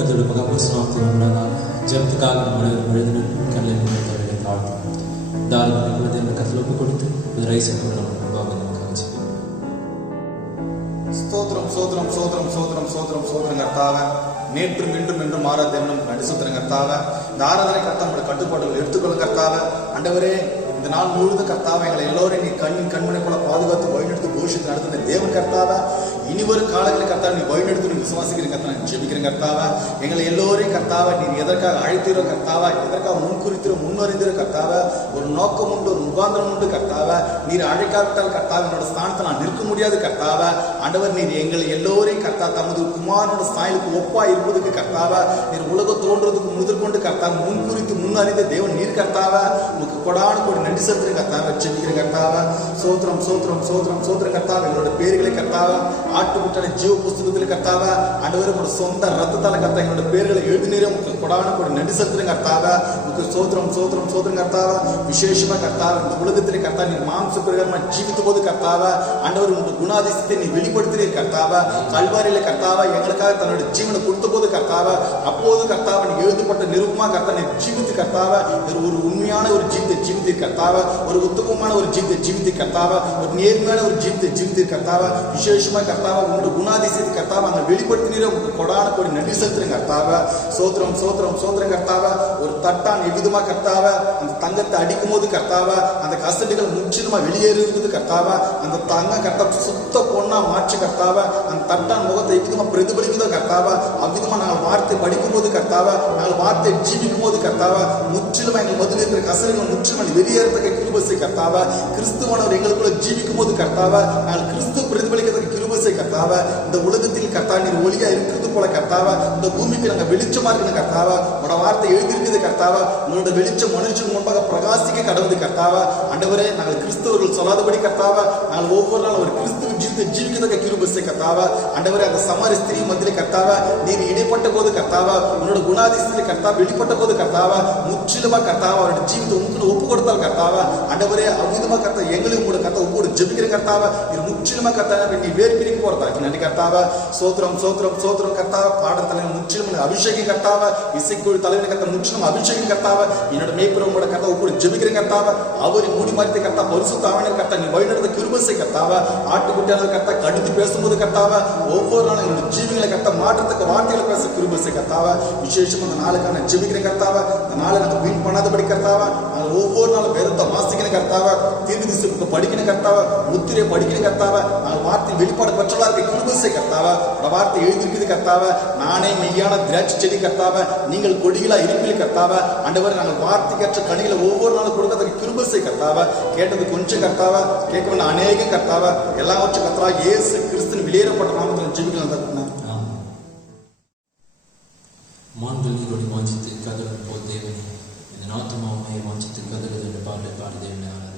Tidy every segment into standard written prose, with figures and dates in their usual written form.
கர்த்தருடைய மகாபரிசுத்த நாமத்தினால் ஜெபத்துக்காக நம்ம எழுதின கண்ணில் முன்னேற்றவர்களை தாழ்த்தும் தாராளமாக தேவனை கர்த்தருக்கு ஒப்புக் கொடுத்து ரைசன் ஸ்தோத்திரம் ஸ்தோத்திரம் ஸ்தோத்திரம் ஸ்தோத்திரம் ஸ்தோத்திரம் ஸ்தோத்திரம் கர்த்தாவே, நேற்றும் இன்றும் என்றும் மாறா தேவனும் நடிசுத்திரம் கர்த்தாவே, இந்த ஆராதனை கர்த்தா நம்முடைய கட்டுப்பாடுகள் எடுத்துக்கொள்ளும் கர்த்தாவே. ஆண்டவரே, இந்த நாள் முழுவதும் கர்த்தாவே எங்களை எல்லோரையும் நீ கண்மணி போல பாதுகாத்து வழிநடத்து போஷித்து நடத்துன தேவன் கர்த்தாவே, இனி வரும் காலங்களில் கர்த்தா நீ வழிநடத்து நீ விசுவாசிக்கிறீங்க கர்த்தா, நீ ஜெபிக்கிறேன் கர்த்தாவே. எங்களை எல்லோரையும் கர்த்தாவே நீ எதற்காக அழைத்தீரோ கர்த்தாவே, எதற்காக முன்குறித்தீரோ முன்னறிந்தீரோ கர்த்தாவே, ஒரு நோக்கம் உண்டு, ஒரு முகாந்திரம் உண்டு கர்த்தாவே. நீர் அழைக்காவிட்டால் கர்த்தாவே என்னோட ஸ்தானத்தை நான் நிற்க முடியாது கர்த்தாவே. ஆண்டவர் நீர் எங்களை எல்லோரையும் கர்த்தா தமது குமாரனோட ஸ்தாயிலுக்கு ஒப்பா இருப்பதுக்கு கர்த்தாவே, நீர் உலகம் தோன்றதுக்கு முதற்கொண்டு கர்த்தா முன்குறித்து முன்னறிந்த தேவன் நீர் கர்த்தாவே. உங்களுக்கு கொடானு கொடி நன்றி செலுத்துற கர்த்தாவே, ஜெபிக்கிற கர்த்தாவே. சோத்திரம் சோத்திரம் சோத்திரம் சோத்திரம் கர்த்தாவே. எங்களோட பேர்களை கர்த்தாவே ஆட்டுக்குட்டான ஜீவ புஸ்தகத்தில் கர்த்தாவே, ஆண்டவர் உங்களோட சொந்த ரத்தத்தால கர்த்தா எங்களோட பேர்களை எழுதினீரே உங்களுக்கு கொடானு கொடி நன்றி செலுத்துற கர்த்தாவே. உங்களுக்கு சோத்திரம் சோத்திரம் சோத்திரம் கர்த்தாவே. விசேஷமா கர்த்தாவே இந்த உலகத்திலே கர்த்தா நீ மாம்ச பிரகாரமா ஜீவித்த போது கர்த்தாவே, ஆண்டவர் உங்க குணாதிசயத்தை நீ வெளிப்படுத்தினீர் கர்த்தாவே. கல்வாரியில கர்த்தாவே எங்களுக்காக தன்னுடைய ஜீவனை கொடுத்த போது கர்த்தாவே, அப்போது கர்த்தாவே நீ எழுதப்பட்ட நிருபமா கர்த்தா நீ ஜீவித்து கர்த்தாவே, ஒரு உண்மையான ஒரு ஜீவித்தை ஜீவித்து கர்த்தாவே, ஒரு உத்தமமான ஒரு ஜீவித்தை ஜீவித்து கர்த்தாவே, ஒரு நேர்மையான ஒரு ஜீவித்தை ஜீவித்து கர்த்தாவே. விசேஷமா கர்த்தாவே உங்களோட குணாதிசயத்தை கர்த்தாவே அங்க வெளிப்படுத்தினீரே உங்களுக்கு கொடான கொடி நன்றி செலுத்துறேன் கர்த்தாவே. சோத்திரம் சோத்திரம் சோத்திரம் கர்த்தாவே. ஒரு தட்டான் எவ்விதமா கர்த்தாவே அந்த தங்கத்தை அடிக்கும் போது கர்த்தாவே அந்த கசடுகள் முற்றிலுமா வெளியேறுகிறது கர்த்தாவே, அந்த தங்க கர்த்தா சுத்த பொண்ணா மாற்றி கர்த்தாவே, அந்த தட்டான் முகத்தை எவ்விதமா பிரதிபலிக்குதோ கர்த்தாவே, அவ்விதமா நாங்கள் வார்த்தை படிக்கும் போது கர்த்தாவே, நாங்கள் வார்த்தை ஜீவிக்கும் போது கர்த்தாவே, முற்றிலுமா எங்கள் மதுரை இருக்கிற கசடுகள் முற்றிலுமா வெளியேறதுக்கு கிருபை கர்த்தாவே. கிறிஸ்துவானவர் எங்களுக்குள்ள ஜீவிக்கும் போது கர்த்தாவே, நாங்கள் கிறிஸ்து பிரதிபலிக்கிறதுக்கு கிருபை கர்த்தாவே. இந்த உலகத்தில் கர்த்தா நீர் ஒளியா இருக்கிறது போல கர்த்தாவே, இந்த பூமிக்கு நாங்கள் வெளிச்சமா இருக்கணும் கர்த்தாவே. உங்களோட வார்த்தை எழுதியிருக்குது கர்த்தாவே, உங்களோட வெளிச்சம் மனுஷன் முன்பாக பிரகாசிக்க கடவுது கர்த்தாவே. ஆண்டவரே, நாங்கள் கிறிஸ்தவர்கள் சொல்லாதபடி கர்த்தாவே, நாங்கள் ஒவ்வொரு நாள் ஒரு கிறிஸ்துவ ஜீவித்தை ஜீவிக்கிறதுக்கு கிருபை கர்த்தாவே. ஆண்டவரே, அந்த சமாரி ஸ்திரீ மத்தியிலே கர்த்தாவே நீர் இடைப்பட்ட போது கர்த்தாவே, உன்னோட குணாதிசயத்தில் கர்த்தா வெளிப்பட்ட போது கர்த்தாவே, முற்றிலுமா கர்த்தாவே அவருடைய ஜீவித்தை உங்களுக்கு ஒப்பு கொடுத்தால் கர்த்தாவே. ஆண்டவரே, அவ்விதமா கர்த்தா எங்களுக்கு கூட கர்த்தா ஒப்பு ஜெபிக்கிற கர்த்தாவே, இது முற்றிலுமா கர்த்தாவே நீ வேறு பிரிக்க போறதாக்கி நன்றி கர்த்தாவே. சோத்திரம் சோத்திரம் சோத்திரம் கர்த்தாவே. பாடத்தலை முற்றிலும் அபிஷேகம் கர்த்தாவே, இசைக்குழு தலைவனை கர்த்தா முற்றிலும் அபிஷேகம் கர்த்தாவே. என்னோட மேய்ப்புறவோட கர்த்தா ஒப்பு ஜெபிக்கிற கர்த்தாவே, அவரை மூடி மறைத்து கர்த்தா பரிசுத்த ஆவியின் கர்த்தா நீ வழிநடத்த கிருபை கர்த்தாவே. ஆட்டுக்குட்டியான கர்த்தா கடித்து பேசும்போது கர்த்தாவே, ஒவ்வொரு நாளும் என்னோட ஜீவிகளை கர்த்தா மாற்றத்துக்கு வார்த்தைகளை பேச கிருபை கர்த்தாவே. விசேஷமா அந்த நாளுக்கான ஜெபிக்கிற கர்த்தாவே, அந்த நாளை நாங்கள் வீண் பண்ணாதபடி கர்த்தாவே, நாங்கள் ஒவ்வொரு நாளும் வேதத்தை வாசிக்கணும் கர்த்தாவே, தீர்க்கதரிசி படிக்கணும் கர்த்தாவே, முத்திரையை படிக்கணும் கர்த்தாவே, நாங்கள் வார்த்தை வெளிப்பாடு பெற்றலா இருக்க கிருபை கர்த்தாவே. வார்த்தை எழுதிருக்குது கர்த்தாவே, நானே மெய்யான திராட்சை செடி கர்த்தாவே, நீங்கள் கொடிகளா இருப்பில் கர்த்தாவே. ஆண்டவர் நாங்கள் வார்த்தைக்கற்ற கனிகளை ஒவ்வொரு நாளும் கொடுக்கறதுக்கு கிருபை கர்த்தாவே. கேட்டது கொஞ்சம் கர்த்தாவே, கேட்க வேண்டிய அநேகம் கர்த்தாவே, எல்லாவற்றும் கர்த்தா இயேசு கிறிஸ்துவின் வெளியேறப்பட்ட நாமத்தில் ஜெபிக்கலாம் தருணம். மான்கள் நீரோடு வாஞ்சித்து கதறல் போல் தேவனே, இந்த நாத்துமாவுமே வாஞ்சித்து கதறுது என்ற பாடலை பாடி தேவனே ஆனார்.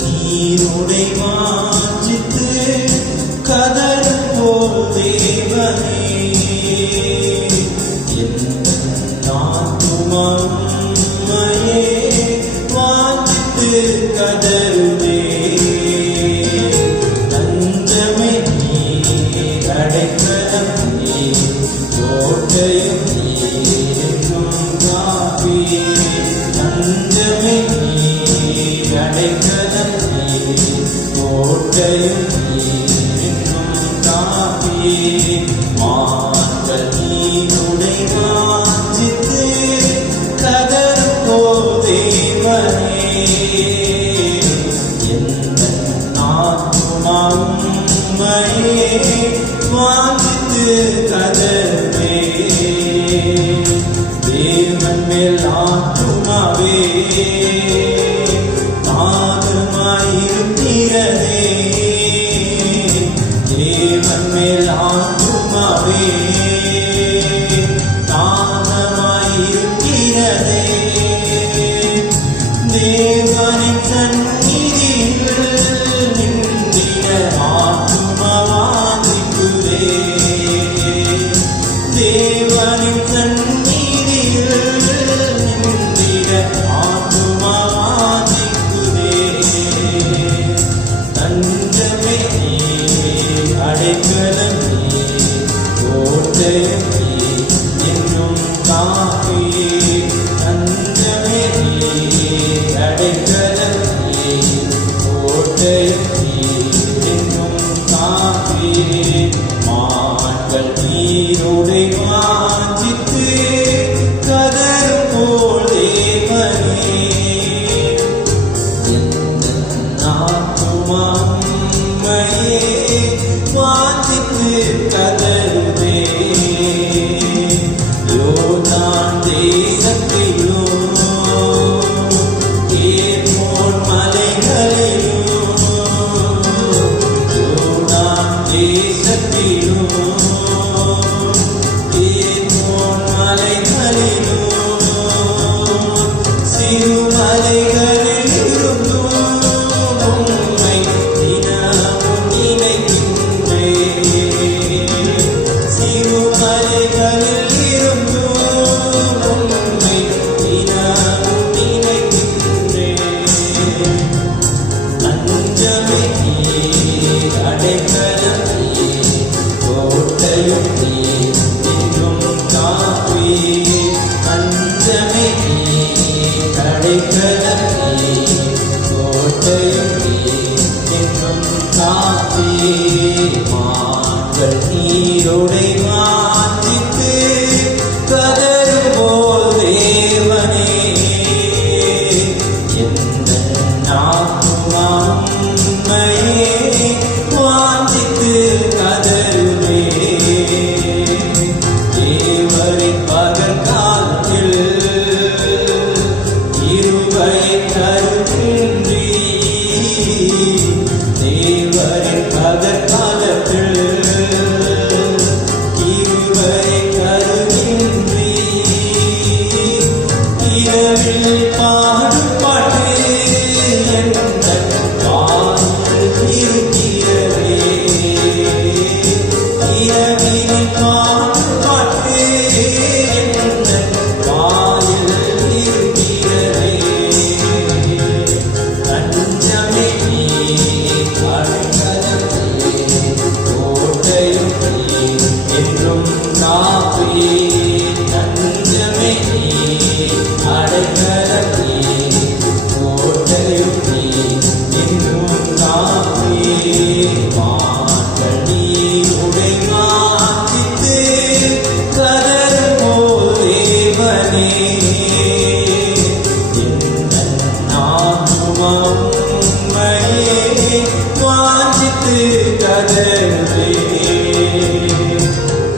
நீருடை வாஞ்சித்து கதறும் போல் தேவனே, ஆத்துமாவையே வாஞ்சித்து கதறுதே. தஞ்சமே நீர், அடைக்கலம் நீர், கோட்டையும் நீர் என்னும் காப்பீரே. தஞ்சமே நீர், அடைக்கலம் கோட்டையும் நீரும் காப்பீரே. மான்கள் நீருடை வாஞ்சித்து கதறும் போல் தேவனே, எந்தன் ஆத்துமாவையே வாஞ்சித்து கதறுவே. தேவன் மேல் ஆத்துமாவே தாகமாயிருக்கிறதே, தேவன் மேல் ஆத்துமாவே தாகமாயிருக்கிறதே. தேவனின் சந்நிதியில் வாஞ்சித்து கதறுதே. யோர்தான் தேசத்திலோ ஏர்மோன் மலைகளிலோ, யோர்தான் தேசத்திலோ ஏர்மோன் மலைகளிலோ, சிறு மலைகளில் இருந்தும் உம்மை தினமும் நினைக்கின்றேன். சிறு மலைகளில் இருந்தும் உம்மை தினமும் நினைக்கின்றேன். தஞ்சமே நீர், அடைக்கலம் நீர், கோட்டையும் நீர், என்றும் காப்பீர். தஞ்சமே நீர், அடைக்கலம் நீர், கோட்டையும் நீர், என்றும் காப்பீர். மான்கள் நீரோடை வாஞ்சித்து கதறும்போல் தேவனே, எந்தன் ஆத்துமா உம்மையே வாஞ்சித்து கதறுதே. தேவரின் பகற்காலத்தில் இருவரை தருகின்றீர். தேவரின் பகற்காலத்தில் இருவரை தருகின்றீர். இரவில் பாடுபட்டு எந்தன் வாயில் இருக்கிறதே. இரவில் பாடுபட்டு எந்தன் வாயில் இருக்கிறதே. தஞ்சமே நீர், அடைக்கலம் நீர், கோட்டையும் நீர், என்றும் காப்பீர். தஞ்சமே நீர், அடைக்கலம் நீர், கோட்டையும் நீர், என்றும் காப்பீர். வான்கள் நீருடை வாஞ்சித்து கதறும்போல் தேவனே, எந்தன் ஆத்துமா உம்மையே வாஞ்சித்து கதறுதே.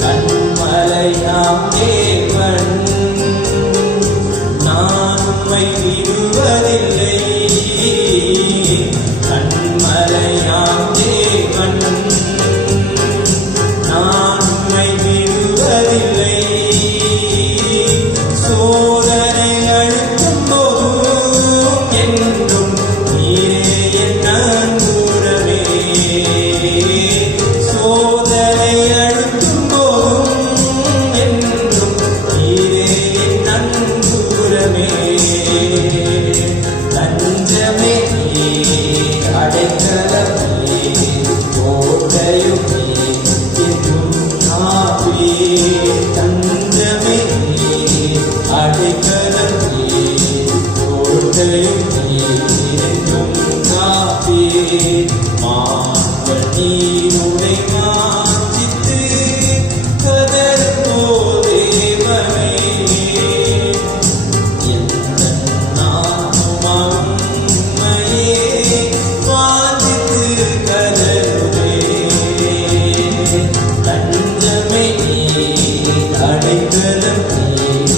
கண்மலையாம் தேவன், நான் உம்மை விடுவதில்லை. கண்மலையாம் தேவன், நான் உம்மை விடுவதில்லை. சோதனை அழுத்தும் போதும் என்றும் நீரே என் நங்கூரமே. சோதனை அழுத்தும் போதும் என்றும் நீரே என் நங்கூரமே. தஞ்சமே நீர், அடைக்கலம் நீர், கோட்டையும் நீர், என்றும் காப்பீர். தஞ்சமே நீர், அடைக்கலம் நீர், கோட்டையும் நீர், என்றும் காப்பீர். மான்கள் நீருடை வாஞ்சித்து கதறும்போல் தேவனே, எந்தன் ஆத்துமா உம்மையே வாஞ்சித்து கதறுதே. தஞ்சமே நீர், அடைக்கலம் நீர்,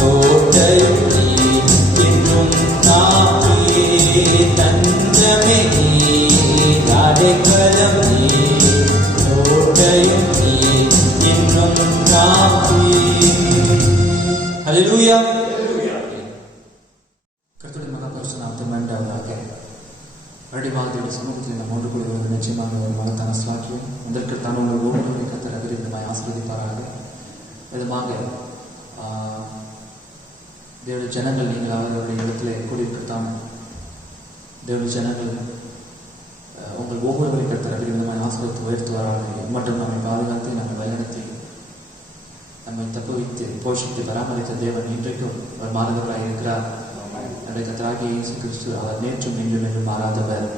கோட்டையும் நீர், என்றும் காப்பீர். தஞ்சமே நீர், அடைக்கலம் நீர், கோட்டையும் நீர், என்றும் காப்பீர். ஹல்லேலூயா. கர்த்தருடைய மகா பரிசுத்த நாமத்துக்கு மகிமையுண்டாவதாக. மறுபடியும் சமூகத்தில் நாம் ஒன்று கூடுவது நிச்சயமாக ஒரு மகத்தான ஸ்லாக்கியம். இதற்குத்தான உங்கள் ஒவ்வொரு கர்த்தர் அபிவிருத்தமாய் ஆசீர்வதிப்பாராக. விதமாக தேவனுடைய ஜனங்கள் நீங்கள் அவர்களுடைய இடத்துல கூடியிருக்கத்தான தேவனுடைய ஜனங்கள் உங்கள் ஒவ்வொருவரையும் கர்த்தர் அபிவிருத்தமாய் ஆசீர்வதித்து உயர்த்துவாராக. மட்டும் நம்மை பாதுகாத்து நம்மை வழிநடத்தி நம்மை தப்பு வைத்து போஷித்து பராமரித்த தேவன் இன்றைக்கும் அவர் மாறுதவராக இருக்கிறார். நம்முடைய கர்த்தராகிய இயேசு கிறிஸ்து அவர் நேற்றும் இன்றும் என்றும் மாறாதவர்.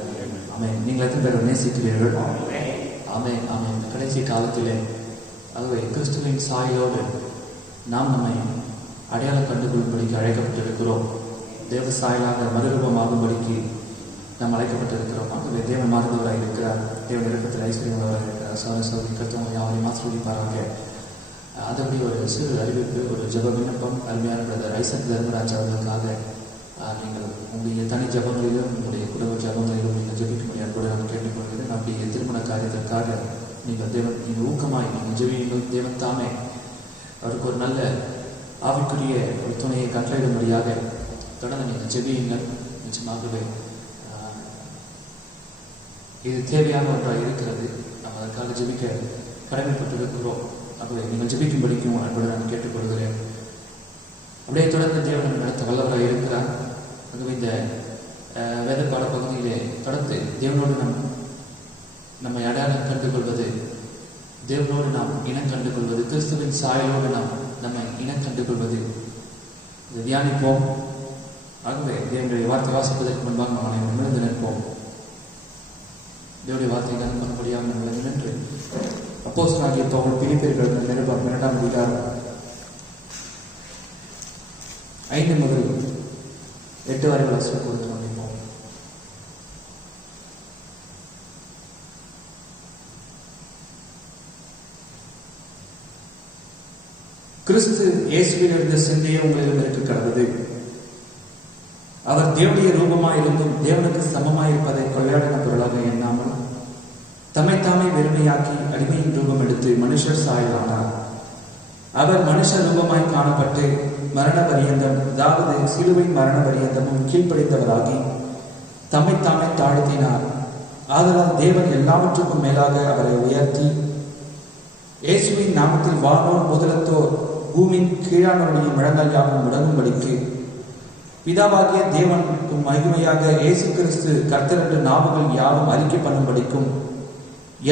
ஆமென். நீங்கள் எத்தனை பேர் நேசிக்கிறீர்கள்? ஆமென். ஆமென். கடைசி காலத்திலே அதுவே கிறிஸ்துவின் சாயலோடு நாம் நம்மை அடையாளம் கண்டுகொள்ளும்படிக்கு அழைக்கப்பட்டிருக்கிறோம். தேவ சாயலாக மறுரூபமாகும்படிக்கு நாம் அழைக்கப்பட்டிருக்கிறோம். ஆகவே தேவன் மாறுதவராக இருக்கிறார். தேவன் இரக்கத்தில் ஐஸ்வர்யமானவராக இருக்கிறார். சௌரி கருத்தவங்க யாரையும் ஆசிர்வதிப்பாராங்க. அதபடி ஒரு சிறு அறிவிப்பு, ஒரு ஜப விண்ணப்பம். அருமையான பிரதர் ஐசக் தர்மராஜ் அவர்களுக்காக நீங்கள் உங்களுடைய தனி ஜபங்களிலும் உங்களுடைய குடும்ப ஜபங்களிலும் நீங்கள் ஜபிக்கும்படி அன்போடு நான் கேட்டுக்கொள்கிறேன். நம்முடைய திருமண காரியத்திற்காக நீங்கள் ஊக்கமாய் நீங்கள் ஜெபியுங்கள். தேவன் தாமே அவருக்கு ஒரு நல்ல ஆவிக்குரிய ஒரு துணையை கட்டளையிடும்படியாக தொடர்ந்து நீங்கள் ஜெபியுங்கள். நிச்சயமாகவே இது தேவையான ஒன்றாக இருக்கிறது. நம்ம அதற்காக ஜெபிக்க கடமைப்பட்டிருக்கிறோம். ஆகவே நீங்கள் ஜெபிக்கும்படிக்கும் அன்போடு நான் கேட்டுக்கொள்கிறேன். அப்படியே தொடர்ந்து தேவன் நடத்த வல்லவராக இருக்கிறார். ஆகவே இந்த வேத பாட பகுதியிலே தொடர்ந்து தேவனோடு நம்மை அடையாளம் கண்டுகொள்வது, தேவனோடு நாம் இனம் கண்டுகொள்வது, கிறிஸ்துவின் சாயலோடு நாம் நம்மை இனம் கண்டுகொள்வது, இதை தியானிப்போம். ஆகவே தேவனுடைய வார்த்தை வாசிப்பதற்கு முன்பாக நாம் அனைவரும் விழுந்து நிற்போம். தேவனுடைய வார்த்தை கனம் பண்ணும்படியாக நாம் விழுந்து நின்று அப்போஸ்தலனாகிய பவுல் பிலிப்பியர்கள் நிருபம் 2ஆம் அதிகாரம் 5 முதல் 8 வரை வசனம் கொடுத்து கொண்டிருப்போம். கிறிஸ்து இயேசுவிலிருந்து சிந்தையே உங்களிடம் இருக்க கடவுது. அவர் தேவனுடைய ரூபமாயிருந்தும் தேவனுக்கு சமமாயிருப்பதை கொள்ளையாடின பொருளாக எண்ணாமல் தம்மைத்தாமே வெறுமையாக்கி அடிமையின் ரூபம் எடுத்து மனுஷர் சாயலானார். அவர் மனுஷ ரூபமாய் காணப்பட்டு மரண பரியந்தம், அதாவது சிலுவை மரண பரியந்தமும் கீழ்ப்படிந்தவராகி தம்மைத்தாமே தாழ்த்தினார். ஆதலால் தேவன் எல்லாவற்றுக்கும் மேலாக அவரை உயர்த்தி இயேசுவின் நாமத்தில் வானோர் முதலத்தோர் பூமியின் கீழானவருடைய முழங்கால் யாவும் முடங்கும்படிக்கு பிதாவாகிய தேவனுக்கு மகிமையாக இயேசு கிறிஸ்து கர்த்தர் என்று நாமங்கள் யாவும் அறிக்கை பண்ணும்படிக்கும்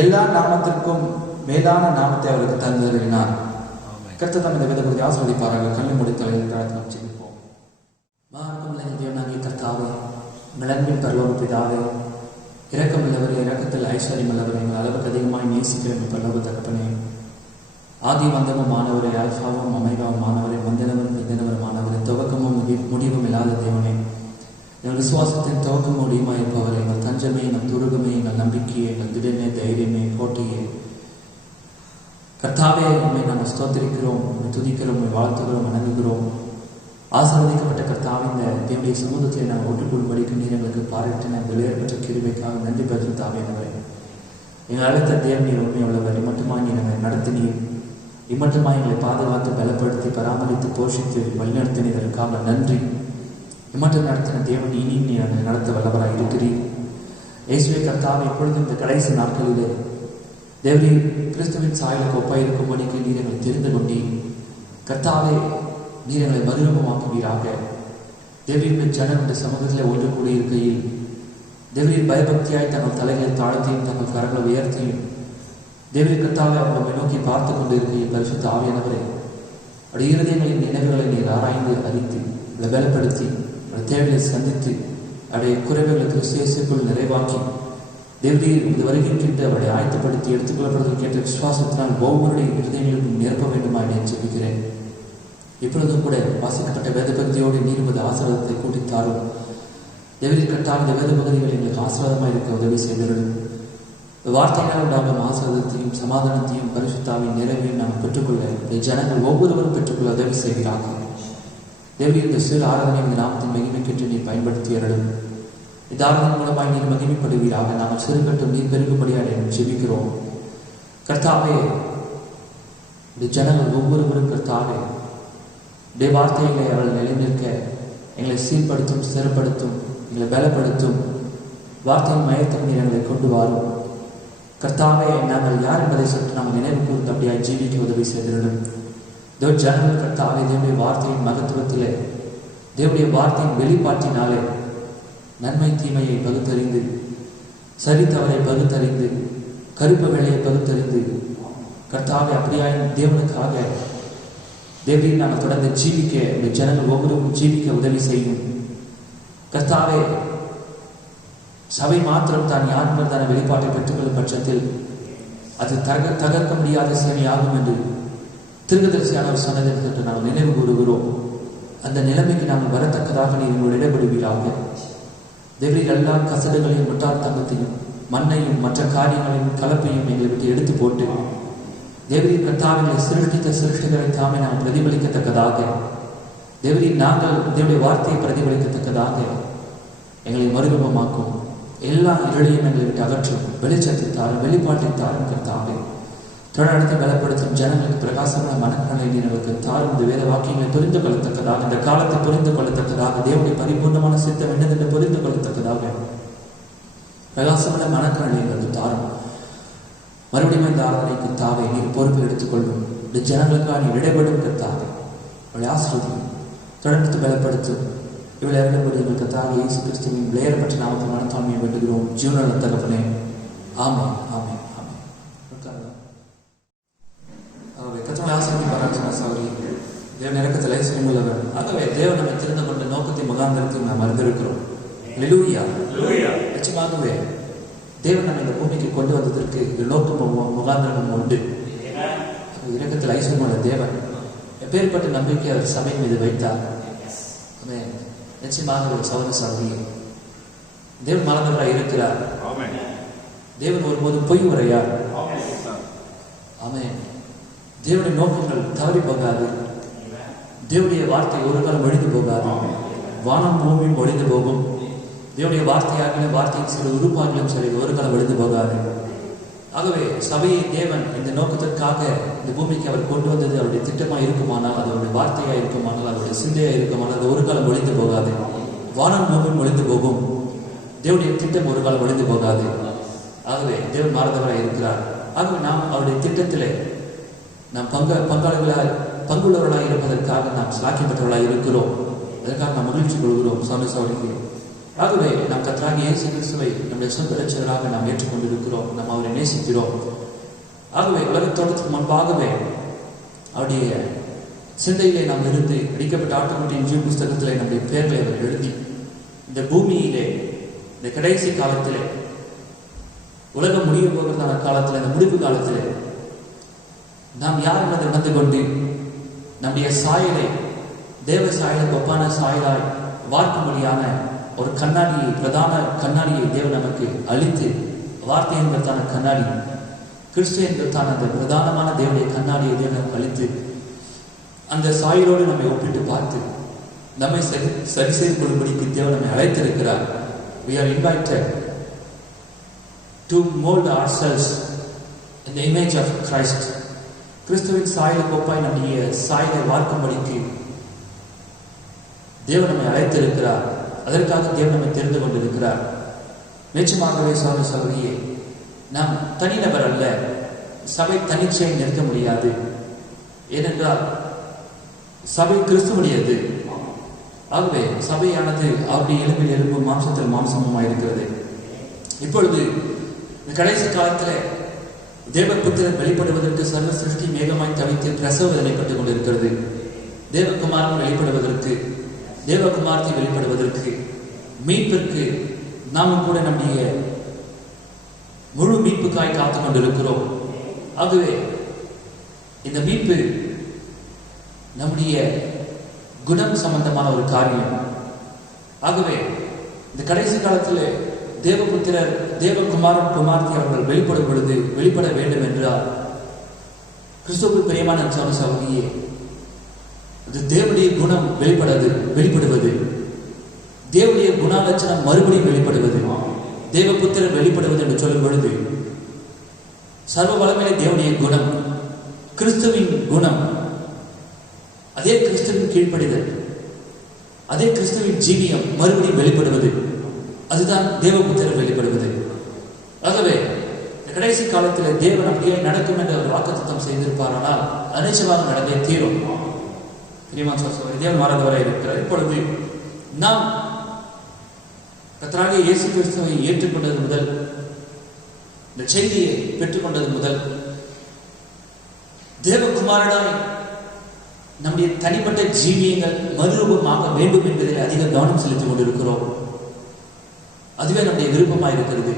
எல்லா நாமத்திற்கும் மேலான நாமத்தை அவருக்கு தந்தருளினார். கர்த்தர் தம் இந்த வேதத்தை ஆசீர்வதிப்பாராக. கண்ணை மூடி தலையில் தாழ்த்தி நாம் ஜெபிப்போம். மார்க்கம் தேவனாகிய கர்த்தாவே, அன்பின் பரலோக பிதாவே, இரக்கமுள்ளவரே, இரக்கத்தில் ஐஸ்வர்யமுள்ளவரே, எங்கள் அளவுக்கு அதிகமாய் நேசிக்கிற எங்கள் பரலோக தகப்பனே, ஆதி வந்தமும் மாணவரே, அல்பாவும் அமைகாவும் மாணவரே, வந்தனவரும் பிந்தனவரும் மாணவரே, துவக்கமும் முடிவும் இல்லாத தேவனே, எங்கள் விசுவாசத்தின் துவக்கமும் முடியுமாய் இருப்பவரே, எங்கள் தஞ்சமே, எங்கள் துருகமே, எங்கள் நம்பிக்கையே, எங்கள் திடமே, தைரியமே, கோட்டையே, கர்த்தாவே, உண்மை நாங்கள் ஸ்தோத்திரிக்கிறோம், துதிக்கிறோம், வாழ்த்துகிறோம், வணங்குகிறோம். ஆசீர்வதிக்கப்பட்ட கர்த்தாவே, இந்த தேவனுடைய சமூகத்தை நாங்கள் ஒட்டுக்கொள்படிக்கு நீர் எங்களுக்கு பாராட்டின வெளியேற்பட்ட கிருபைக்காக நன்றி பெற்று தாவேனவரே. எங்கள் அழைத்த தேவனீர் உண்மை உள்ளவர். இம்மட்டுமாய் நீ எங்களை நடத்தினீர். இம்மட்டுமாய் எங்களை பாதுகாத்து பலப்படுத்தி பராமரித்து போஷித்து வழிநடத்தினதற்காக நன்றி. இம்மட்டும் நடத்தின தேவன் இனி நீ எங்களை நடத்த வல்லவராக இருக்கிறீர். இயேசுவே கர்த்தாவே, எப்பொழுதும் இந்த கடைசி நாட்களிலே தேவரீ கிறிஸ்துவின் சாயலுக்கு ஒப்பாயிருக்கும்படிக்கு நீர் எங்களை தெரிந்து கொண்டீர். கர்த்தாவே, நீர் எங்களை மறுரூபமாக்குவீராக. தேவரின் ஜனம் இந்த சமூகத்தில் ஒன்று கூடியிருக்கையில் தேவரின் பயபக்தியாய் தங்கள் தலைகளை தாழ்த்தியும் தங்கள் கரங்களை உயர்த்தியும் தேவரி கர்த்தாவே அவங்களை நோக்கி பார்த்து கொண்டிருக்கையில் பரிசுத்த ஆவியானவரே, அவருடைய இருதயங்களின் நினைவுகளை நீர் ஆராய்ந்து அறிந்து அவளை பலப்படுத்தி அவருடைய தேவைகளை சந்தித்து அவருடைய குறைவுகளை கிறிஸ்துக்குள் நிறைவாக்கி தேவரீர் இந்த வருகின்ற அவரை ஆயத்தப்படுத்தி எடுத்துக்கொள்ளப்படுவதற்கு ஏற்ற விசுவாசத்தினால் ஒவ்வொருடைய இருதயங்களுக்கும் நிரப்ப வேண்டுமா என்று ஜெபிக்கிறேன். இப்பொழுதும் கூட வாசிக்கப்பட்ட வேத பகுதியோடு நீர் உமது ஆசீர்வாதத்தை கூட்டித்தாரும். தேவரீர் கர்த்தாவே, இந்த வேத பகுதிகள் எங்களுக்கு ஆசீர்வாதமாக இருக்க உதவி செய்தருளும். வார்த்தையினால் உண்டாகும் ஆசீர்வாதத்தையும் சமாதானத்தையும் பரிசுத்தாவின் நிறைவையும் நாம் பெற்றுக்கொள்ள இந்த ஜனங்கள் ஒவ்வொருவரும் பெற்றுக்கொள்ள உதவி செய்கிறார்கள். தேவரீர் இந்த சிறு ஆராதனை இந்த நாமத்தின் மகிமைக்கென்று நீர் பயன்படுத்தி அருளும். இந்த ஆராதனை மூலமாய் நீர் மகிமைப்படுவீராக. நாங்கள் சிறுகட்டும் நீர் பெருகும்படியாக ஜெபிக்கிறோம். கர்த்தாவே, இந்த ஜனங்கள் ஒவ்வொருவரும் கர்த்தாவே உடைய வார்த்தைகளை அவர்கள் நிலைநிற்க எங்களை சீர்படுத்தும், ஸ்திரப்படுத்தும், எங்களை பலப்படுத்தும். வார்த்தையின் மயத்தில் நீர் எங்களை கொண்டு வாரும். கர்த்தாவே, நாங்கள் யார் என்பதை சற்று நாம் நினைவு கூர்ந்து அப்படியாய் ஜீவிக்க உதவி செய்திருடும். தேவ ஜனங்கள் கர்த்தாவே, தேவனுடைய வார்த்தையின் மகத்துவத்திலே, தேவனுடைய வார்த்தையின் வெளிப்பாட்டினாலே நன்மை தீமையை பகுத்தறிந்து, சரி தவறை பகுத்தறிந்து, கருப்பு வேலையை பகுத்தறிந்து கர்த்தாவே அப்படியாய் தேவனுக்காக தேவரையும் நாங்கள் தொடர்ந்து ஜீவிக்க இந்த ஜனங்கள் ஒவ்வொருவரும் ஜீவிக்க உதவி செய்யும். கர்த்தாவே, சபை மாத்திரம் தான் யார் என்பதான வெளிப்பாட்டை பெற்றுக்கொள்ளும் பட்சத்தில் அது தகர்க்க முடியாத சேனையாகும் என்று தீர்க்கதரிசியானவர் சொன்னதை என்று நாங்கள் நினைவு கூறுகிறோம். அந்த நிலைமைக்கு நாங்கள் வரத்தக்கதாக நீ எங்களோடு இடைபடுவீராக. தேவரீர் எல்லா கசடுகளையும் முட்டாள்தனத்தையும் மண்ணையும் மற்ற காரியங்களின் கலப்பையும் எங்களை விட்டு எடுத்து போட்டு தேவரின் கர்த்தாவினை சிருஷ்டித்த சிருஷ்டிகளை தாமே நாம் பிரதிபலிக்கத்தக்கதாக, தேவரின் நாங்கள் தேவனுடைய வார்த்தையை பிரதிபலிக்கத்தக்கதாக எங்களை மறுரூபமாக்கும். எல்லா இருளையும் எங்களை விட்டு அகற்றும். வெளிச்சத்தை தாரும், வெளிப்பாட்டை தாரும் கர்த்தாவே. தொடர்ந்து பலப்படுத்தும் ஜனங்களுக்கு பிரகாசமான மனக்கணலை நீர்களுக்கு தாரும். இந்த வேத வாக்கியங்களை புரிந்து கொள்ளத்தக்கதாக, இந்த காலத்தை புரிந்து கொள்ளத்தக்கதாக, தேவனுடைய பரிபூர்ணமான சித்தம் என்னதென்று புரிந்து கொள்ளத்தக்கதாக பிரகாசமான மனக்கணலை எங்களுக்கு தாரும். மறுபடியும் இந்த ஆராதனைக்கு தாவை நீர் பொறுப்பை எடுத்துக்கொள்ளும். இந்த ஜனங்களுக்காக நீர் இடைபடும் கர்த்தாவே. அவளை ஆசிரியர் தொடர்ந்து பலப்படுத்தும். இவளை அறிந்தபடி எங்கள் கர்த்தாவே இயேசு கிறிஸ்துவின் விளையாடப்பட்ட நாமத்தில் மனத்தாண்மையை வேண்டுகிறோம் ஜீவனுள்ள தகப்பனே. ஆமென், ஆமென், ஆமென். ஆகவே கர்த்தருடைய ஆசீர்வாதத்தை பாராட்டின சகோதரி தேவன் இரக்கத்தில் ஐஸ்வர்யம் உள்ளவர். ஆகவே தேவன் நம்மை தெரிந்து கொண்ட நோக்கத்தை முகாந்திரத்தில் நாம் அறிந்திருக்கிறோம். அல்லேலூயா. நிச்சயமாகவே தேவன் நம்ம இந்த பூமிக்கு கொண்டு வந்ததற்கு நோக்கமும் முகாந்திரமும் உண்டு. இரக்கத்தில் ஐஸ்வர்யமுள்ள தேவன் எப்பேற்பட்ட நம்பிக்கை அவர் சபை மீது வைத்தார். நிச்சயமாக ஒரு சகோதர சகோதரி தேவன் மறந்தவராய் இருக்கிறார். தேவன் ஒருபோதும் பொய் உரையார். ஆமென். தேவனுடைய நோக்கங்கள் தவறி போகாது. தேவனுடைய வார்த்தை ஒரு காலம் ஒழிந்து போகாது. வானம் பூமியும் ஒழிந்து போகும். தேவனுடைய வார்த்தையாகிலும் வார்த்தையின் சில உறுப்பாகிலும் சரி ஒரு காலம் ஒழிந்து போகாது. ஆகவே சபையை தேவன் இந்த நோக்கத்திற்காக இந்த பூமிக்கு அவர் கொண்டு வந்தது அவருடைய திட்டமாக இருக்குமானால், அது அவருடைய வார்த்தையாக இருக்குமானால், அவருடைய சிந்தையாக இருக்குமானால் அது ஒரு காலம் ஒழிந்து போகாது. வானம் பூமியும் ஒழிந்து போகும். தேவனுடைய திட்டம் ஒரு காலம் ஒழிந்து போகாது. ஆகவே தேவன் மாறதவராக இருக்கிறார். ஆகவே நாம் அவருடைய திட்டத்திலே நாம் பங்குள்ளவர்களாக இருப்பதற்காக நாம் சாக்கியப்பட்டவர்களாக இருக்கிறோம். அதற்காக நாம் மகிழ்ச்சி கொள்கிறோம் சுவாமி சகோதரிகளே. ஆகவே நாம் கர்த்தராகிய இயேசு கிறிஸ்துவை நம்முடைய சொந்த இரட்சகராக நாம் ஏற்றுக்கொண்டிருக்கிறோம். நாம் அவரை நேசிக்கிறோம். ஆகவே உலகத் தோற்றத்துக்கு முன்பாகவே அவருடைய சிந்தையிலே நாம் இருந்து அடிக்கப்பட்ட ஆட்டுக்குட்டியின் ஜீவ புஸ்தகத்திலே நம்முடைய பெயர்களை அவர் எழுதி இந்த பூமியிலே இந்த கடைசி காலத்திலே உலகம் முடிய போகிறதான காலத்தில், இந்த முடிவு காலத்திலே நாம் யார் என்பதை உணர்ந்து கொண்டு நம்முடைய சாயலை தேவ சாயலுக்கு ஒப்பான சாயலாய் வார்க்கும்படியான ஒரு கண்ணாடியை, பிரதான கண்ணாடியை தேவன் நமக்கு அளித்து, வார்த்தை என்பதான கண்ணாடி, கிறிஸ்து என்பதான அந்த பிரதானமான தேவனுடைய கண்ணாடியை தேவன் நமக்கு அளித்து அந்த சாயலோடு நம்மை ஒப்பிட்டு பார்த்து நம்மை சரி செய்து கொள்ளும்படிக்கு தேவன் நம்மை அழைத்திருக்கிறார். We are invited to mold ourselves in the image of Christ. கிறிஸ்துவின் சாயலுக்கு ஒப்பாய் நம்முடைய சாயலை வார்க்கும்படிக்கு தேவன் நம்மை அழைத்திருக்கிறார். அதற்காக தேவன் நம்மை தெரிந்து கொண்டிருக்கிறார். நிச்சயமாகவே சகோதர சகோதரியே, நாம் தனிநபர் அல்ல. சபை தனிச்சையை நிற்க முடியாது. ஏனென்றால் சபை கிறிஸ்துவுடையது. ஆகவே சபையானது அவருடைய எலும்பில் எலும்பும் மாம்சத்தில் மாம்சமுமாய் இருக்கிறது. இப்பொழுது இந்த கடைசி காலத்தில் தேவபுத்திரர் வெளிப்படுவதற்கு சர்வ சிருஷ்டி மேகமாய் தவித்து பிரசவ வேதனைப்பட்டுக் கொண்டிருக்கிறது. தேவகுமாரன் வெளிப்படுவதற்கு, தேவகுமாரத்தை வெளிப்படுவதற்கு, மீட்பிற்கு நாமும் கூட நம்முடைய முழு மீட்புக்காய் காத்துக் கொண்டிருக்கிறோம். ஆகவே இந்த மீட்பு நம்முடைய குணம் சம்பந்தமான ஒரு காரியம். ஆகவே இந்த கடைசி காலத்தில் தேவபுத்திரர் தேவகுமாரன் குமார்த்தி அவர்கள் வெளிப்படும் பொழுது வெளிப்பட வேண்டும் என்றால் கிறிஸ்துவுக்கு பிரியமான சகோதரியே, அது தேவனுடைய குணம் வெளிப்படுவது, தேவனுடைய குணாலட்சணம் மறுபடியும் வெளிப்படுவது, தேவபுத்திரர் வெளிப்படுவது என்று சொல்லும் பொழுது சர்வ வளமையிலே தேவனுடைய குணம், கிறிஸ்துவின் குணம், அதே கிறிஸ்துவின் கீழ்ப்படிதல், அதே கிறிஸ்துவின் ஜீவியம் மறுபடியும் வெளிப்படுவது, அதுதான் தேவபுத்திரர் வெளிப்படுவது. ஆகவே கடைசி காலத்தில் தேவன் அப்படியே நடக்கும் என்று அவர் வாக்குத்தத்தம் செய்திருப்பாரானால் அனைச்சமாக நடந்தே தீரும். தேவன் மாறதவராக இருக்கிறார். இப்பொழுது நாம் கர்த்தராகிய இயேசு கிறிஸ்துவை ஏற்றுக்கொண்டது முதல், இந்த செய்தியை பெற்றுக்கொண்டது முதல், தேவகுமாரனாய் நம்முடைய தனிப்பட்ட ஜீவியங்கள் மறுரூபமாக வேண்டும் என்பதில் அதிக கவனம் செலுத்திக் கொண்டிருக்கிறோம். அதுவே நம்முடைய விருப்பமாக இருக்கிறது.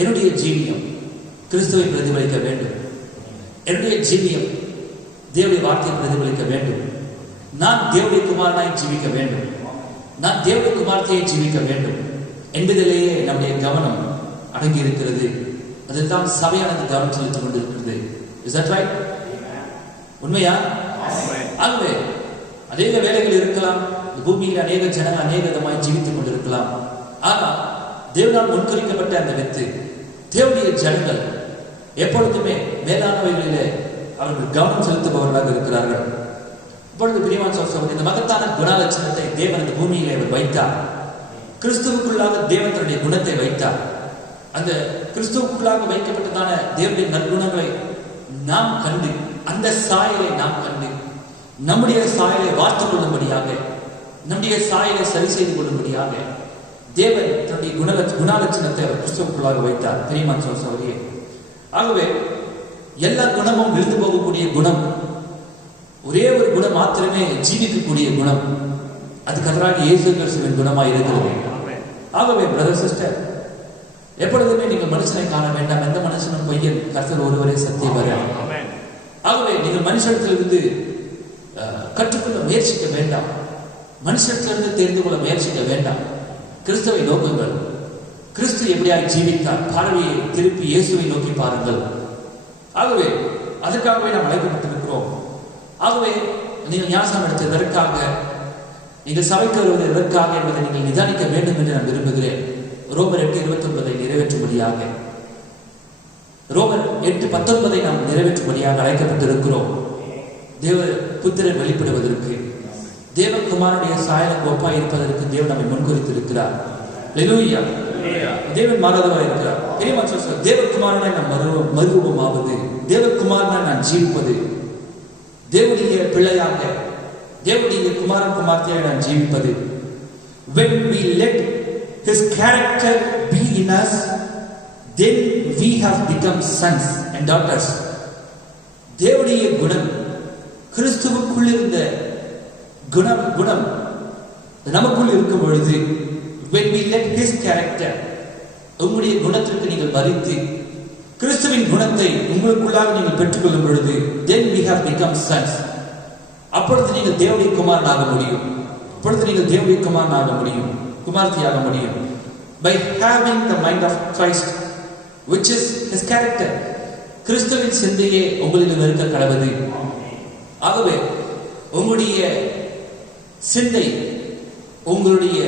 என்னுடைய ஜீவியம் கிறிஸ்துவை பிரதிபலிக்க வேண்டும். என்னுடைய ஜீவியம் தேவனுடைய வார்த்தையை பிரதிபலிக்க வேண்டும். நான் தேவனுடைய குமாரனாய் ஜீவிக்க வேண்டும். நான் தேவனுடைய குமாரத்தையை ஜீவிக்க வேண்டும் என்பதிலேயே நம்முடைய கவனம் அடங்கி இருக்கிறது. அதுதான் சபையானது கவனம் செலுத்திக் கொண்டிருக்கிறது. Is that right? உண்மையா? ஆகவே அநேக வேலைகள் இருக்கலாம், பூமியில் அநேக ஜனங்கள் அநேக விதமாய் ஜீவித்துக் கொண்டிருக்கலாம். ஆனால் தேவனால் முன்குறிக்கப்பட்ட அந்த வித்து, தேவனுடைய ஜனங்கள் எப்பொழுதுமே மேலானவைகளிலே அவர்கள் கவனம் செலுத்துபவர்களாக இருக்கிறார்கள். இப்பொழுது பிரியமான சகோதரர்களே, இந்த மகத்தான குணலட்சணத்தை தேவன் இந்த பூமியிலே அவர் வைத்தார். கிறிஸ்துவுக்குள்ளாக தேவன் தன்னுடைய குணத்தை வைத்தார். அந்த கிறிஸ்துவுக்குள்ளாக வைக்கப்பட்டதான தேவனுடைய நற்குணங்களை நாம் கண்டு, அந்த சாயலை நாம் கண்டு, நம்முடைய சாயலை வார்த்துக் கொள்ளும்படியாக, நம்முடைய சாயலை சரி செய்து கொள்ளும்படியாக தேவன் தன்னுடைய குணலட்சணத்தை அவர் கிறிஸ்துவுக்குள்ளாக வைத்தார். பிரியமான சகோதரர்களே, ஆகவே எல்லா குணமும் விழுந்து போகக்கூடிய குணம், ஒரே ஒரு குணம் மாத்திரமே ஜீவிக்கக்கூடிய குணம், அது கர்த்தராகிய இயேசு கிறிஸ்துவின் குணமாய் இருக்கிறது. ஆகவே பிரதர் சிஸ்டர், எப்பொழுதுமே நீங்கள் மனுஷனை காண வேண்டாம். எந்த மனுஷனும் பொய்யன், கர்த்தர் ஒருவரே சத்தியவர். ஆகவே நீங்கள் மனுஷத்திலிருந்து கற்றுக்கொள்ள முயற்சிக்க வேண்டாம், மனுஷத்திலிருந்து தெரிந்து கொள்ள முயற்சிக்க வேண்டாம். கிறிஸ்துவை நோக்குங்கள். கிறிஸ்து எப்படியாய் ஜீவித்தார், பார்வையை திருப்பி இயேசுவை நோக்கி பாருங்கள். ஆகவே அதற்காகவே நாம் அழைக்கப்பட்டிருக்கிறோம். ஆகவே நீங்கள் ஞானம் எடுத்தது எதற்காக, நீங்கள் சபைக்கு வருவது எதற்காக என்பதை நீங்கள் நிதானிக்க வேண்டும் என்று நான் விரும்புகிறேன். ரோமர் 8:29 நிறைவேற்றும்படியாக, ரோமர் 8:19 நாம் நிறைவேற்றும்படியாக அழைக்கப்பட்டிருக்கிறோம். தேவ புத்திரன் வெளிப்படுவதற்கு, தேவகுமாரனுடைய சாயலுக்கு ஒப்பாய் இருப்பதற்கு தேவன் நம்மை முன்குறித்திருக்கிறார். அல்லேலூயா. தேவன் மாறாதவராய் இருக்கிறார். தேவகுமாரனை நாம் மறுரூபமாவது, தேவகுமாரனை நான் ஜீவிப்பது, தேவனுடைய பிள்ளையாக, தேவனுடைய குமாரன் குமார்த்தியாக நான் ஜீவிப்பது. When we let His character be in us, then we have become sons and daughters. தேவனுடைய குணம், கிறிஸ்துவுக்குள் இருந்த குணம் நமக்குள் இருக்கும் பொழுது, when we let His character, உங்களுடைய குணத்திற்கு நீங்கள் மறித்து கிறிஸ்துவின் குணத்தை உங்களுக்குள்ளாக நீங்கள் பெற்றுக்கொள்ளும் பொழுது, then we have become sons. அப்பொழுது நீங்கள் தேவனுடைய குமாரனாக முடியும். அப்பொழுது நீங்கள் தேவனுடைய குமாரனாக முடியும், குமார்த்தியாக முடியும். By having the mind of Christ, which is His character, கிறிஸ்துவின் சிந்தையே உங்களிடம் இருக்க கடவுது. ஆகவே உங்களுடைய சிந்தை உங்களுடைய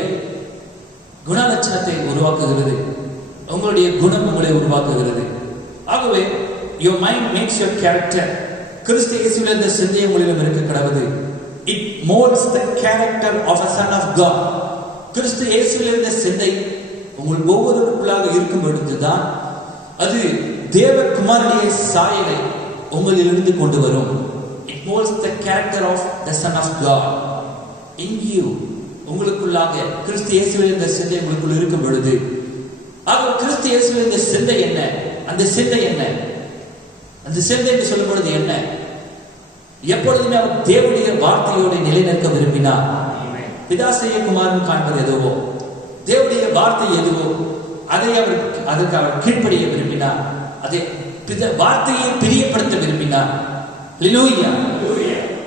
குணலட்சணத்தை உருவாக்குகிறது, உங்களுடைய குணம் உங்களை உருவாக்குகிறது. ஆகவே your mind makes your character. கிறிஸ்து இயேசுவில் இந்த சிந்தை உங்களிடம் இருக்க கடவுது. It molds the character of a son of God. கிறிஸ்து இயேசுவில் இருந்த சிந்தை உங்கள் ஒவ்வொருவருக்குள்ளாக இருக்கும் பொழுதுதான் அது தேவகுமாரனுடைய சாயலை உங்களிலிருந்து கொண்டு வரும். It molds the character of the son of God in you. உங்களுக்குள்ளாக கிறிஸ்து இயேசுவில் இருந்த சிந்தை உங்களுக்குள் இருக்கும் பொழுது, ஆக கிறிஸ்து இயேசுவில் இருந்த சிந்தை என்ன, அந்த சிந்தை என்ன, அந்த சிந்தை என்று சொல்லும் பொழுது என்ன, எப்பொழுதுமே அவர் தேவனுடைய வார்த்தையோடு நிலைநிற்க விரும்பினார். பிதா செய்ய குமாரன் காண்பது எதுவோ, தேவனுடைய வார்த்தை எதுவோ அதை அதற்கு அவர் கீழ்ப்படிய விரும்பினார். அதை வார்த்தையை பிரியப்படுத்த விரும்பினார். அல்லேலூயா.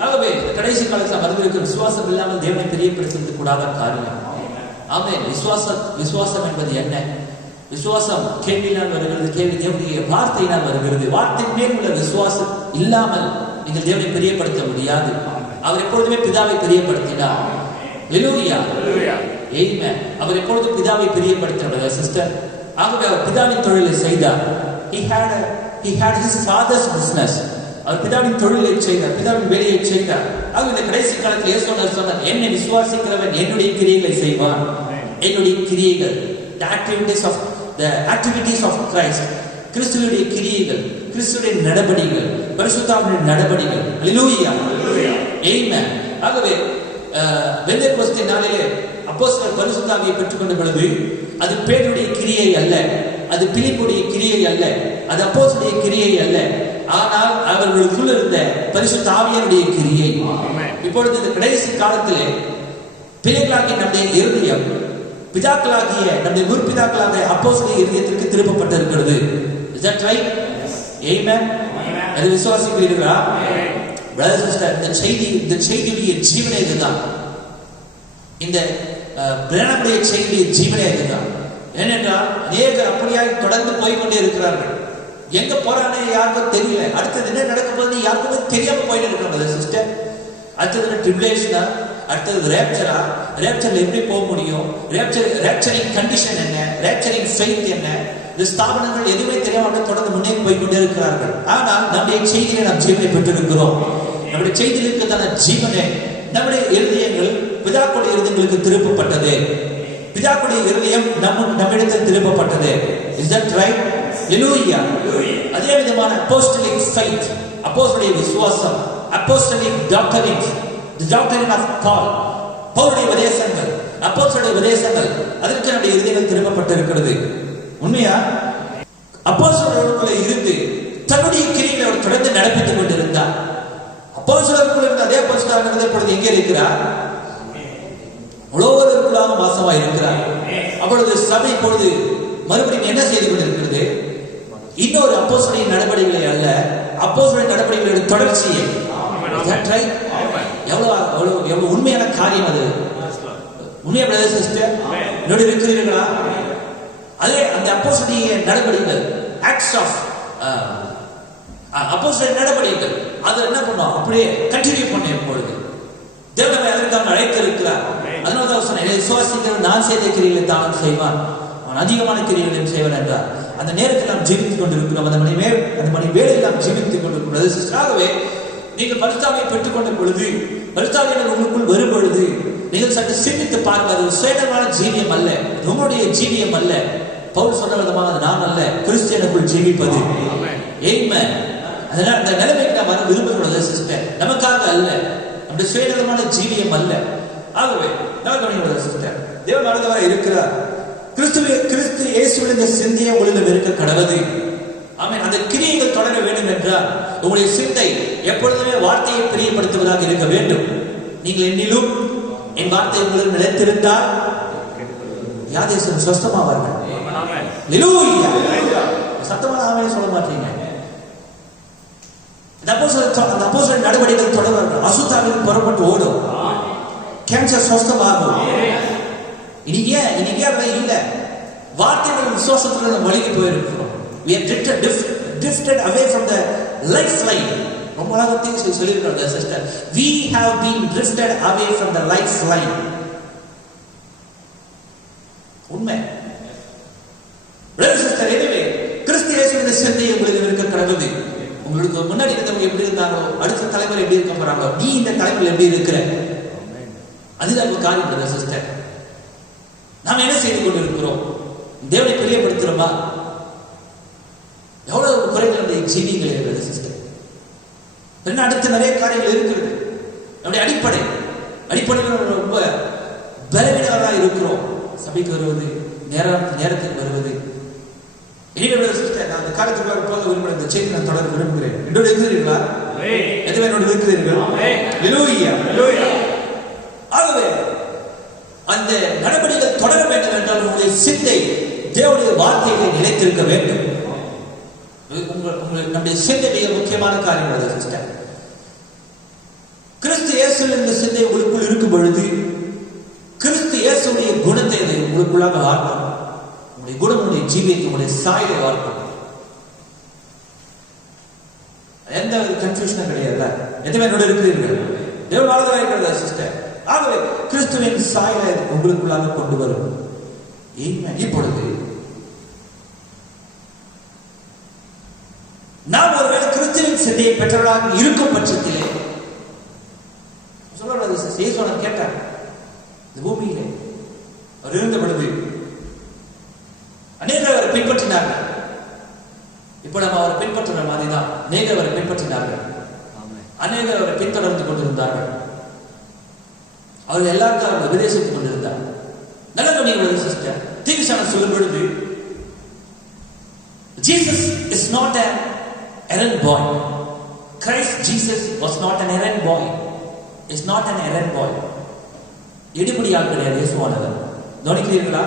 ஆகவே கடைசி காலத்தில் மறுபடியும் விசுவாசம் இல்லாமல் தேவனை பிரியப்படுத்துவது கூடாத காரியம். ஆமென். விசுவாசம் என்பது என்ன? விசுவாசம் கேள்வியினால் வருகிறது, கேள்வி தேவனுடைய வார்த்தையினால் வருகிறது. வார்த்தையின் மேல் உள்ள விசுவாசம் இல்லாமல் நீங்கள் தேவனை பிரியப்படுத்த முடியாது. அவர் எப்பொழுதுமே பிதாவை பிரியப்படுத்தினார். அல்லேலூயா. ஆமென். அவர் எப்பொழுதும் பிதாவை பிரியப்படுத்தினார் சிஸ்டர். ஆகவே அவர் பிதாவின் தொழிலை செய்தார். He had his father's business. அவர் பிதாவின் தொழிலை செய்தார், பிதாவின் வேலையை செய்தார். ஆகவே இந்த கடைசி காலத்தில் இயேசு சொன்னார், என்னை விசுவாசிக்கிறவன் என்னுடைய கிரியைகளை செய்வான். என்னுடைய கிரியைகள், the activities of Christ, கிறிஸ்துவினுடைய கிரியைகள், கிறிஸ்துவினுடைய நடபடிகள், பரிசுத்தாவினுடைய நடபடிகள். அல்லேலூயா. ஆமென். ஆகவே பெந்தெகோஸ்தே நாளிலே அப்போஸ்தலர் பரிசுத்தாவியை பெற்றுக்கொண்ட பொழுது அது பேதுருடைய கிரியை அல்ல, அது பிலிப்புடைய கிரியை அல்ல, அது அப்போஸ்தலருடைய கிரியை அல்ல, ஆனால் அவர்களுக்குள் இருந்த பரிசுத்த ஆவியானுடைய கிரியை. இப்பொழுது இந்த கடைசி காலத்திலே பிள்ளைகளாகிய நம்முடைய இருதயம் பிதாக்களாகிய நம்முடைய முற்பிதாக்களாகிய அப்போஸ்தலருடைய இருதயத்திற்கு திருப்பப்பட்டிருக்கிறது. Is that right? Amen. அது விசுவாசிக்கிறீர்களா? Brothers and sisters, இந்த செய்தியுடைய ஜீவனே இதுதான். இந்த பிராணனுடைய செய்தியுடைய ஜீவனே இதுதான். ஏனென்றால் அநேகர் அப்படியாய் தொடர்ந்து போய்கொண்டே இருக்கிறார்கள். எங்க போறானே யாருக்கும் தெரியல. அடுத்தது என்ன நடக்க போகுது யாருக்குமே தெரியாம போயிட்டு இருக்கிறாங்க சிஸ்டர். அடுத்தது ட்ரிபுலேஷனா, அடுத்தது ரேப்சரா, ரேப்சர்ல எப்படி போக முடியும், ரேப்சரிங் கண்டிஷன் என்ன, ரேப்சரிங் ஃபெய்த் என்ன, இந்த ஸ்தாபனங்கள் எதுவுமே தெரியாம தொடர்ந்து முன்னேறி போய்கொண்டே இருக்கிறார்கள். ஆனால் நம்முடைய செய்தியிலே நாம் ஜீவனை பெற்றிருக்கிறோம். நம்முடைய செய்தியில் இருக்கிறதான ஜீவனே நம்முடைய இருதயங்கள் பிதாக்களுடைய இருதயங்களுக்கு திருப்பப்பட்டது. பிதாக்களுடைய இருதயம் நம்மிடத்தில் திருப்பப்பட்டது. Is that right? ஹalleluya. அதே விதமான அப்போஸ்டலிக் ஃபெய்த், அப்போஸ்தலருடைய விசுவாசம், அப்போஸ்டலிக் டாக்டரின், தி டாக்டரின் ஆஃப் பால், பவுலுடைய உபதேசங்கள், அப்போஸ்தலருடைய உபதேசங்கள், அதற்கு நம்முடைய இருதயங்கள் திருப்பப்பட்டிருக்கிறது. உண்மையா? அப்போஸ்தலர்களுக்குள்ளே இருந்து தன்னுடைய கிரியைகளை அவர் தொடர்ந்து நடப்பித்துக் கொண்டிருந்தார். அப்போஸ்தலருக்குள்ள இருந்த அதே அப்போஸ்தலர் இப்பொழுது எங்கே இருக்கிறார்? உலகத்திற்குள்ளாக வாசமா இருக்கிறார். அப்பொழுது சபை இப்பொழுது மறுபடியும் என்ன செய்து கொண்டிருக்கிறது? இன்னொரு அப்போஸ்தலரின் நடவடிக்கைகளை அல்ல, அப்போஸ்தலரின் நடவடிக்கைகளின் தொடர்ச்சியை. எவ்வளவு உண்மையான காரியம் அது. உண்மையா பிரதர் சிஸ்டர் என்னோட இருக்கிறீர்களா? அதே அந்த அப்போஸ்தலரின் நடவடிக்கைகள், ஆக்ட்ஸ் ஆஃப் அப்போஸ்தலரின் நடவடிக்கைகள், அது என்ன பண்ணோம்? அப்படியே கண்டினியூ பண்ண பொழுது தேவனை அதற்காக அழைத்திருக்கிறார். அதனால்தான் சொன்னேன், விசுவாசிக்கிறவன் நான் செய்த கிரியைகளை தானும் செய்வான், அவன் அதிகமான கிரியைகளையும் செய்வான் என்றார். அந்த நேரத்தில் நாம் ஜீவித்துக் கொண்டிருக்கிறோம். அந்த மணி வேளையில் நாம் ஜீவித்துக் கொண்டிருக்கிறோம். சிஸ்டராகவே நீங்கள் பரிசுத்தாவியை பெற்றுக் கொண்ட பொழுது, பரிசுத்தாவியர் உங்களுக்குள் வரும் பொழுது நீங்கள் சற்று சிந்தித்து பாருங்கள். அது சுயநலமான ஜீவியம் அல்ல, உங்களுடைய ஜீவியம் அல்ல. பவுல் சொன்ன விதமாக நான் அல்ல, கிறிஸ்டியனுக்குள் ஜீவிப்பது. ஆமென். அதனால அந்த நிலைமைக்கு நாம் வர விரும்புகிறோம் சிஸ்டர். நமக்காக அல்ல, நம்முடைய சுயநலமான ஜீவியம் அல்ல. ஆகவே நமக்கு சிஸ்டர் தேவன் ஆண்டவராய் இருக்கிறார். கிறிஸ்து இயேசுவின் இந்த சிந்தையை உங்களிடம் இருக்க கடவுது. ஆமென். அந்த கிரியைகள் தொடர வேண்டும் என்றால் உங்களுடைய சிந்தை எப்பொழுதுமே வார்த்தையை பிரியப்படுத்துவதாக இருக்க வேண்டும். நீங்கள் என்னிலும் என் வார்த்தை உங்களிடம் நிலைத்திருந்தால் யாதேசம் சொஸ்தமாவார்கள். ஹalleluya. சத்தமான ஆமென் சொல்ல மாட்டீங்க. அந்த அப்போஸ்தலர் நடவடிக்கைகள் தொடர்வார்கள். அசுத்தாவின் புறப்பட்டு ஓடும். கேன்சர் சொஸ்தமாகும். இன்னைக்கு அப்படி இல்ல. வார்த்தைகள் விசுவாசத்துல நம்ம வழிக்கு போயிருக்கிறோம். We are drifted away from the lifeline. ரொம்ப அழகாக சொல்லியிருக்காங்க sister. We have been drifted away from the lifeline. உண்மை. பிரதர் சிஸ்டர், எனவே கிறிஸ்து இயேசுவின் சிந்தையை உங்களுக்கு இருக்க கடவுது. உங்களுக்கு முன்னாடி இருந்தவங்க எப்படி இருந்தாங்களோ, அடுத்த தலைமுறை எப்படி இருக்க போறாங்களோ, நீ இந்த தலைமுறை எப்படி இருக்கிற, அதுதான் ஒரு காரியம் பிரதர் சிஸ்டர். நாம் என்ன செய்து கொண்டிருக்கிறோம்? தேவனை பிரியப்படுத்துறோமா? எவ்வளவு குறைகள் நம்முடைய ஜீவியங்கள் இருக்கிறது சிஸ்டர். என்ன அடுத்து நிறைய காரியங்கள் இருக்கிறது. நம்முடைய அடிப்படையில் ரொம்ப பலவீனராக இருக்கிறோம். சபைக்கு வருவது, நேரத்துக்கு வருவது. எனவே சிஸ்டர், நான் அந்த காரியத்துக்குள்ள போக விரும்புகிறேன். இந்த செய்தி நான் தொடர விரும்புகிறேன். என்னோட இருக்கிறீர்களா? எதுவே என்னோட இருக்கிறீர்கள்? ஹalleluya. ஆகவே அந்த நடவடிக்கைகள் தொடர வேண்டும் என்றால் உங்களுடைய சிந்தை தேவனுடைய வார்த்தைகளை நிலைத்திருக்க வேண்டும். நம்முடைய சிந்தை மிக முக்கியமான காரியம் சிஸ்டர். கிறிஸ்து இயேசுவின் இந்த சிந்தை உங்களுக்குள் இருக்கும் பொழுது கிறிஸ்து இயேசுடைய குணத்தை உங்களுக்குள்ளாக வார்க்கும். உங்களுடைய குணம் உங்களுடைய ஜீவியத்தை, உங்களுடைய சாயலை வார்க்கும். எந்த கன்ஃபியூஷனும் கிடையாது. எதுவுமே என்னோட இருக்கிறீர்கள். தேவன் வாழ்ந்தவராக இருக்கிறதா சிஸ்டர். ஆகவே கிறிஸ்துவின் சாயலை உங்களுக்குள்ளாக கொண்டு வரும். இப்பொழுது நாம் ஒருவேளை கிறிஸ்துவின் சிந்தையை பெற்றவர்களாக இருக்கும் பட்சத்திலே சொல்ல கேட்டார். இந்த பூமியிலே அவர் இருந்த பொழுது அநேகர் அவரை பின்பற்றினார்கள். இப்ப நம்ம அவரை பின்பற்றுற மாதிரிதான் அநேகர் அவரை பின்பற்றினார்கள். அநேகர் அவரை பின்தொடர்ந்து கொண்டிருந்தார்கள். அவர்கள் எல்லாருக்கும் அவர்கள் உபதேசித்துக் கொண்டிருந்தார். நல்ல கவனிங்கள் சிஸ்டர். தீர்க்கதரிசனம் சொல்லும் பொழுது Jesus is not an errand boy. Christ Jesus was not an errand boy. Is not an errand boy. எடுபடியாக கிடையாது இயேசுவானவர். கவனிக்கிறீர்களா?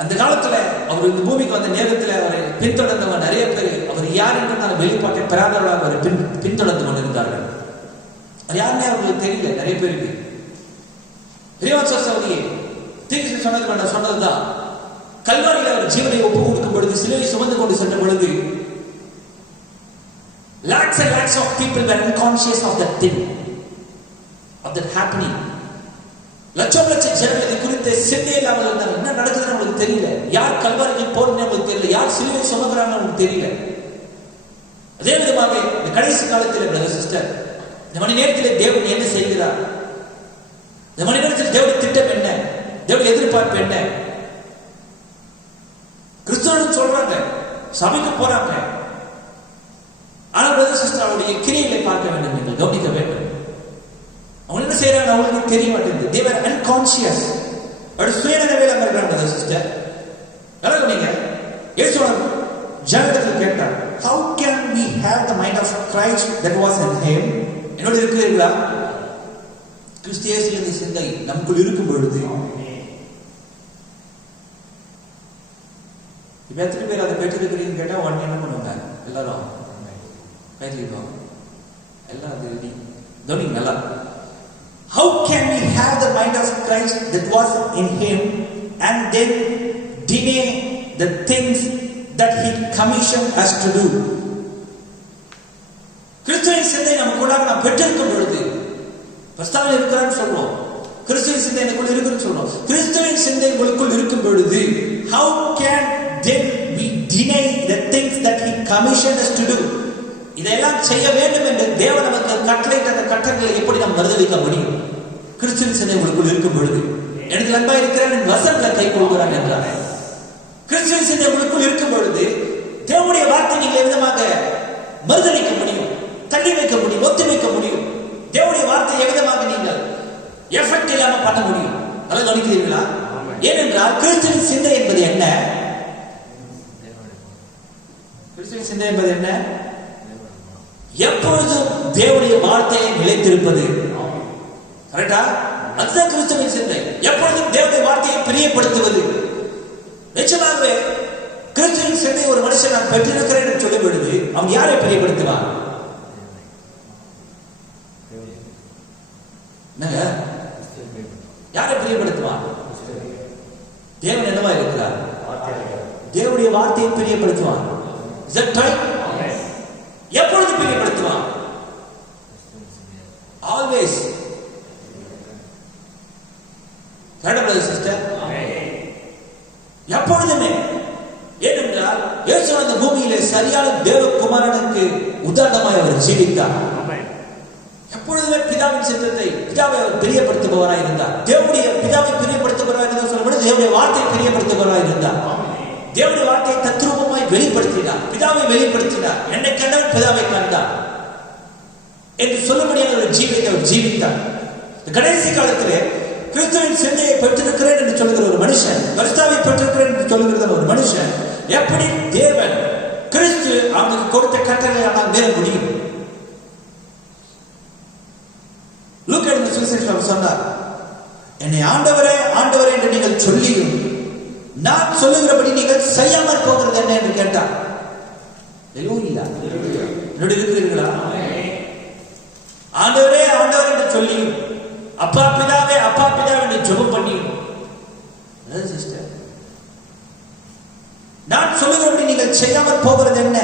அந்த காலத்துல அவர் இந்த பூமிக்கு வந்த நேரத்தில் அவரை பின்தொடர்ந்தவங்க நிறைய பேர் அவர் யார் என்று வெளிப்பாட்டை பெறாதவர்களாக அவரை பின்தொடர்ந்து கொண்டிருந்தார்கள். அது யாருமே அவங்களுக்கு தெரியல. நிறைய பேருக்கு சகோதரியே, தீர்க்கதரிசி சொன்னதுதான். கல்வாரியில் அவர் ஜீவனை ஒப்பு கொடுக்கும் பொழுது, சிலுவை சுமந்து கொண்டு சென்ற பொழுது, lakhs and lakhs of people were unconscious of that thing, of that happening. லட்சம் லட்சம் ஜனங்கள் இதை குறித்த சிந்தை இல்லாமல் இருந்தாங்க. என்ன நடக்குதுன்னு அவங்களுக்கு தெரியல. யார் கல்வாரிக்கு போறதுன்னு அவங்களுக்கு தெரியல. யார் சிலுவை சுமக்கிறான்னு அவங்களுக்கு தெரியல. அதே விதமாக இந்த கடைசி காலத்தில் பிரதர் சிஸ்டர், இந்த மணி நேரத்தில் தேவன் என்ன செய்கிறார்? இந்த மணி நேரத்தில் தேவனுடைய திட்டம் என்ன? தேவனுடைய எதிர்பார்ப்பு என்ன? கிறிஸ்தவர்கள் சொல்றாங்க, சபைக்கு போறாங்க, ஆனால் பிரதர் சிஸ்டர் அவருடைய கிரியைகளை பார்க்க வேண்டும், நீங்கள் கவனிக்க வேண்டும். அவங்க என்ன செய்யறாங்க அவங்களுக்கு தெரிய மாட்டேங்குது. they were unconscious. அவருடைய சுயநினைவில் அமர்கிறாங்க பிரதர் சிஸ்டர். நல்லா நீங்க இயேசுவான் ஜனத்தில் கேட்டார், how can we have the mind of Christ that was in him? என்னோட இருக்கிறீர்களா? கிறிஸ்து இயேசுவின் சிந்தை நமக்குள் இருக்கும் பொழுது, இப்ப எத்தனை பேர் அதை பெற்றிருக்கிறீங்கன்னு கேட்டா உடனே என்ன பண்ணுவாங்க? எல்லாரும் கைதிருக்கோம் எல்லாம் அது ரெடி. கவனிங்க நல்லா. How can we have the mind of Christ that was in him and then deny the things that he commissioned us to do? கிறிஸ்துவின் சிந்தை நமக்குள்ளாக நாம் பெற்றிருக்கும் பொழுது, பிரஸ்தாவில் இருக்கிறான்னு சொல்றோம், கிறிஸ்துவின் சிந்தை எனக்குள் இருக்குன்னு சொல்றோம். கிறிஸ்துவின் சிந்தை உங்களுக்குள் இருக்கும் பொழுது, how can then we deny the things that he commissioned us to do? இதெல்லாம் செய்ய வேண்டும் என்று தேவன் நமக்கு கட்டளையிட்ட அந்த கட்டளைகளை எப்படி நாம் மறுதலிக்க முடியும்? கிறிஸ்துவின் சிந்தை உங்களுக்குள் இருக்கும் பொழுது, எனக்கு அன்பா இருக்கிறான் என் வசனங்களை கை கொள்கிறான் என்றார். கிறிஸ்துவின் சிந்தை உங்களுக்குள் இருக்கும் பொழுது தேவனுடைய வார்த்தை நீங்கள் விதமாக மறுதலிக்க முடியும், தள்ளி வைக்க முடியும், ஒத்தி வைக்க முடியும். தேவனுடைய வார்த்தை எவ்விதமாக நீங்கள் எஃபெக்ட் இல்லாம பண்ண முடியும். நல்லா கவனிக்கிறீர்களா? ஏனென்றால் கிறிஸ்துவின் சிந்தை என்பது என்ன? கிறிஸ்துவின் சிந்தை என்பது என்ன? எப்பொழுதும் தேவனுடைய வார்த்தையை நிலைத்திருப்பது. கரெக்டா? அதுதான் கிறிஸ்துவின் சிந்தை. எப்பொழுதும் தேவனுடைய வார்த்தையை பிரியப்படுத்துவது. நிச்சயமாகவே கிறிஸ்துவின் சிந்தை ஒரு மனுஷன் நான் பெற்றிருக்கிறேன் என்று சொல்லும் பொழுது அவன் யாரை பிரியப்படுத்துவான்? யாரை பிரியப்படுத்துவான்? தேவன் என்னவா இருக்கிறார்? தேவனுடைய வார்த்தையை பிரியப்படுத்துவான். Is that right? எப்பொழுது பிரியப்படுத்துவான்? Always. Correct, brother, sister? எப்பொழுதுமே. ஏனென்றால் இயேசு அந்த பூமியிலே சரியான தேவகுமாரனுக்கு உதாரணமாய் அவர் ஜீவித்தார். எப்பொழுதுமே பிதாவின் சித்தத்தை, பிதாவை அவர் பிரியப்படுத்துபவராய் இருந்தார். தேவனுடைய பிதாவை பிரியப்படுத்துபவராய் இருந்தார் சொல்லும்போது தேவனுடைய வார்த்தையை பிரியப்படுத்துபவராய் இருந்தார். தேவனுடைய வார்த்தையை தத்ரூபமாய் வெளிப்படுத்தினார், பிதாவை வெளிப்படுத்தினார். என்னை கண்டவன் பிதாவை கண்டார் என்று சொல்லும்படியான ஒரு ஜீவித்தை அவர் ஜீவித்தார். கடைசி காலத்திலே கிறிஸ்துவின் சிந்தையை பெற்றிருக்கிறேன் என்று சொல்லுகிற ஒரு மனுஷன், கிறிஸ்துவை பெற்றிருக்கிறேன் என்று சொல்லுகிற ஒரு மனுஷன் எப்படி தேவன் கிறிஸ்து அவனுக்கு கொடுத்த கட்டளை ஆனால் மீற முடியும்? லூக்கா சுவிசேஷத்தில் அவர் சொன்னார், என்னை ஆண்டவரே ஆண்டவரே என்று நீங்கள் சொல்லியும் நான் சொல்லுகிறபடி நீங்கள் செய்யாமல் போகிறது என்ன என்று கேட்டார். என்னோட இருக்கிறீர்களா? ஆண்டவரே ஆண்டவர் என்று சொல்லியும் அப்பா பிதாவே அப்பா பிதாவே என்று ஜெபம் பண்ணியும் சிஸ்டர், நான் சொல்லுகிறபடி நீங்கள் செய்யாமல் போகிறது என்ன?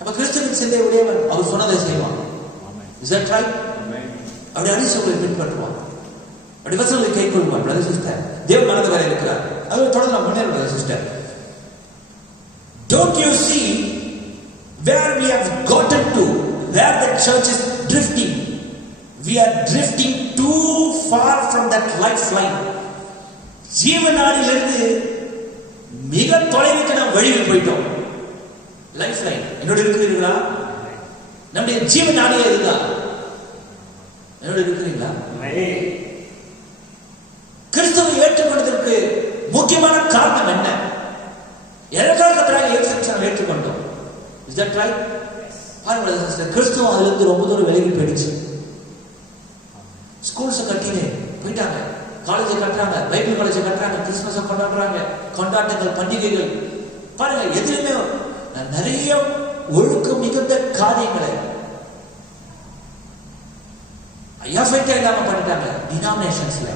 அப்ப கிறிஸ்துவின் சிந்தை உடையவன் அவர் சொன்னதை செய்வான். Is that right? அவருடைய அடிசங்களை பின்பற்றுவான், அவருடைய வசனங்களை கை கொள்வான். பிரதர் சிஸ்டர், தேவன் மனது வரை இருக்கிறார். அதை தொடர்ந்து நாம் முன்னேற. Brother sister, don't you see where we have gotten to, where the church is drifting? We are drifting too far from that lifeline. ஜீவனாடியிலிருந்து மிக தொலைவுக்கு நாம் வழியில் போயிட்டோம். லைஃப் லைன் என்னோட இருக்கிறீர்களா? நம்முடைய ஜீவனாடியே இதுதான். என்னோட இருக்கிறீங்களா? கிறிஸ்துவை ஏற்றுக்கொண்டதற்கு முக்கியமான காரணம் என்ன? எதற்காக கர்த்தராகிய இயேசு கிறிஸ்துவை ஏற்றுக்கொண்டோம்? Is that right? பாருங்க சிஸ்டர், கிறிஸ்துவம் அதுல இருந்து ரொம்ப தூரம் விலகி போயிடுச்சு. ஸ்கூல்ஸ் கட்டினே போயிட்டாங்க, காலேஜ் கட்டுறாங்க, பைபிள் காலேஜ் கட்டுறாங்க, கிறிஸ்துமஸ் கொண்டாடுறாங்க, கொண்டாட்டங்கள், பண்டிகைகள் பாருங்க, எதுலையுமே நிறைய ஒழுக்கம் மிகுந்த காரியங்களை எஃபெக்டே இல்லாம பண்ணிட்டாங்க. டினாமினேஷன்ஸ்ல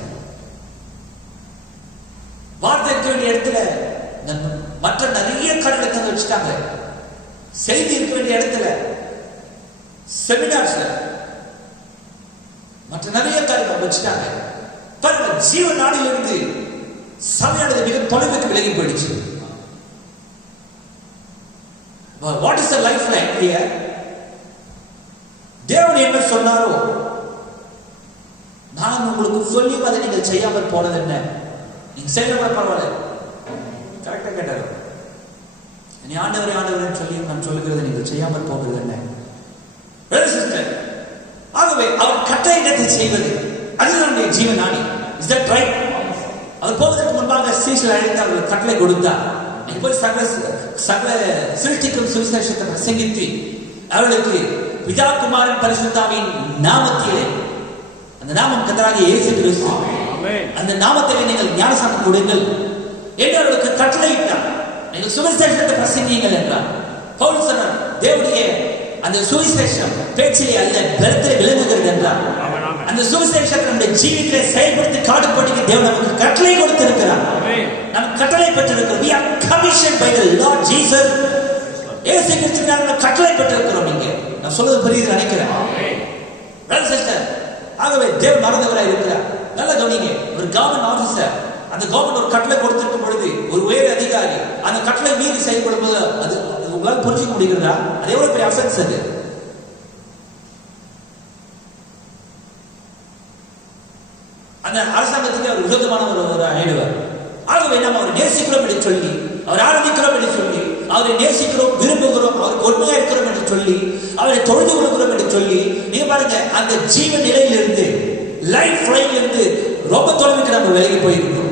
வார்த்தை இருக்க வேண்டிய இடத்துல மற்ற நிறைய காரியங்களை தந்து வச்சுட்டாங்க. செய்தி இருக்க வேண்டிய இடத்துல செமினார்ஸ்ல மற்ற நிறைய காரியங்கள் வச்சுட்டாங்க. பாருங்க, ஜீவ நாடிலிருந்து சபையானது மிக தொலைவுக்கு விலகி போயிடுச்சு. What is the lifeline here? தேவன் என்ன சொன்னாரோ நான் உங்களுக்கு சொல்லியும் அதை நீங்கள் செய்யாமல் போனது என்ன? நீங்க செய்யல கூட பரவாயில்ல, கரெக்டா கேட்டாரு. நீ ஆண்டவரே ஆண்டவரே சொல்லி நான் சொல்லுகிறது நீங்கள் செய்யாமல் போகிறது என்ன? ஆகவே அவர் கட்டளையிடத்தை செய்வது அதுதான் நம்முடைய ஜீவ நாடி. Is that right? அவர் போவதற்கு முன்பாக சீஷர்கள் அழைத்து அவர்கள் கட்டளை கொடுத்தார். நீங்க போய் சகல சிருஷ்டிக்கும் சுவிசேஷத்தை பிரசங்கித்து அவர்களுக்கு பிதா குமாரன் பரிசுத்தாவின் நாமத்திலே, அந்த நாமம் கர்த்தராகிய இயேசு கிறிஸ்து, அந்த நாமத்திலே நீங்கள் ஞானஸ்நானம் கொடுங்கள் என்று அவர்களுக்கு கட்டளையிட்டார். நீங்கள் சுவிசேஷத்தை பிரசங்கியுங்கள் என்றார். பவுல் சொன்னார், தேவனுடைய அந்த சுவிசேஷம் பேச்சிலே அல்ல பலத்திலே விளங்குகிறது என்றார். அந்த சுவிசேஷத்தை நம்முடைய ஜீவிதத்திலே செயல்படுத்தி காட்டுப்பட்டு தேவன் நமக்கு கட்டளை கொடுத்திருக்கிறார். நாம் கட்டளை பெற்றிருக்கிறோம். We are commissioned by the Lord Jesus. இயேசு கிறிஸ்துவினால் நாம் கட்டளை பெற்றிருக்கிறோம். இங்கே நான் சொல்றது புரியுது நினைக்கிறேன். சிஸ்டர், ஆகவே தேவன் மறந்தவராக இருக்கிறார். நல்லா கவனிங்க. ஒரு கவர்மெண்ட் ஆபீசர், அந்த கவர்மெண்ட் ஒரு கட்டளை கொடுத்திருக்கும் பொழுது ஒரு உயர் அதிகாரி அந்த கட்டளை மீறி செயல்படும் போது அது உங்களால் புரிஞ்சுக்க முடிகிறதா? அது எவ்வளவு பெரிய அஃபென்ஸ் அது. அந்த அரசாங்கத்துக்கு அவர் விரோதமான ஒரு ஆயிடுவார். ஆகவே நாம் அவரை நேசிக்கிறோம் என்று சொல்லி, அவர் ஆராதிக்கிறோம் என்று சொல்லி, அவரை நேசிக்கிறோம், விரும்புகிறோம், அவருக்கு உண்மையா இருக்கிறோம் என்று சொல்லி, அவரை தொழுது கொள்கிறோம் என்று சொல்லி, நீங்க பாருங்க, அந்த ஜீவ நிலையிலிருந்து, லைஃப் லைன்ல இருந்து ரொம்ப தொலைவுக்கு நம்ம விலகி போயிருக்கிறோம்.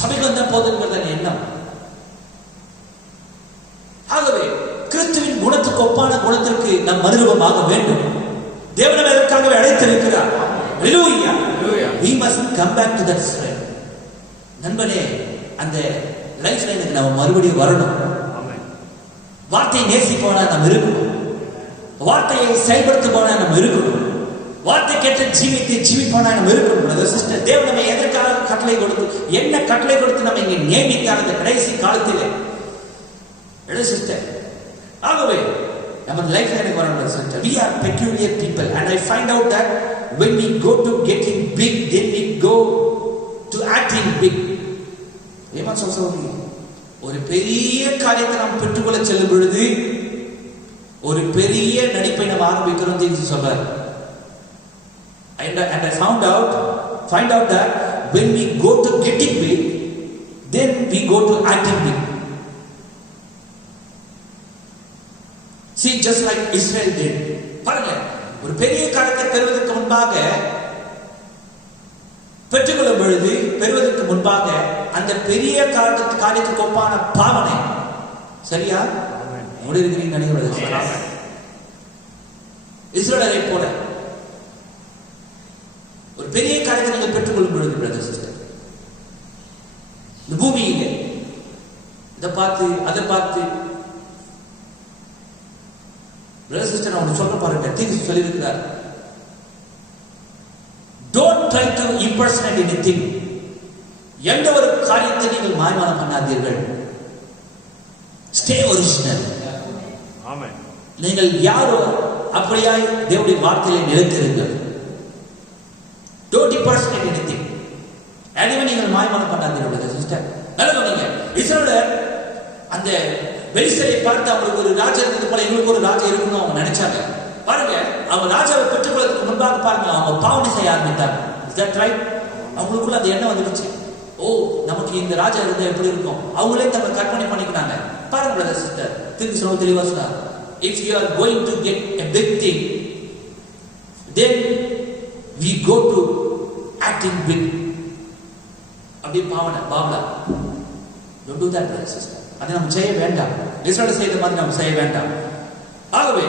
சபைக்கு வந்த போதுங்கிறத எண்ணம். ஆகவே கிறிஸ்துவின் குணத்துக்கு ஒப்பான குணத்திற்கு நம் மறுரூபமாக வேண்டும். தேவன் அதற்காகவே அழைத்திருக்கிறார். Hallelujah. We must come back to that strength. நண்பனே, அந்த லைஃப் லைனுக்கு நம்ம மறுபடியும் வரணும். வார்த்தையை நேசிப்போனா நம்ம இருக்கணும். வார்த்தையை செயல்படுத்துவோனா நம்ம இருக்கணும். வார்த்தை கேட்ட ஜீவிப்போனா நம்ம இருக்கணும். சிஸ்டர், தேவன் நம்ம எதற்காக கட்டளை கொடுத்து, என்ன கட்டளை கொடுத்து நம்ம இங்கே நியமித்தார் இந்த கடைசி காலத்திலே? சிஸ்டர், ஆகவே நம்ம லைஃப் லைனுக்கு வரணும். Sister, we are peculiar people and I find out that when we go to getting big, then we go to acting big. ஏமா சொல்லுங்க, ஒரு பெரிய காரியத்தை நாம் பெற்றுக்கொள்ள செல்லும் பொழுது ஒரு பெரிய நடிப்பை நாம் ஆரம்பிக்கிறோம் என்று சொல்றார். And I find out that when we go to getting big, then we go to acting big. See, just like Israel did. பாருங்க, ஒரு பெரிய காரியத்தை பெறுவதற்கு முன்பாக, பெற்றுக்கொள்ளும் பொழுது பெறுவதற்கு முன்பாக அந்த பெரிய காரியத்துக்கு ஒப்பான பாவனை, சரியா முடிவுகிறீங்க நினைவுறது இஸ்ரவேலை போல ஒரு பெரிய காரியத்தை நீங்கள் பெற்றுக்கொள்ளும் பொழுது, பிரதர் சிஸ்டர், இந்த பூமியில இதை பார்த்து அதை பார்த்து, பிரதர் சிஸ்டர், நான் ஒன்று சொல்ல பாருங்க, தீர்வு சொல்லியிருக்கிறார். Don't try to impersonate anything. எந்த ஒரு காரியத்தை நீங்கள் மாய்மானம் பண்ணாதீர்கள். Stay original. Amen. நீங்கள் யாரோ அப்படியாய் தேவனுடைய வார்த்தையிலே நிலைத்திருங்கள். Don't impersonate anything. எதுவுமே நீங்கள் மாய்மானம் பண்ணாதீர்கள். சிஸ்டர், நல்ல நீங்க இஸ்ரவேலர் அந்த பெலிஸ்தரை பார்த்து அவங்களுக்கு ஒரு ராஜா இருந்தது போல எங்களுக்கு ஒரு ராஜா இருக்கணும் அவங்க நினைச்சாங்க. பாருங்க, அவங்க ராஜாவை பெற்றுக்கொள்வதற்கு முன்பாக பாருங்க அவங்க பாவனை செய்ய ஆரம்பித்தாங்க. Is that right? அவங்களுக்குள்ள அந்த எண்ணம் வந்துடுச்சு. ஓ, நமக்கு இந்த ராஜா இருந்தா எப்படி இருக்கும், அவங்களே தங்களை கற்பனை பண்ணிக்கிறாங்க. பாருங்க பிரதர் சிஸ்டர், திரும்பி சொல்ல தெளிவா சொன்னார். If you are going to get a big thing, then we go to acting big. அப்படி பாவனை பாவலா. Don't do that, brother sister. அதை நம்ம செய்ய வேண்டாம். இஸ்ரவேல் செய்த மாதிரி நம்ம செய்ய வேண்டாம். ஆகவே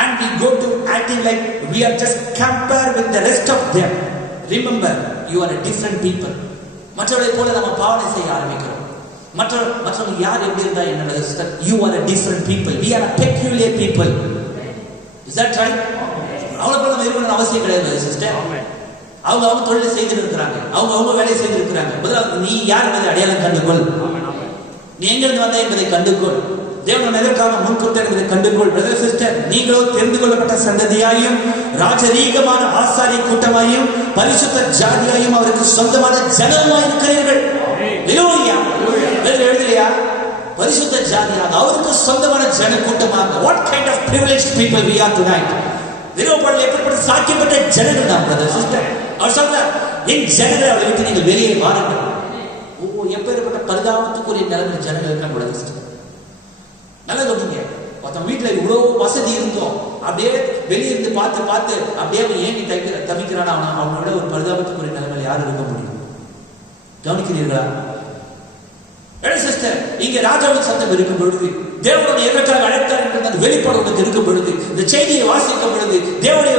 and we go to acting like we are just compared with the rest of them. Remember, you are a different people. மற்றவர்களை போல நம்ம பாவனை செய்ய ஆரம்பிக்கிறோம். மற்றவங்க யார் எப்படி இருந்தா என்ன sister, you are a different people, we are a peculiar people. Is that right? அவளை போல நம்ம இருக்கணும்னு அவசியம் கிடையாது சிஸ்டர். அவங்க தொழிலை செய்து இருக்கிறாங்க, அவங்க வேலையை செய்து இருக்கிறாங்க. முதல்ல நீ யார் என்பதை அடையாளம் கண்டுகொள். நீ எங்கிருந்து வந்த என்பதை கண்டுகொள். தேவன் எதற்காக முன்கொண்டார் என்பதை கண்டுகொள். பிரதர் சிஸ்டர், நீங்களோ தெரிந்து கொள்ளப்பட்ட சந்ததியாயும் ராஜரீகமான ஆசாரிய கூட்டமாயும் பரிசுத்த ஜாதியாயும் அவருக்கு சொந்தமான ஜனமாய் இருக்கிறீர்கள். எழுதலையா? பரிசுத்த ஜாதியாக அவருக்கு சொந்தமான ஜன கூட்டமாக. What kind of privileged people we are tonight? எப்படிப்பட்ட சாக்கியப்பட்ட ஜனங்கள் தான் பிரதர் சிஸ்டர். அவர் சொல்றார், என் ஜனங்களை அவளை விட்டு நீங்கள் வெளியே வாருங்கள். எப்பேற்பட்ட பரிதாபத்துக்குரிய நிலைமை ஜனங்கள் இருக்க பிரதர் சிஸ்டர். நல்லா சொல்றீங்க, ஒருத்தன் வீட்டுல இவ்வளவு வசதி இருந்தோம், அப்படியே வெளியே இருந்து பார்த்து அப்படியே ஏங்கி தவிக்கிறான். அவனை விட ஒரு பரிதாபத்துக்குரிய நிலைமையில் யாரும் இருக்க முடியும்? கவனிக்கிறீர்களா சிஸ்டர்? இங்க ராஜாவின் சத்தம் இருக்கும் பொழுது, தேவனுடைய எதற்காக அழைத்தார் என்ற அந்த வெளிப்பாடு உனக்கு இருக்கும் பொழுது, இந்த செய்தியை வாசிக்கும் பொழுது, தேவனை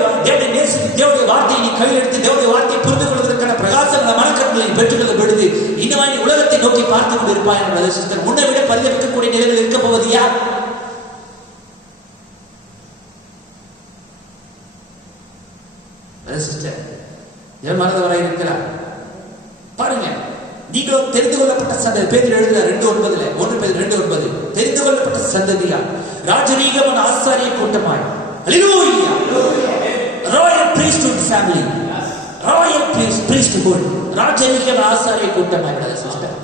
நேசித்து தேவனுடைய வார்த்தையை நீ கையில் எடுத்து தேவனுடைய வார்த்தையை புரிந்து கொள்வதற்கான பிரகாசங்களை மனக்கண்களை பெற்றுக்கொள்ளும் பொழுது, இந்த மாதிரி உலகத்தை நோக்கி பார்த்து கொண்டு இருப்பாய் என்ற சிஸ்டர். முன்னை விட பரிதவிக்கக்கூடிய நிலையில் இருக்க போவது யார்? சிஸ்டர், என் மனதவராய் இருக்கிறார். பாருங்க, நீங்களோ தெரிந்து கொள்ளப்பட்ட சந்ததி. பேதுரு எழுதுகிறார் 2:9, 1 பேதுரு 2:9, தெரிந்து கொள்ளப்பட்ட சந்ததியா ராஜரீகமான ஆசாரிய கூட்டமாய், ஹல்லேலூயா, royal priesthood family, royal priesthood, ராஜரீகமான ஆசாரிய கூட்டமாய். சிஸ்டர்,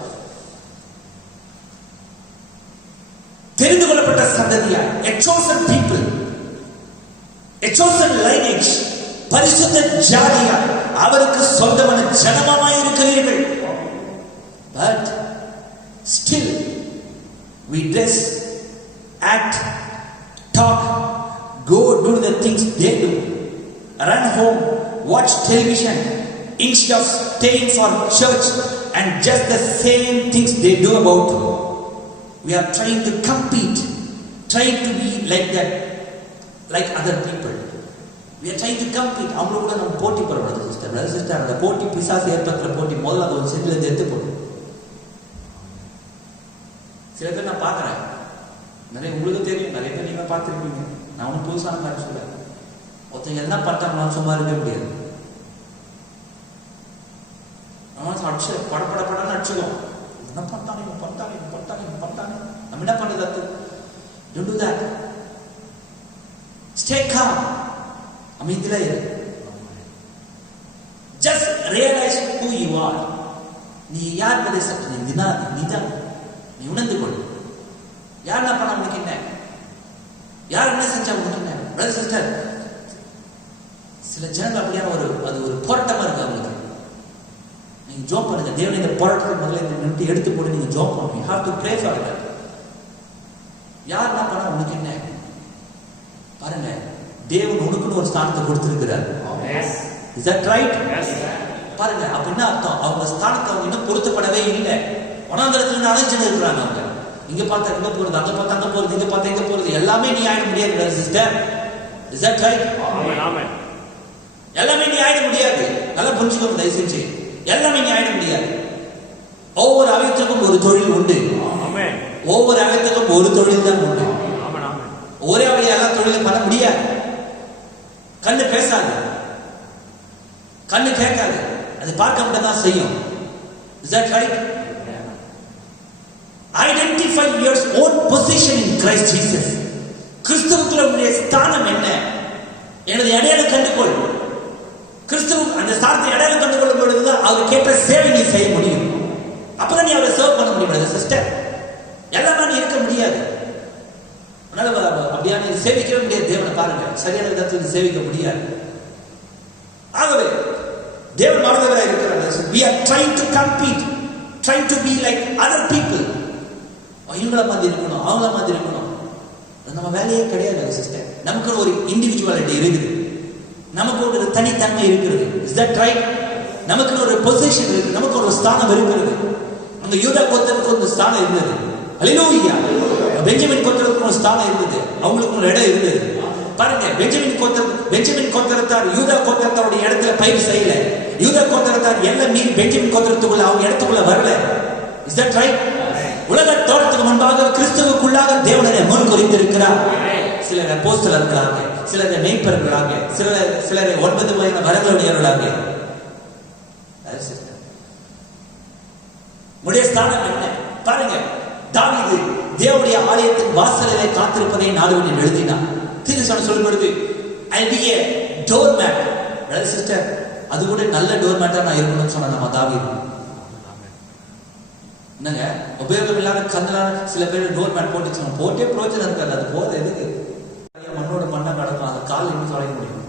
தெரிந்து கொள்ளப்பட்ட சந்ததியா, a chosen people, a chosen lineage, பரிசுத்த ஜாதியா அவருக்கு சொந்தமான ஜனமாய் இருக்கிறீர்கள். But still we dress, act, talk, go do the things they do, run home, watch television instead of staying for church, and just the same things they do about. We are trying to compete, trying to be like that, like other people. We are trying to compete. அவங்களோட நம்ம போட்டி போடுறது sister. அந்த போட்டி பிசாசு ஏற்படுத்துற போட்டி. முதல்ல அது ஒரு செட்டில் இருந்து எடுத்து போட்டு. சில பேர் நான் பார்க்குறேன், நிறைய உங்களுக்கு தெரியும், நிறைய பேர் நீங்க பார்த்துருப்பீங்க. நான் ஒன்றும் புதுசான மாதிரி சொல்ல, ஒருத்தங்க என்ன பண்ணிட்டாங்கன்னு சும்மா இருக்க முடியாது. அடிச்சு படப்படப்படன்னு அடிச்சுடும். என்ன பண்ணிட்டாங்க, நம்ம என்ன பண்றது? Don't do that. Stay calm. அமைதியா இரு. Just realize who you are. நீ யார் என்பதை சற்று நிதானம் நீ உணர்ந்து கொள். யார் என்ன பண்ண உனக்கு என்ன, யார் என்ன செஞ்சா உனக்கு என்ன? பிரதர் சிஸ்டர், சில ஜனங்கள் அப்படியான அது ஒரு போராட்டமா இருக்கு அவங்களுக்கு. நீங்க ஜோப் பண்ணுங்க. தேவன் இந்த போராட்டத்தை முதல்ல இந்த நிமிடம் எடுத்து போட்டு நீங்க ஜோப் பண்ணுங்க. You have to pray for that. யார் என்ன பண்ண உனக்கு என்ன? பாருங்க, தேவன் உனக்குன்னு ஒரு ஸ்தானத்தை கொடுத்திருக்கிறார். Is that right? பாருங்க, அப்ப என்ன அர்த்தம்? அவங்க ஸ்தானத்தை அவங்க இன்னும் பொருத்தப்படவே இல்லை. வனாந்தரத்துல அலைஞ்சு இருக்கிறாங்க. அவங்க இங்க பார்த்தா இங்க போறது, அங்க பார்த்தா அங்க போறது, இங்க பார்த்தா இங்க போறது, எல்லாமே நீ ஆயிட முடியாது சிஸ்டர். Is that right? எல்லாமே நீ ஆயிட முடியாது. நல்லா புரிஞ்சுக்கணும் தயவு செஞ்சு. எல்லாமே நீ ஆயிட முடியாது. ஒவ்வொரு அவயத்துக்கும் ஒரு தொழில் உண்டு. ஒவ்வொரு அவயத்துக்கும் ஒரு தொழில் தான் உண்டு. ஒரே அவய எல்லா தொழிலும் பண்ண முடியாது. கண்ணு பேசாது, கண்ணு கேட்காது, அது பார்க்க மட்டும் தான் செய்யும். Is that right? Identify your own position in Christ Jesus. கிறிஸ்துவுக்குள்ள உன்னுடைய ஸ்தானம் என்ன? எனது அடையாளம் கண்டுகொள். கிறிஸ்துவ அந்த ஸ்தானத்தை அடையாளம் கண்டுகொள்ளும் பொழுதுதான் அவர் கேட்ட சேவை நீ செய்ய முடியும். அப்பதான் நீ அவரை சர்வ் பண்ண முடியும் சிஸ்டர். எல்லாமே நீ இருக்க முடியாது. அதனால அப்படியான சேவிக்கவே முடியாது. தேவனை பாருங்க, சரியான விதத்தில் சேவிக்க முடியாது. ஆகவே தேவன் மறந்தவராக இருக்கிறார். We are trying to compete, trying to be like other people. இவங்கள மாதிரி இருக்கணும், அவங்கள மாதிரி இருக்கணும். நம்ம வேலையே கிடையாது சிஸ்டர். நமக்கு ஒரு இண்டிவிஜுவாலிட்டி இருக்குது, நமக்கு ஒரு தனித்தன்மை இருக்கிறது. Is that right? நமக்கு ஒரு பொசிஷன் இருக்கு, நமக்கு ஒரு ஸ்தானம் இருக்கிறது. அந்த யூதா கோத்திரத்துக்கு ஒரு ஸ்தானம் இருந்தது. ஹல்லேலூயா. பெஞ்சமின் கோத்திரத்துக்கு ஒரு ஸ்தானம் இருந்தது, அவங்களுக்கு ஒரு இடம் இருந்தது. பாருங்க, பெஞ்சமின் கோத்திரத்தார் யூதா கோத்திரத்தாருடைய இடத்துல பயிர் செய்யல. யூதா கோத்திரத்தார் எல்லாம் மீறி பெஞ்சமின் கோத்திரத்துக்குள்ள அவங்க இடத்துக்குள்ள வரல. Is that right? உலக தோற்றத்துக்கு முன்பாக கிறிஸ்துவுக்குள்ளாக தேவனை முன் குறித்திருக்கிறார். சிலர் அப்போஸ்தலர்களாக, சிலர் மேய்ப்பர்களாக, சிலர் 9 வகையான வரங்களுடையவர்களாக. உடைய ஸ்தானம் என்ன பாருங்க. தாவீது தேவனுடைய ஆலயத்தின் வாசலிலே காத்திருப்பதை நாடுவன் எழுதினான். தீர்க்கதரிசனம் சொல்லும் பொழுது I'll be a doormat. Brother sister, அது கூட நல்ல டோர்மேட்டா நான் இருக்கணும்னு சொன்ன நம்ம தாவீது. என்னங்க உபயோகம் இல்லாத கந்தலான சில பேர் டோர்மேட் போட்டு போட்டே பிரோஜனம் இருக்காது. அது போத எதுக்கு? மண்ணோட மண்ணா நடக்கும், அந்த கால் இன்னும் தொலைக்க முடியும்.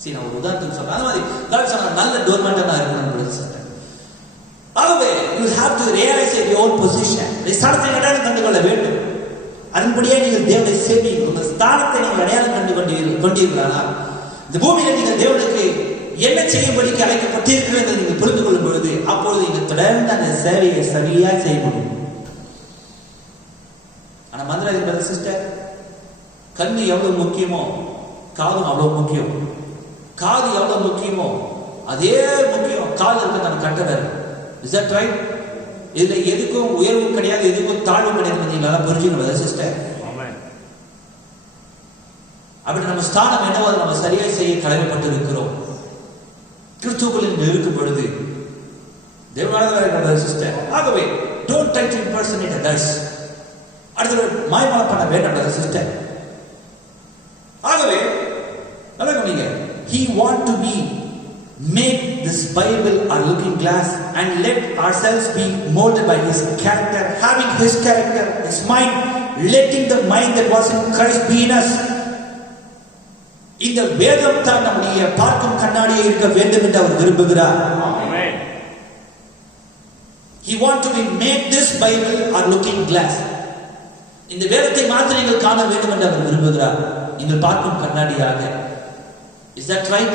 சரி, நான் ஒரு உதாரணத்துக்கு சொல்றேன். அந்த மாதிரி தாவீது சொன்ன நல்ல டோர்மேட்டா நான் இருக்கணும்னு பிரதர் சிஸ்டர். ஆகவே you have to realize your own position. ஸ்தானத்தை அடையாளம் கண்டு கொள்ள வேண்டும். அதன்படியே நீங்கள் தேவனை சேவியுங்கள். உங்கள் ஸ்தானத்தை நீங்கள் அடையாளம் கண்டு கொண்டீர்களா? இந்த பூமியில நீங்கள் தேவனுக்கு என்ன செய்யும்படிக்கு அழைக்கப்பட்டிருக்கிறது என்று நீங்கள் புரிந்து கொள்ளும் பொழுது அப்பொழுது நீங்கள் தொடர்ந்து அந்த சேவையை சரியா செய்ய முடியும். ஆனா மந்திராதி பிரதர் சிஸ்டர், கண்ணு எவ்வளவு முக்கியமோ காதும் அவ்வளவு முக்கியம். காது எவ்வளவு முக்கியமோ அதே முக்கியம் காது இருக்க நம்ம கட்டவர். Is that right? இதுல எதுக்கும் உயர்வும் கிடையாது, எதுக்கும் தாழ்வும் கிடையாது. நீங்க புரிஞ்சுக்கணும் சிஸ்டர். அப்படி நம்ம ஸ்தானம் என்னவோ அதை நம்ம சரியா செய்ய கடமைப்பட்டு இருக்கிறோம். கிறிஸ்துவுக்குள் இருக்கும் பொழுது தேவனால சிஸ்டர். ஆகவே don't try to impersonate others. அடுத்த மாய்மாலம் பண்ண வேண்டாம் சிஸ்டர். ஆகவே நல்லா கவனிங்க. He want to be make this Bible our looking glass and let ourselves be molded by his character, having his character, his mind, letting the mind that was in Christ be in us. இந்த வேதம் தான் நம்முடைய பார்க்கும் கண்ணாடியை இருக்க வேண்டும் என்று அவர் விரும்புகிறார். Amen. He want to be make this Bible our looking glass. இந்த வேதத்தை மாத்திரம் நீங்கள் காண வேண்டும் என்று அவர் விரும்புகிறார், நீங்கள் பார்க்கும் கண்ணாடியாக. Is that right?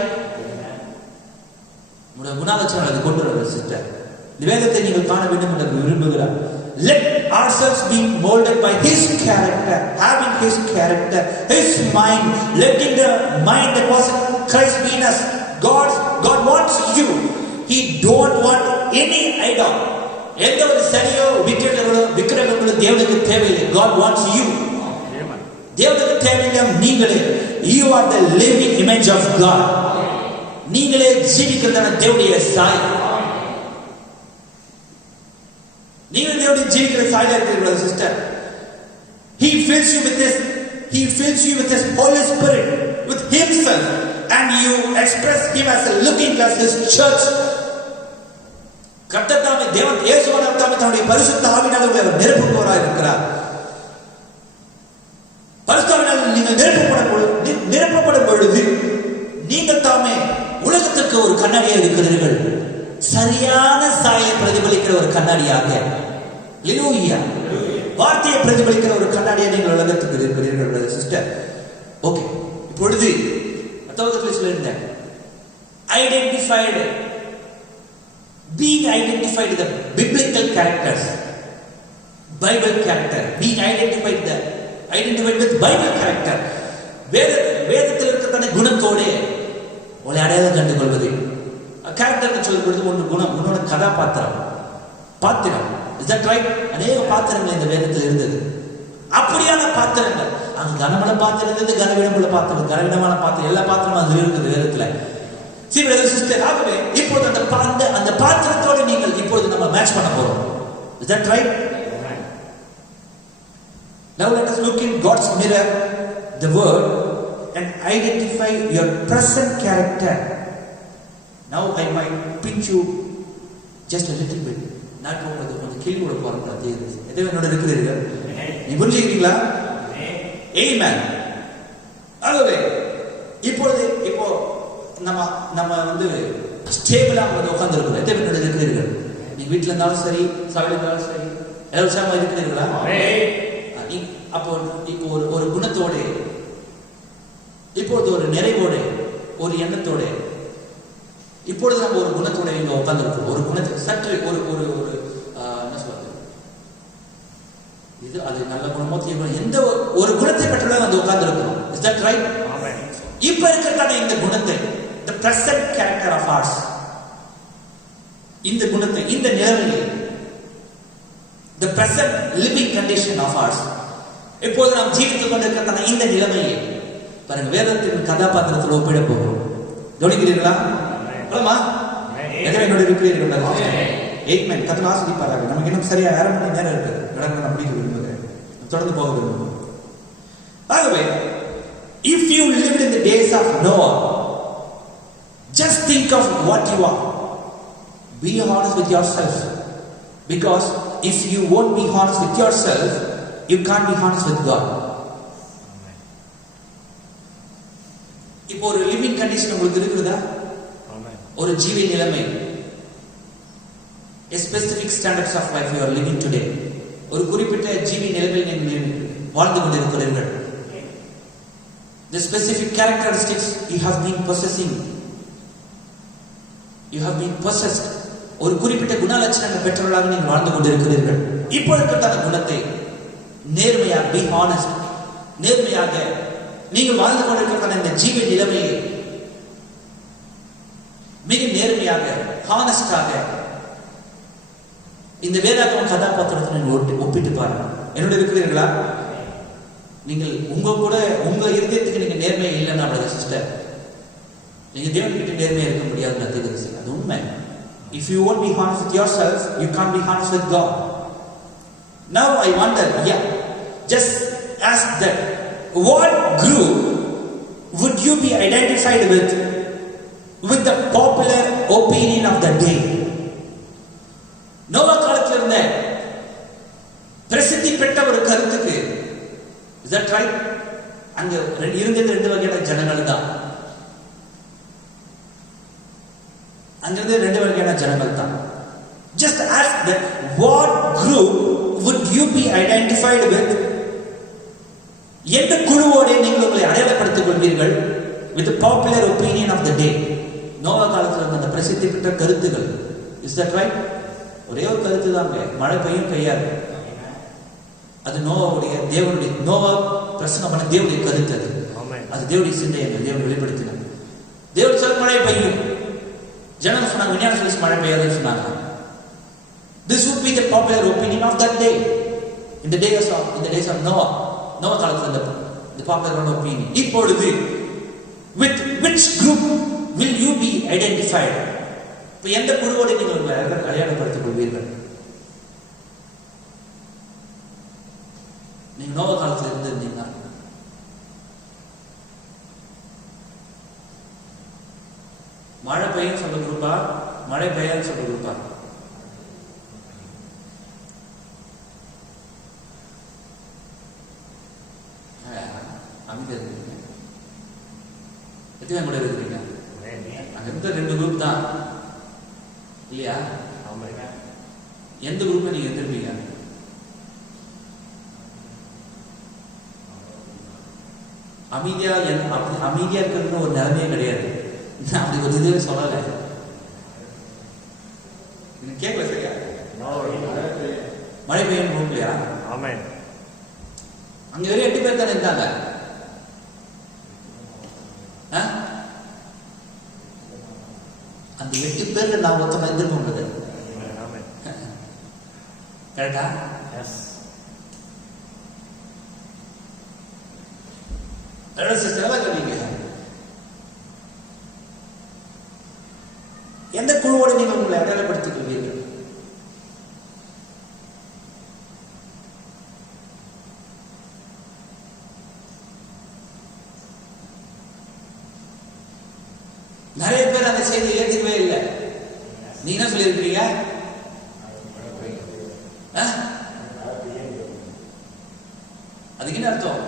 குணாலட்சணம் அது கொண்டு வர சிஸ்டர். இந்த வேதத்தை நீங்கள் காண வேண்டும் என்று விரும்புகிறார். Let ourselves be molded by his character, having his character, his mind, letting the mind that was in Christ be in us. God wants you. He don't want any idol. எந்த ஒரு சரியோ விக்கிரகங்களோ தேவனுக்கு தேவையில்லை. God wants you. தேவனுக்கு தேவையில்லை நீங்களே. You are the living image of God. நீங்களே ஜீவிக்கிறதான தேவனுடைய சாயல். நீங்கள் தேவனுடைய ஜீவிக்கிற சாயலா இருக்கிறீர்கள் sister. He fills you with his Holy Spirit, with himself, and you express him as a looking glass, his church. கர்த்தர் தேவன் இயேசுவானவர் தாமே தன்னுடைய பரிசுத்த ஆவியினாலே உங்களை நிரப்புபவராய் இருக்கிறார். பரிசுத்த ஆவியினால் நீங்கள் நிரப்பப்படும் பொழுது நீங்கள் தாமே உலகத்திற்கு ஒரு கண்ணாடியாக இருக்கிறீர்கள். சரியான சாயை பிரதிபலிக்கிற ஒரு கண்ணாடியாக, ஹல்லேலூயா, வார்த்தையை பிரதிபலிக்கிற ஒரு கண்ணாடியாக நீங்கள் உலகத்துக்கு இருக்கிறீர்கள் சிஸ்டர். ஓகே, இப்பொழுது மத்தவர்கள் சொல்லியிருந்தேன், being identified with the biblical characters, Bible character, being identified with Bible character. வேதத்தில் இருக்கிற குணத்தோடு உங்களை அடையாளம் கண்டு கொள்வது. கேரக்டர் சொல்லும் பொழுது ஒன்று குணம், உன்னோட பாத்திரம். Is that right? அநேக பாத்திரங்கள் இந்த வேதத்தில் இருந்தது. அப்படியான பாத்திரங்கள், அங்க கனமான பாத்திரம் இருந்தது, கனவீனமுள்ள பாத்திரம், கனவீனமான பாத்திரம், எல்லா பாத்திரமும் அது இருக்குது வேதத்துல. சிஸ்டர், ஆகவே இப்பொழுது அந்த பாத்திரத்தோடு நீங்கள் இப்பொழுது நம்ம மேட்ச் பண்ண போறோம். Is that right? Now let us look in God's mirror, the word, and identify your present character. Now I might pinch you just a little bit. நான் உங்களுக்கு கேள்வி கொடுக்க போறேன். எதை என்னோட இருக்கிறீர்கள்? நீ புரிஞ்சுக்கிறீங்களா? Amen. ஆகவே இப்போ நம்ம வந்து ஸ்டேபிளா உட்கார்ந்து இருக்கிறோம். எதை என்னோட இருக்கிறீர்கள்? நீ வீட்டுல இருந்தாலும் சரி, சபையில இருந்தாலும் சரி, எல்லாரும் இருக்கிறீர்களா? அப்போ இப்போ ஒரு குணத்தோடு, இப்பொழுது ஒரு நிறைவோடு, ஒரு எண்ணத்தோடு, இப்பொழுது நம்ம ஒரு குணத்தோட இங்க உட்கார்ந்துருக்கோம். ஒரு குணத்தை சற்று ஒரு என்ன சொல்றது, இது அது நல்ல குணமோ தீய குணம், எந்த ஒரு குணத்தை பெற்றுள்ள வந்து உட்கார்ந்துருக்கிறோம். Is that right? இப்ப இருக்கிறதான இந்த குணத்தை, the present character of ours, இந்த குணத்தை, இந்த நிலைமையை, the present living condition of ours, இப்போது நாம் ஜீவித்துக் கொண்டிருக்கிறதான இந்த நிலைமையை பாருங்க, வேதத்தின் கதாபாத்திரத்தில் ஒப்பிட போகிறோம். கவனிக்கிறீர்களா? என்னோட இருக்கிறீர்கள். கத்தனை ஆசிரிப்பார்கள். நமக்கு இன்னும் சரியா 1/2 மணி நேரம் இருக்குது. நடக்க அப்படி விரும்புகிறேன், தொடர்ந்து போக விரும்புகிறேன். ஆகவே if you lived in the days of Noah, just think of what you are. Be honest with yourself, because if you won't be honest with yourself, you can't be honest with God. இப்போ ஒரு living condition உங்களுக்கு இருக்குதா? ஒரு ஜீவ நிலைமை, a specific standards of life you are living today. ஒரு குறிப்பிட்ட ஜீவ நிலைமையில் நீங்கள் வாழ்ந்து கொண்டிருக்கிறீர்கள். The specific characteristics you have been possessing, you have been possessed. ஒரு குறிப்பிட்ட குணலட்சணங்கள் பெற்றவர்களாக நீங்கள் வாழ்ந்து கொண்டிருக்கிறீர்கள். இப்போ இருக்கிற குணத்தை நேர்மையாக, be honest, நேர்மையாக நீங்கள் வாழ்ந்து கொண்டிருக்கிற இந்த ஜீவ நிலைமையை மிக நேர்மையாக, ஹானஸ்டாக இந்த வேதாகம கதாபாத்திரத்தை நீங்கள் ஒப்பிட்டு பாருங்க. என்னோட இருக்கிறீர்களா? நீங்கள் உங்க இருதயத்துக்கு நீங்க நேர்மையா இல்லைன்னா சிஸ்டர், நீங்க தேவன்கிட்ட நேர்மையா இருக்க முடியாது. அது உண்மை. If you won't be honest with yourself, you can't be honest with God. Now I wonder, just ask that, what group would you be identified with the popular opinion of the day? Noah காலத்தில் இருந்த பிரசித்தி பெற்ற ஒரு கருத்துக்கு, is that right? அங்க இருந்தது 2 வகையான ஜனங்கள் தான். அங்கிருந்து 2 வகையான ஜனங்கள் தான். Just ask that, what group would you be identified with? எந்த குழுவோட நீங்கள் உங்களை அடையாளப்படுத்திக் கொள்வீர்கள்? With the popular opinion of the day. Noah காலத்தில் இருந்த அந்த பிரசித்தி பெற்ற கருத்துகள். Is that right? ஒரே ஒரு கருத்து தாங்க, மழை பெய்யும் பெய்யாது. அது தேவனுடைய நோவா பிரசங்கம் பண்ண தேவனுடைய கருத்து. அது தேவனுடைய சிந்தையை தேவன் வெளிப்படுத்தினார். தேவன் சொல்ல மழை பெய்யும், ஜனங்கள் சொன்னாங்க விஞ்ஞான சொல்லி மழை பெய்யாதுன்னு சொன்னாங்க. This would be the popular opinion of that day. In the days of Noah. Noah காலத்தில் the popular opinion. இப்பொழுது with which group will you be identified? இப்போ எந்த குழுவோடு நீங்கள் அடையாளப்படுத்திக் கொள்வீர்கள்? நீங்க நோவா காலத்தில் இருந்திருந்தீங்கன்னா மழை பெய்யும் சொல்ல குரூப்பா, மழை பெய்யான்னு சொல்ல குரூப்பா? அமைதியா இருக்கீங்க. எத்தனை கூட இருக்கிறீங்க? அங்க இருந்த 2 குரூப் தான் இல்லையா? எந்த குரூப்ல நீங்க இருந்திருப்பீங்க? அமைதியா இருக்கிறது ஒரு நிலைமையே கிடையாது. அப்படி ஒரு இதுவே சொல்லலை. கேட்கல சரியா? மழை பெய்யும் குரூப்லையா? அங்க வெறும் 8 பேர் தானே இருந்தாங்க. அந்த 8 பேர்ல நான் மொத்தம் எதிர்கொண்டது கரெக்டா? எந்த குழுவோடு நீங்கள் உங்களை அடையாளப்படுத்திக் கொள்வீர்கள்? நிறைய பேர் அந்த செய்தியை ஏற்றுக்கவே இல்லை. நீங்க என்ன சொல்லியிருக்கிறீங்க? அதுக்கு என்ன அர்த்தம்?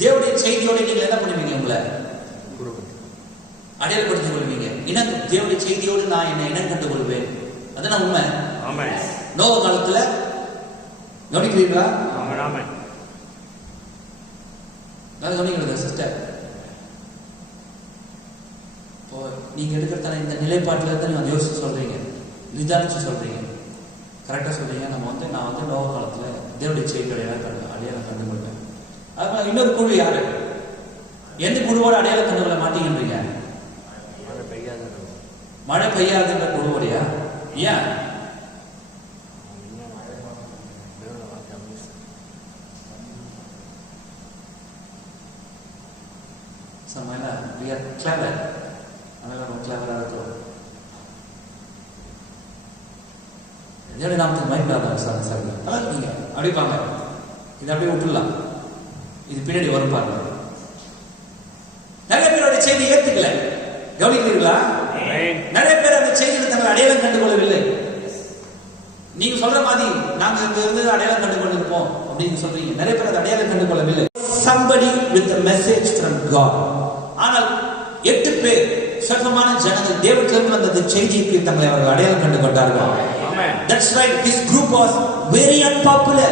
தேவனுடைய செய்தியோட நீங்க என்ன பண்ணுவீங்க? உங்களை அடையாளப்படுத்திக் கொள்வீங்க. தேவனுடைய செய்தியோடு நான் என்ன இனம் கண்டு கொள்வேன். அதுதான் உண்மை. நோவா காலத்துல கவனிக்கிறீங்களா? கவனிக்கிறதா சிஸ்டர்? நீங்க எடுக்கிறதான இந்த நிலைப்பாட்டில் தான் நீங்க யோசிச்சு சொல்றீங்க, நிதானிச்சு சொல்றீங்க, கரெக்டா சொல்றீங்க. நான் வந்து நோவா காலத்துல தேவனுடைய செய்தியோட அடையாளம் கண்டு கொள்வேன். அதனால இன்னொரு குழு யாரு? எந்த குழுவோட அடையாள கண்டுகளை மாட்டிக்கின்றீங்க? மழை பெய்யாதுன்ற குழுவோடையா? ஏன்? we are clever. ரொம்ப கிளவராக இருக்கிறோம். இதோட நாமத்துக்கு மயக்காதான் சார் சார் நீங்க அப்படிப்பாங்க. இதை அப்படியே விட்டுடலாம். இது பின்னாடி வரும் பாருங்க. நிறைய பேரோட செய்தி ஏத்துக்கல. கவனிக்கிறீங்களா? நிறைய பேர் அந்த செய்தியை தங்களை அடையாளம் கண்டு கொள்ளவில்லை. நீங்க சொல்ற மாதிரி நாங்க இருந்து அடையாளம் கண்டு கொண்டிருப்போம் அப்படின்னு சொல்றீங்க. நிறைய பேர் அதை அடையாளம் கண்டு கொள்ளவில்லை. Somebody with a message from God. ஆனால் 8 பேர் சர்வமான ஜனங்கள் தேவனிடமிருந்து வந்த செய்திக்கு தங்களை அவர்கள் அடையாளம் கண்டு கொண்டார்கள். That's right. This group was very unpopular.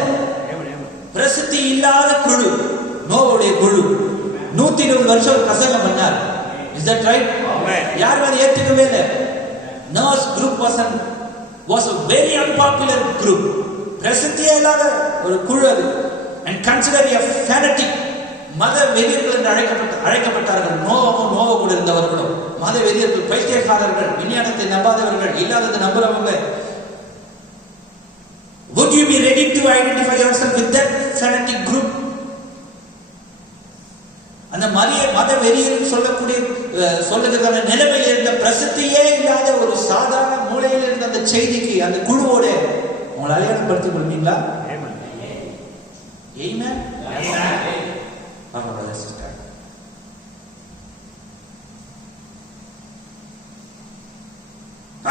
பிரசித்தி இல்லாத குழு, நோவுடைய குழு. 120 வருஷம் பிரசங்கம் பண்ணார். Is that right? யாரும் அதை ஏற்றுக்கவே இல்லை. Noah's group was a very unpopular group. பிரசித்தியே இல்லாத ஒரு குழு அது. And considered a fanatic. மத வெறியர்கள் என்று அழைக்கப்பட்டார்கள். நோவா கூட இருந்தவர்களும் மத வெறியர்கள், பைத்தியக்காரர்கள், விஞ்ஞானத்தை நம்பாதவர்கள், இல்லாததை நம்புறவங்க. Would you be ready to identify yourself with that fanatic group? அந்த மத வெறியர்கள் சொல்லுகிறதான நிலைமையில் இருந்த பிரசித்தியே இல்லாத ஒரு சாதாரண மூலையில் இருந்த அந்த செய்திக்கு அந்த குழுவோட உங்களை அடையாளப்படுத்திக் கொள்வீங்களா? Amen.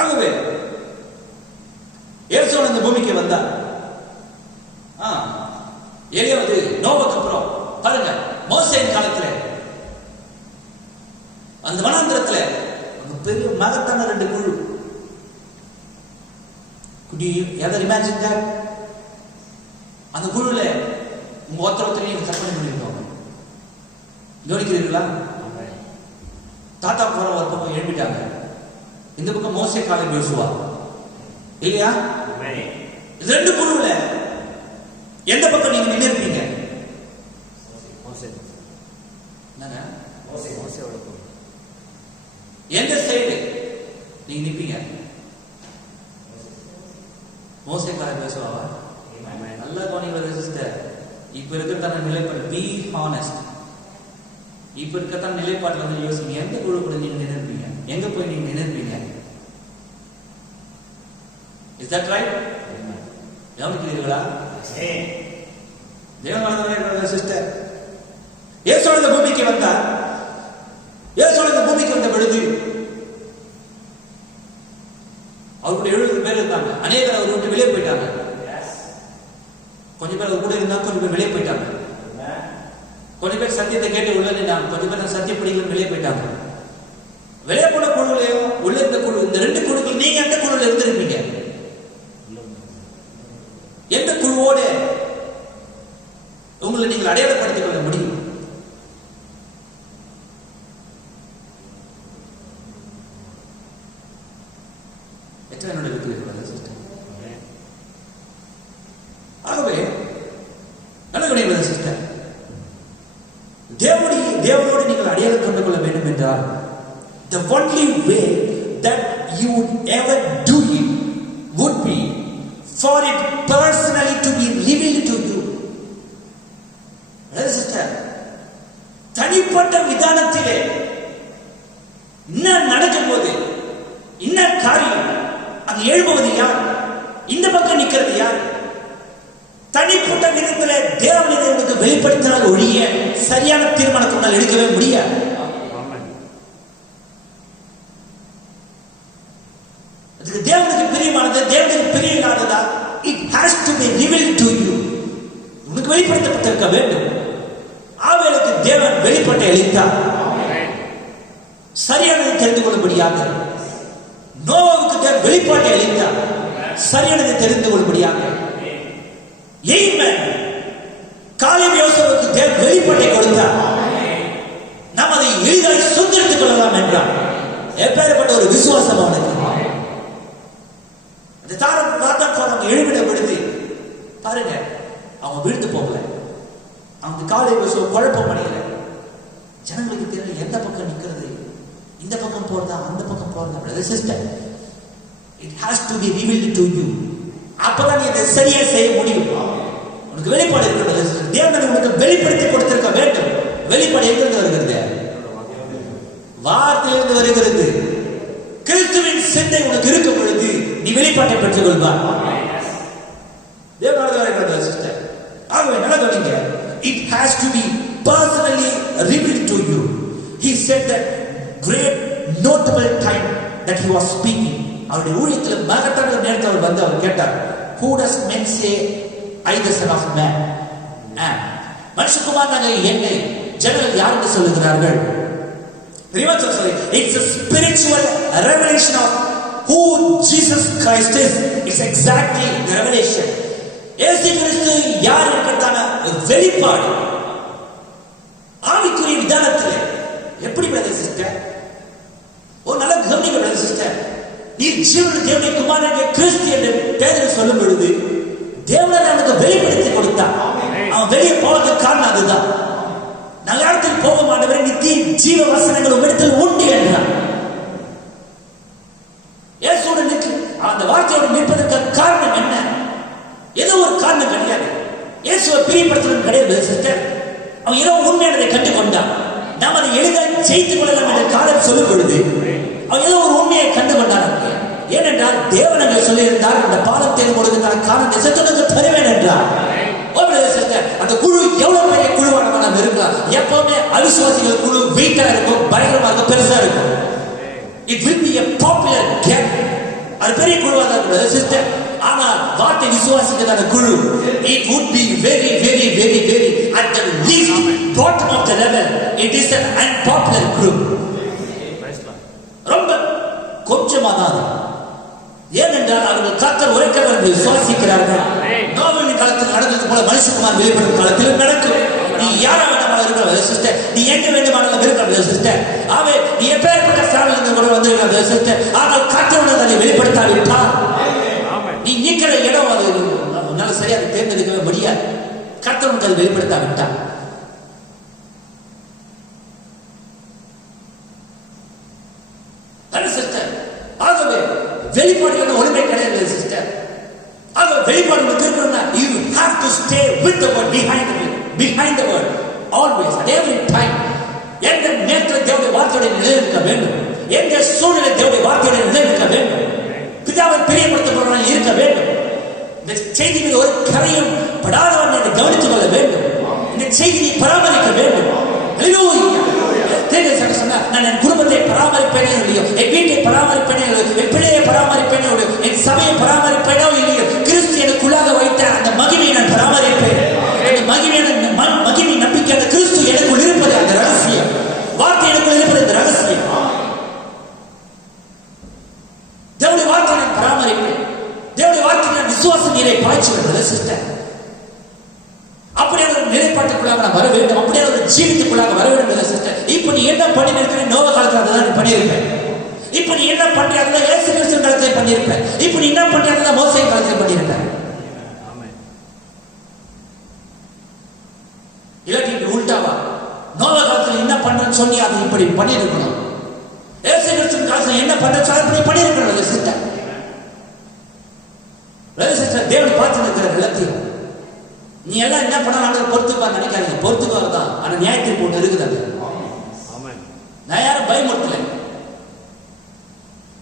ஆகவே ஏசோன் இந்த பூமிக்கு வந்தார். எலியா வந்து நோவுக்கு அப்புறம் பாருங்க, மோசேயின் காலத்துல அந்த வனாந்திரத்துல பெரிய மகத்தான 2 குழு. Could you ever imagine that? அந்த குழுல உங்க ஒருத்தர் நீங்க கற்பனை பண்ணிருக்கோங்க. கவனிக்கிறீர்களா? தாத்தா போற ஒரு பக்கம் எழுப்பிட்டாங்க, இந்த பக்கம் மோசே காலை பேசுவா இல்லையா? 2 குழுல எந்த பக்கம் நீங்க நின்று இருப்பீங்க? எந்த சைடு நீங்க நிப்பீங்க? மோசே காலை பேசுவாவா? நல்லா கவனிக்கிறது சிஸ்டர். இப்ப இருக்கிறதான நிலைப்பாடு, பி ஹானஸ்ட். இப்ப இருக்கிறதான நிலைப்பாட்டுல வந்து யோசிங்க, எந்த குழு கூட நீங்க நினைப்பீங்க? எங்க போய் நீங்க நினைப்பீங்க? Is that right? கவனிக்கிறீர்களா? தேவனானவரே சிஸ்டர், இயேசு இந்த பூமிக்கு வந்தார். இயேசு இந்த பூமிக்கு வந்த பொழுது அவருடைய 70 பேர் இருந்தாங்க. அநேகர் அவர் விட்டு வெளியே போயிட்டாங்க. கொஞ்சம் பேர் அவர் கூட இருந்தாங்க, கொஞ்சம் பேர் வெளியே போயிட்டாங்க. கொஞ்சம் பேர் சத்தியத்தை கேட்டு உள்ள நின்றாங்க, கொஞ்சம் பேர் சத்திய பிடிகள் வெளியே போயிட்டாங்க. வெளியே போன குழுலையும் உள்ள இருந்த குழு, இந்த 2 குழுக்கள் நீங்க எந்த குழுல இருந்திருப்பீங்க? எந்த குழுவோட உங்களை நீங்கள் அடையாளப்படுத்திக் கொள்ள முடியும்? எத்தனை இருக்கிறது சிஸ்டம்? ஆகவே நல்ல சிஸ்டர், தேவனோடு நீங்கள் அடையாளம் கொண்டு கொள்ள வேண்டும் என்றால் the only way that you would ever do it would be for it personally to be revealed to you. Sister, தனிப்பட்ட விதானத்திலே என்ன நடக்கும் போது என்ன காரியம் அது எழுப்புவது யார்? இந்த பக்கம் நிற்கிறது யார்? தனிப்பட்ட விதத்திலே தேவன் உங்களுக்கு வெளிப்படுத்தினால் ஒழிய சரியான தீர்மானத்தை உன்னால் எடுக்கவே முடியாது. அதுக்கு தேவனுக்கு பிரியமானது, தேவனுக்கு பிரிய இல்லாததா? It has to be revealed to you. உனக்கு வெளிப்படுத்தப்பட்டிருக்க வேண்டும். ஆவேலுக்கு தேவன் வெளிப்பட்டை அளித்தார், சரியானதை தெரிந்து கொள்ளும்படியாக. நோவாவுக்கு தேவன் வெளிப்பாட்டை அளித்தார், சரியானதை தெரிந்து கொள்ளும்படியாக. காலேப் யோசேப்புக்கு தேவன் வெளிப்பாட்டை கொடுத்தார், நாம் அதை எளிதாக சுதந்திரித்துக் கொள்ளலாம் என்றார். எப்பேற்பட்ட ஒரு விசுவாசம் அவனுக்கு! அந்த தாரம் எழுப்பிடப்படுது பாருங்க. அவங்க விழுந்து போகல, அவங்க காலேப் யோசேப்பு குழப்பம் அடையல. ஜனங்கள் தெரியல எந்த பக்கம் நிக்கிறது, இந்த பக்கம் போறதா அந்த பக்கம் போறதா. Brother sister, it has to be revealed to you. அப்பதான் நீ அதை சரியா செய்ய முடியும். உனக்கு வெளிப்பாடு இருக்கிறது. தேவன் உனக்கு வெளிப்படுத்தி கொடுத்திருக்க வேண்டும். வெளிப்பாடு எங்கிருந்து வருகிறது? வார்த்தையிலிருந்து வருகிறது. கிறிஸ்துவின் சிந்தை உனக்கு இருக்கும் பொழுது நீ வெளிப்பாட்டை பெற்றுக் கொள்வார். தேவனாக சிஸ்டர், ஆகவே நல்லா கவனிங்க. It has to be personally revealed to you. He said that great notable time that he was speaking. அவருடைய ஊழியத்தில் மகத்தான நேரத்தில் அவர் வந்து அவர் கேட்டார், who does men say I the son of man? மனுஷகுமாரனாக என்னை ஜனங்கள் யார் என்று சொல்லுகிறார்கள்? It's a spiritual revelation of who Jesus Christ is. It's exactly the revelation. இயேசு கிறிஸ்து யார் என்பதான வெளிப்பாடு ஆவிக்குரிய விதானத்தில். எப்படி பிரதர் சிஸ்டர்? ஒரு நல்ல கவனிக்க பிரதர் சிஸ்டர், நீ ஜீவனுள்ள தேவனுடைய குமாரனாகிய கிறிஸ்து என்று பேதுரு சொல்லும் பொழுது தேவன் அவனுக்கு வெளிப்படுத்தி கொடுத்தான். அவன் வெளியே போவதற்கு காரணம் அதுதான். நகரத்தில் போக மாட்டவரை நித்திய ஜீவ வசனங்கள் உம்மிடத்தில் உண்டு என்றார். இயேசுவோடு நிற்கு அந்த வார்த்தையோடு நிற்பதற்கு காரணம் என்ன? ஏதோ ஒரு காரணம் கிடையாது. இயேசுவை பிரியப்படுத்துவது கிடையாது சிஸ்டர். அவன் ஏதோ உண்மையானதை கண்டு கொண்டான். நாம் அதை எளிதாக ஜெயித்துக் கொள்ளலாம் என்ற காலம் சொல்லும் பொழுது அவன் ஏதோ ஒரு உண்மையை கண்டு கொண்டான். ஏனென்றால் தேவனங்கள் சொல்லியிருந்தார், அந்த பாலம் தேர்வு கொடுக்கிறார் காலம் நிசத்துக்கு தருவேன் என்றார். அந்த குழு எவ்வளவு பெரிய குழுவான இருக்கலாம், எப்பவுமே அவிசுவாசிகள் குழு வெயிட்டா இருக்கும், பயங்கரமா இருக்கும், பெருசா இருக்கும். It will be a popular gang. அது பெரிய குழுவா தான் இருக்கும் சிஸ்டர். ஆனால் வார்த்தை விசுவாசிக்கிறதான குழு it would be very very very very at the least bottom of the level. It is an unpopular group. ரொம்ப கொஞ்சமா தான். ஏனென்றால் அவர்கள் கர்த்தர் உரைக்கிறவர்கள் விசுவாசிக்கிறார்கள். நோவாவின் காலத்தில் நடந்தது போல மனுஷகுமார் வெளிப்படும் காலத்தில் நடக்கும். நீ யாரா வேண்டுமானாலும் இருக்கலாம் சிஸ்டர், நீ எங்க வேண்டுமானாலும் இருக்கலாம் சிஸ்டர். ஆவே நீ எப்பேற்பட்ட ஃபேமிலில இருந்து கூட வந்திருக்கலாம் சிஸ்டர். ஆனால் கர்த்தர் அதை வெளிப்படுத்தாவிட்டால் நீ நிக்கிற இடம் அது உன்னால சரியாக தேர்ந்தெடுக்கவே முடியாது. கர்த்தர் அதை வெளிப்படுத்தாவிட்டால் சிஸ்டர். ஆகவே வெளிப்பாடுகள் ஒழுங்கை கிடையாது சிஸ்டர். ஆகவே வெளிப்பாடு இருக்கணும்னா you have to stay with the word, behind the word always at every time. எந்த நேரத்தில் தேவனுடைய வார்த்தையோட நிலைநிற்க வேண்டும், எந்த சூழ்நிலை தேவனுடைய வார்த்தையோட நிலைநிற்க வேண்டும், பிதாவை பிரியப்படுத்தப்படுவதாக இருக்க வேண்டும். இந்த செய்தி மீது ஒரு கரையும் படாதவன் என்று கவனித்துக் கொள்ள வேண்டும். இந்த செய்தியை பராமரிக்க வேண்டும். நான் என் குடும்பத்தை பராமரிப்பேனே இல்லையோ, என் வீட்டை பராமரிப்பேனே இல்லையோ, என் பிள்ளையை பராமரிப்பேனே இல்லையோ, என் சபையை பராமரிப்பேனோ இல்லையோ, கிறிஸ்து எனக்குள்ளாக வைத்த அந்த மகிமையை நான் பராமரிப்பேன். அந்த மகிமை நம்பிக்கை அந்த கிறிஸ்து எனக்குள் இருப்பது அந்த ரகசியம். வார்த்தை எனக்குள் இருப்பது அந்த ரகசியம். தேவனுடைய வார்த்தை நான் பராமரிப்பேன். தேவனுடைய வார்த்தை நான் விசுவாச நீரை பாய்ச்சுவது சிஸ்டர். அப்படியான ஒரு நிலைப்பாட்டுக்குள்ளாக நான் வர வேண்டும். அப்படியான ஒரு ஜீவித்துக்குள்ளாக வர வேண்டும் சிஸ்டர். இப்ப நீ என்ன பண்ணி இருக்கிற நோவ காலத்தில் அதான் நீ பண்ணியிருப்பேன். இப்ப நீ என்ன பண்றீங்க இயேசு கிறிஸ்து காலத்தில் பண்ணியிருப்பேன். இப்ப நீ என்ன பண்றீங்க மோசே காலத்தில் பண்ணியிருப்பேன். இல்லாட்டி உள்டாவா நோவ காலத்தில் என்ன பண்றேன்னு சொல்லி அதை இப்படி பண்ணியிருக்கணும். இயேசு கிறிஸ்து காலத்தில் என்ன பண்ற இப்படி பண்ணியிருக்கணும் சிஸ்டர். சிஸ்டர் தேவனை பார்த்து இருக்கிற எல்லாத்தையும் நீ எல்லாம் என்ன பண்ண பொறுத்துப்பான்னு நினைக்காதீங்க. பொறுத்துக்குவார் தான். ஆனா நியாயத்திற்கு ஒண்ணு இருக்குது. நான் யாரும் பயமுறுத்தல.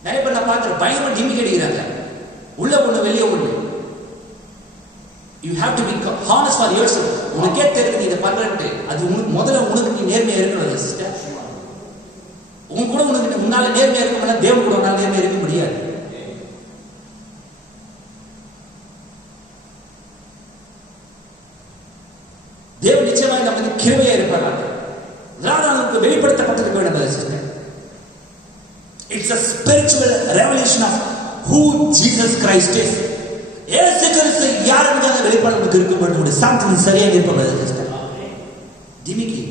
நிறைய பேர் நான் பார்க்கிறேன் பயங்கரமா டிம்மி கடிக்கிறாங்க. உள்ள ஒண்ணு வெளியே ஒண்ணு. You have to be honest for yourself. உனக்கே தெரியுது இதை பண்றேன்ட்டு. அது உனக்கு முதல்ல உனக்கு நீ நேர்மையா இருக்கணும் சிஸ்டர். உன் கூட உனக்கு முன்னால நேர்மையா இருக்க தேவன் கூட உன்னால நேர்மையா இருக்க முடியாது. தேவன் நிச்சயமாக நமக்கு கிருபையா இருப்பார். நமக்கு வெளிப்படுத்தப்பட்டிருக்க வேண்டும். It's a spiritual revelation of who Jesus Christ is. இயேசு கிறிஸ்து யார் என்பதை வெளிப்பாடு நமக்கு இருக்கும் பொழுது சாந்தி சரியாக இருப்பது சிஸ்டர். திமிக்கி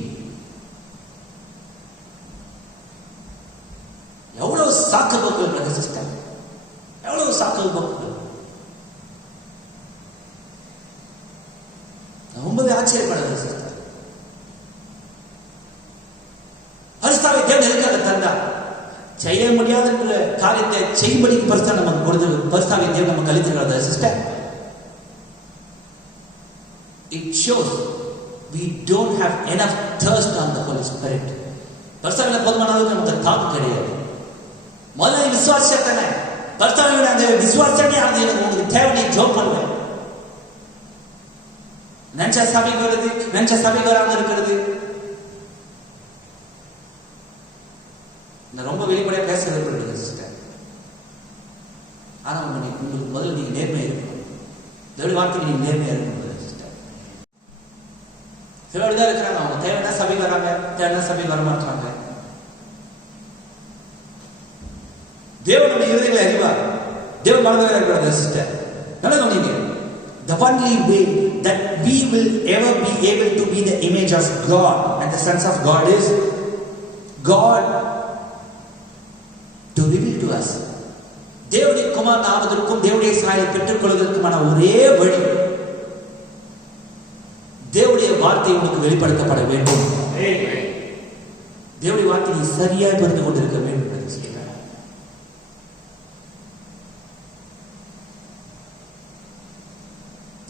எவ்வளவு சாக்கு போக்குகள் சிஸ்டர், எவ்வளவு சாக்கு போக்குகள். ரொம்பவே ஆச்சரியப்படுறது சிஸ்டர். தந்தா. செய்ய முடியாத காரியத்தை செய்யும்படி பரிசா நமக்கு கொடுத்து பரிசாவிய தேவன் நமக்கு அளித்திருக்கிறார் sister. It shows we don't have enough thirst on the Holy Spirit. பரிசாவில போதுமான அளவுக்கு நமக்கு தாக்கு கிடையாது. முதல்ல விசுவாசத்தனை பரிசாவியோட அந்த விசுவாசமே அது எனக்கு உங்களுக்கு தேவை ஜோம் பண்ணுவேன். நினைச்ச சபைக்கு வருது, நினைச்ச சபைக்கு வராமல் இருக்கிறது. நான் ரொம்ப வெளிப்படையா பேச விரும்புறேன் சிஸ்டர். ஆனா உங்களுக்கு முதல்ல நீங்க நேர்மையா இருக்கணும். தேவனுடைய வார்த்தைக்கு நீங்க நேர்மையா இருக்கணும் சிஸ்டர். சில தான் இருக்கிறாங்க, அவங்க தேவையான சபைக்கு வராங்க, தேவையான சபைக்கு வர மாட்டாங்க. தேவனுடைய இருதயங்களை அறிவார். தேவன் மனதில் இருக்கிறார் சிஸ்டர். நல்லா கவனிங்க. The only way that we will ever be able to be the image of God and the sons of God is God to reveal to us. தேவனுடைய குமாரன் ஆவதற்கும் தேவனுடைய சாயலை பெற்றுக் கொள்வதற்குமான ஒரே வழி தேவனுடைய வார்த்தை உனக்கு வெளிப்படுத்தப்பட வேண்டும். தேவனுடைய வார்த்தை நீ சரியாக புரிந்து கொண்டிருக்க வேண்டும்.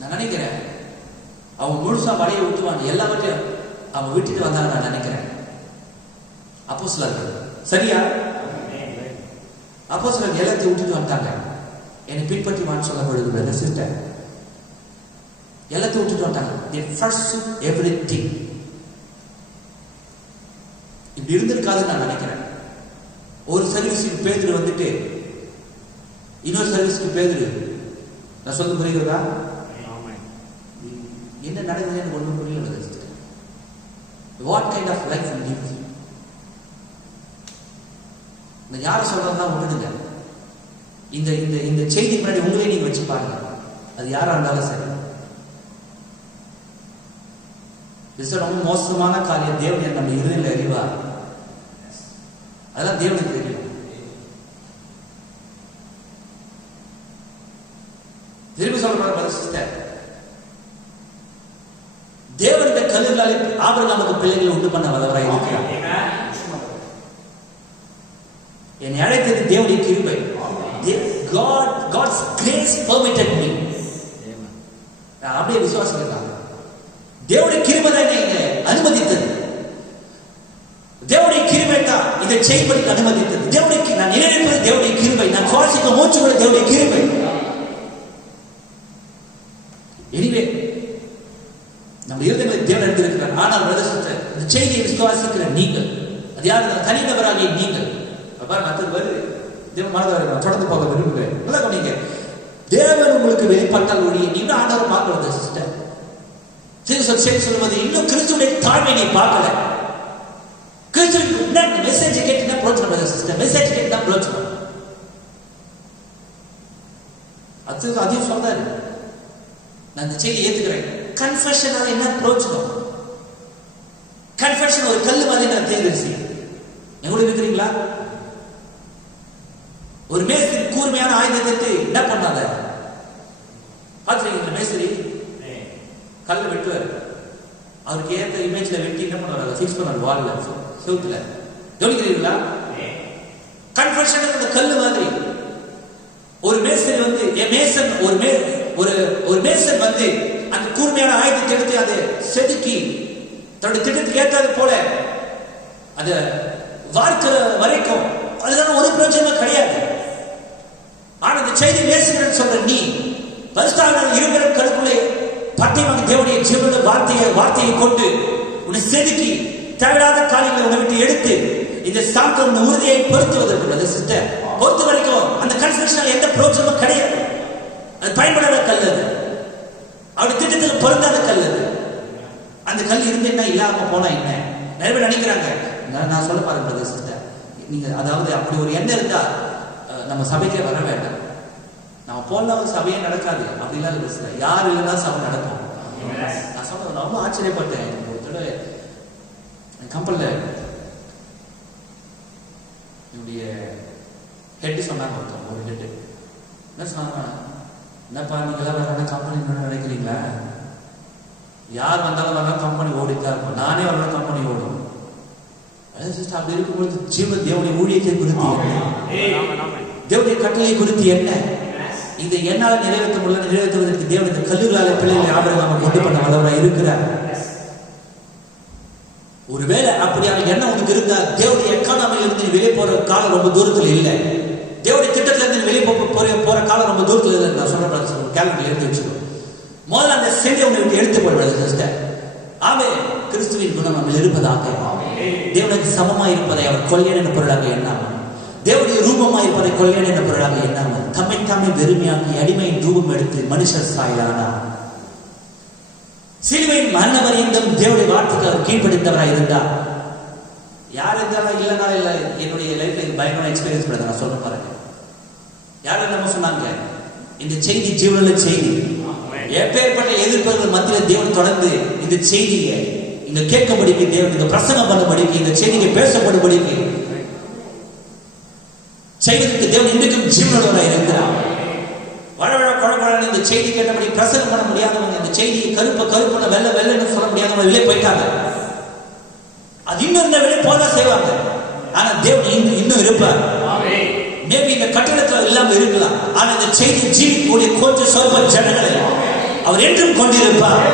நான் நினைக்கிறேன் அவங்க முழுசா வலையை விட்டுவாங்க, எல்லாவற்றையும் அவங்க விட்டுட்டு வந்தாங்க. நான் நினைக்கிறேன் அப்போஸ்தலர்கள் சரியா, அப்போஸ்தலர்கள் எல்லாத்தையும் விட்டுட்டு வந்தாங்க. என்னை பின்பற்றி வான்னு சொல்லப்படுது சிஸ்டர். எல்லாத்தையும் விட்டுட்டு வந்தாங்க. They forsook everything. இப்படி இருந்திருக்காதுன்னு நான் நினைக்கிறேன். ஒரு சர்வீஸுக்கு பேதுரு வந்துட்டு இன்னொரு சர்வீஸுக்கு பேதுரு, நான் சொல்ல புரியுறதா? என்ன நடக்குதுன்னு எனக்கு ஒன்றும் புரியல. What kind of life live? இந்த யாரை சொல்றதுனா விட்டுடுங்க. இந்த இந்த இந்த செய்தி முன்னாடி உங்களே நீங்க வச்சு பாருங்க. அது யாரா இருந்தாலும் சரி. ரொம்ப மோசமான காரியம். தேவன் நம்ம இருதயத்தில் அறிவார். அதெல்லாம் தேவனுக்கு தெரியும். திரும்பி சொல்ற சிஸ்டர், தேவனுடைய கல்லுகளாலே ஆபிரகாமுக்கு பிள்ளைகளை உண்டு பண்ண வல்லவராய் இருக்கிறார். என்னை அழைத்தது தேவனுடைய கிருபை. God's grace permitted me. நான் அப்படியே விசுவாசிக்கிறேன். தேவனுடைய கிருபை தான் என்னை அனுமதித்தது. தேவனுடைய கிருபை தான் இதை செய்யப்படி அனுமதித்தது. தேவனுடைய நான் நினைப்பது தேவனுடைய கிருபை. நான் சுவாசிக்க மூச்சு கூட தேவனுடைய கிருபை. எனிவே நம்ம இருதயங்களை தேவன் எடுத்திருக்கிறார். ஆனால் இந்த செய்தியை விசுவாசிக்கிற நீங்கள், அது யாரு? தனிநபராகிய நீங்கள். மற்றது வருது தேவன் மனதாக தொடர்ந்து போக விரும்புகிறேன். நல்லா கவனிங்க. தேவன் உங்களுக்கு வெளிப்பட்டால் ஒழிய நீங்க ஆண்டவர் பார்க்கறது சிஸ்டர். செய்தி சொல்லுவது இன்னும் கிறிஸ்துடைய தாழ்மை நீ பார்க்கல. கிறிஸ்துவ மெசேஜ் கேட்டுனா பிரோஜனம் சிஸ்டர். மெசேஜ் கேட்டுனா பிரோஜனம். அது அதையும் சொல்றாரு. நான் இந்த செய்தியை ஏத்துக்கிறேன். கன்ஃபெஷனால என்ன பிரோஜனம்? கன்ஃபெஷன் ஒரு கல்லு மாதிரி நான் தேர்ந்தெடுத்து எங்களோட இருக்கிறீங்களா? ஒரு மேஸ்திரி கூர்மையான ஆயுதத்தை என்ன பண்ணாத பாத்துறீங்க. மேஸ்திரி கல்ல வெட்டுவார். அவருக்கு ஏற்ற இமேஜ்ல வெட்டி என்ன பண்ணுவாங்க? ஃபிக்ஸ் பண்ணுவார் வால்ல, செவுத்துல. கவனிக்கிறீங்களா? கன்ஃபெஷன் கல்லு மாதிரி. ஒரு மேஸ்திரி வந்து ஒரு மேசன் வந்து அந்த கூர்மையான ஆயுதத்தை எடுத்து அதை செதுக்கி தன்னுடைய திட்டத்துக்கு ஏற்றது போல அதை வார்க்கிற வரைக்கும் அதுதான் ஒரு பிரயோஜனமும் கிடையாது. ஆனா இந்த செய்தி பேசுகிறேன்னு சொல்ற நீ பரிசுத்தவான்கள் இருவரும் கருக்குள்ளே பட்டயமாக தேவனுடைய ஜீவன வார்த்தையை கொண்டு உன்னை செதுக்கி தேவையில்லாத காரியங்களை உன்னை விட்டு எடுத்து இந்த சாந்தம் உறுதியை பொருத்துவதற்கு சிஸ்டர் பொறுத்த வரைக்கும் அந்த கன்ஃபெஷனால் எந்த பிரயோஜனமும் கிடையாது. அது பயன்படாத கல். அது அவருடைய திட்டத்துக்கு பொருந்தாத கல். அது அந்த கல் இருந்தேன்னா இல்லாம போனா என்ன? நிறைய பேர் நினைக்கிறாங்க. நான் சொல்ல பாருங்க சிஸ்டர், நீங்க அதாவது அப்படி ஒரு எண்ணம் இருந்தா நம்ம சபைக்கே வர வேண்டாம். நம்ம போனாலும் சபையே நடக்காது. அப்படிலாம் இல்லை. யார் இல்லைன்னா சபை நடக்கும். நான் சொன்ன ரொம்ப ஆச்சரியப்பட்டேன். ஒரு தடவை கம்பெனில என்னுடைய ஹெட் சொன்னாங்க. ஒருத்தவங்க ஒரு ஹெட் என்ன சொன்னாங்க? என்னப்பா நீங்களாம் வேற கம்பெனி நினைக்கிறீங்களா? யார் வந்தாலும் வரலாம் கம்பெனி ஓடித்தான் இருக்கும். நானே வரலாம் கம்பெனி ஓடும். அப்படி இருக்கும்போது ஜீவன் தேவனுடைய ஊழியத்தை குறித்து என்ன, தேவனுடைய கட்டளை குறித்து என்ன, இதை என்னால் நிறைவேற்ற முடியல, நிறைவேற்றுவதற்கு தேவன் இந்த கல்லூரியால பிள்ளைகளை ஆபரகம் கொண்டு பண்ண வல்லவராக இருக்கிறார். ஒருவேளை அப்படியான எண்ணம் உனக்கு இருந்தா தேவனுடைய எக்கானமில இருந்து வெளியே போற காலம் ரொம்ப தூரத்துல இல்லை. தேவனுடைய திட்டத்துல இருந்து வெளியே போற காலம் ரொம்ப தூரத்துல இல்லை. நான் சொல்றேன், கேலண்டர்ல எடுத்து வச்சுக்கோ. முதல்ல அந்த செய்தியை உங்களுக்கு எடுத்து போடுறது சிஸ்டர். ஆமே, கிறிஸ்துவின் குணம் நம்ம இருப்பதாக, தேவனுக்கு சமமாக இருப்பதை அவர் கொள்ளையன் என்ற பொருளாக எண்ணாமல், தேவனுடைய ரூபமாக இருப்பதை கொள்ளையன் என்ற பொருளாக எண்ணாமல், தம்மை தாமே வெறுமையாக்கி அடிமையின் ரூபம் எடுத்து மனுஷர் சாயலானார். சிலுவையின் மரணவரையும் தேவனுடைய வார்த்தைக்கு அவர் கீழ்ப்படுத்தவராக இருந்தார். யார் இருந்தாலும் இல்லைனா இல்லை, என்னுடைய லைஃப்ல பயங்கரமான எக்ஸ்பீரியன்ஸ் பண்ண நான் சொல்ல பாருங்க. யாரும் நம்ம சொன்னாங்க, இந்த செய்தி ஜீவனுள்ள செய்தி, எப்பேற்பட்ட எதிர்ப்புகள் மத்தியில் தேவன் தொடர்ந்து இந்த செய்தியை இங்க கேட்கபடிக்கு, தேவன் இங்க பிரசங்கம் பண்ணபடிக்கு, இந்த செய்தியை பேசப்படும்படிக்கு செய்வதற்கு தேவன் இன்றைக்கும் ஜீவனுள்ளவராக இருக்கிறார். வழவழ குழப்பழ இந்த செய்தி கேட்டபடி பிரசங்கம் பண்ண முடியாதவங்க, இந்த செய்தியை கருப்புன்னு வெள்ள வெள்ளன்னு சொல்ல முடியாதவங்க வெளியே போயிட்டாங்க. அது இன்னும் இந்த வெளியே போதான் செய்வாங்க. ஆனா தேவன் இன்னும் இருப்பார். மேபி இந்த கட்டடத்துல இல்லாம இருக்கலாம், ஆனா இந்த செய்தி ஜீவிக்கக்கூடிய கொஞ்சம் சொல்ப ஜனங்களை அவர் என்றும் கொண்டிருப்பார்.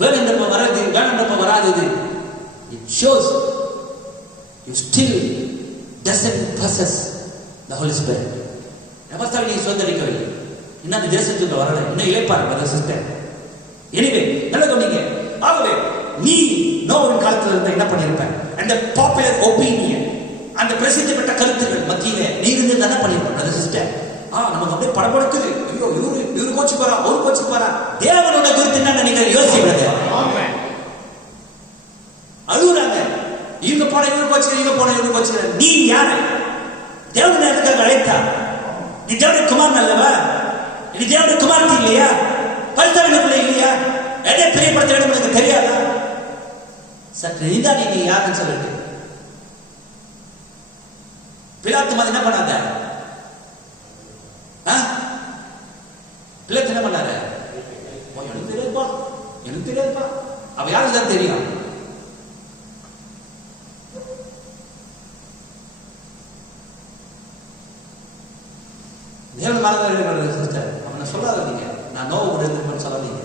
வேணுன்றப்ப வராது, வேணுன்றப்ப வராதது. It shows you still doesn't possess the Holy Spirit. நமஸ்தாவை நீ சுதந்திரிக்கவில்லை, இன்னும் அந்த தேசத்துக்கு வரல, இன்னும் இழைப்பார் சிஸ்டர். எனவே நல்ல கவனிங்க. ஆகவே நீ நோவின் காலத்தில் இருந்தா என்ன பண்ணிருப்ப? அந்த பாப்புலர் ஒப்பீனியன், அந்த பிரசித்தி பெற்ற கருத்துக்கள் மத்தியில நீ இருந்து என்ன பண்ணிருப்ப சிஸ்டர்? நமக்கு அப்படியே படப்படுக்குது, ஐயோ இவரு கோச்சு போறா, ஒரு கோச்சு போறா. தேவனோட குறித்து என்ன நினைக்கிற யோசிக்கிறது. அழுகுறாங்க, இவங்க போன இவரு கோச்சு, இவங்க போன இவரு கோச்சு. நீ யாரு? தேவன் நேரத்துக்காக அழைத்தா? நீ தேவனுடைய குமாரன் அல்லவா? நீ தேவனுடைய குமாரத்தி இல்லையா? பரிசுத்தவான்களுக்குள்ள இல்லையா? எதை பிரியப்படுத்த வேண்டும் எனக்கு தெரியாதா? சற்று நீதான் நீ யாருன்னு சொல்லிட்டு பிலாத்து மாதிரி என்ன பண்ணாத? பிலாத்து என்ன பண்ணாரு? எனக்கு தெரியாதுப்பா, எனக்கு தெரியாதுப்பா. அவ யாருக்கு தான் தெரியும்? தேவன் மாணவர்கள் சிஸ்டர், அவனை சொல்லாதீங்க. நான் நோவு கூட இருந்திருப்பேன்னு சொல்லாதீங்க,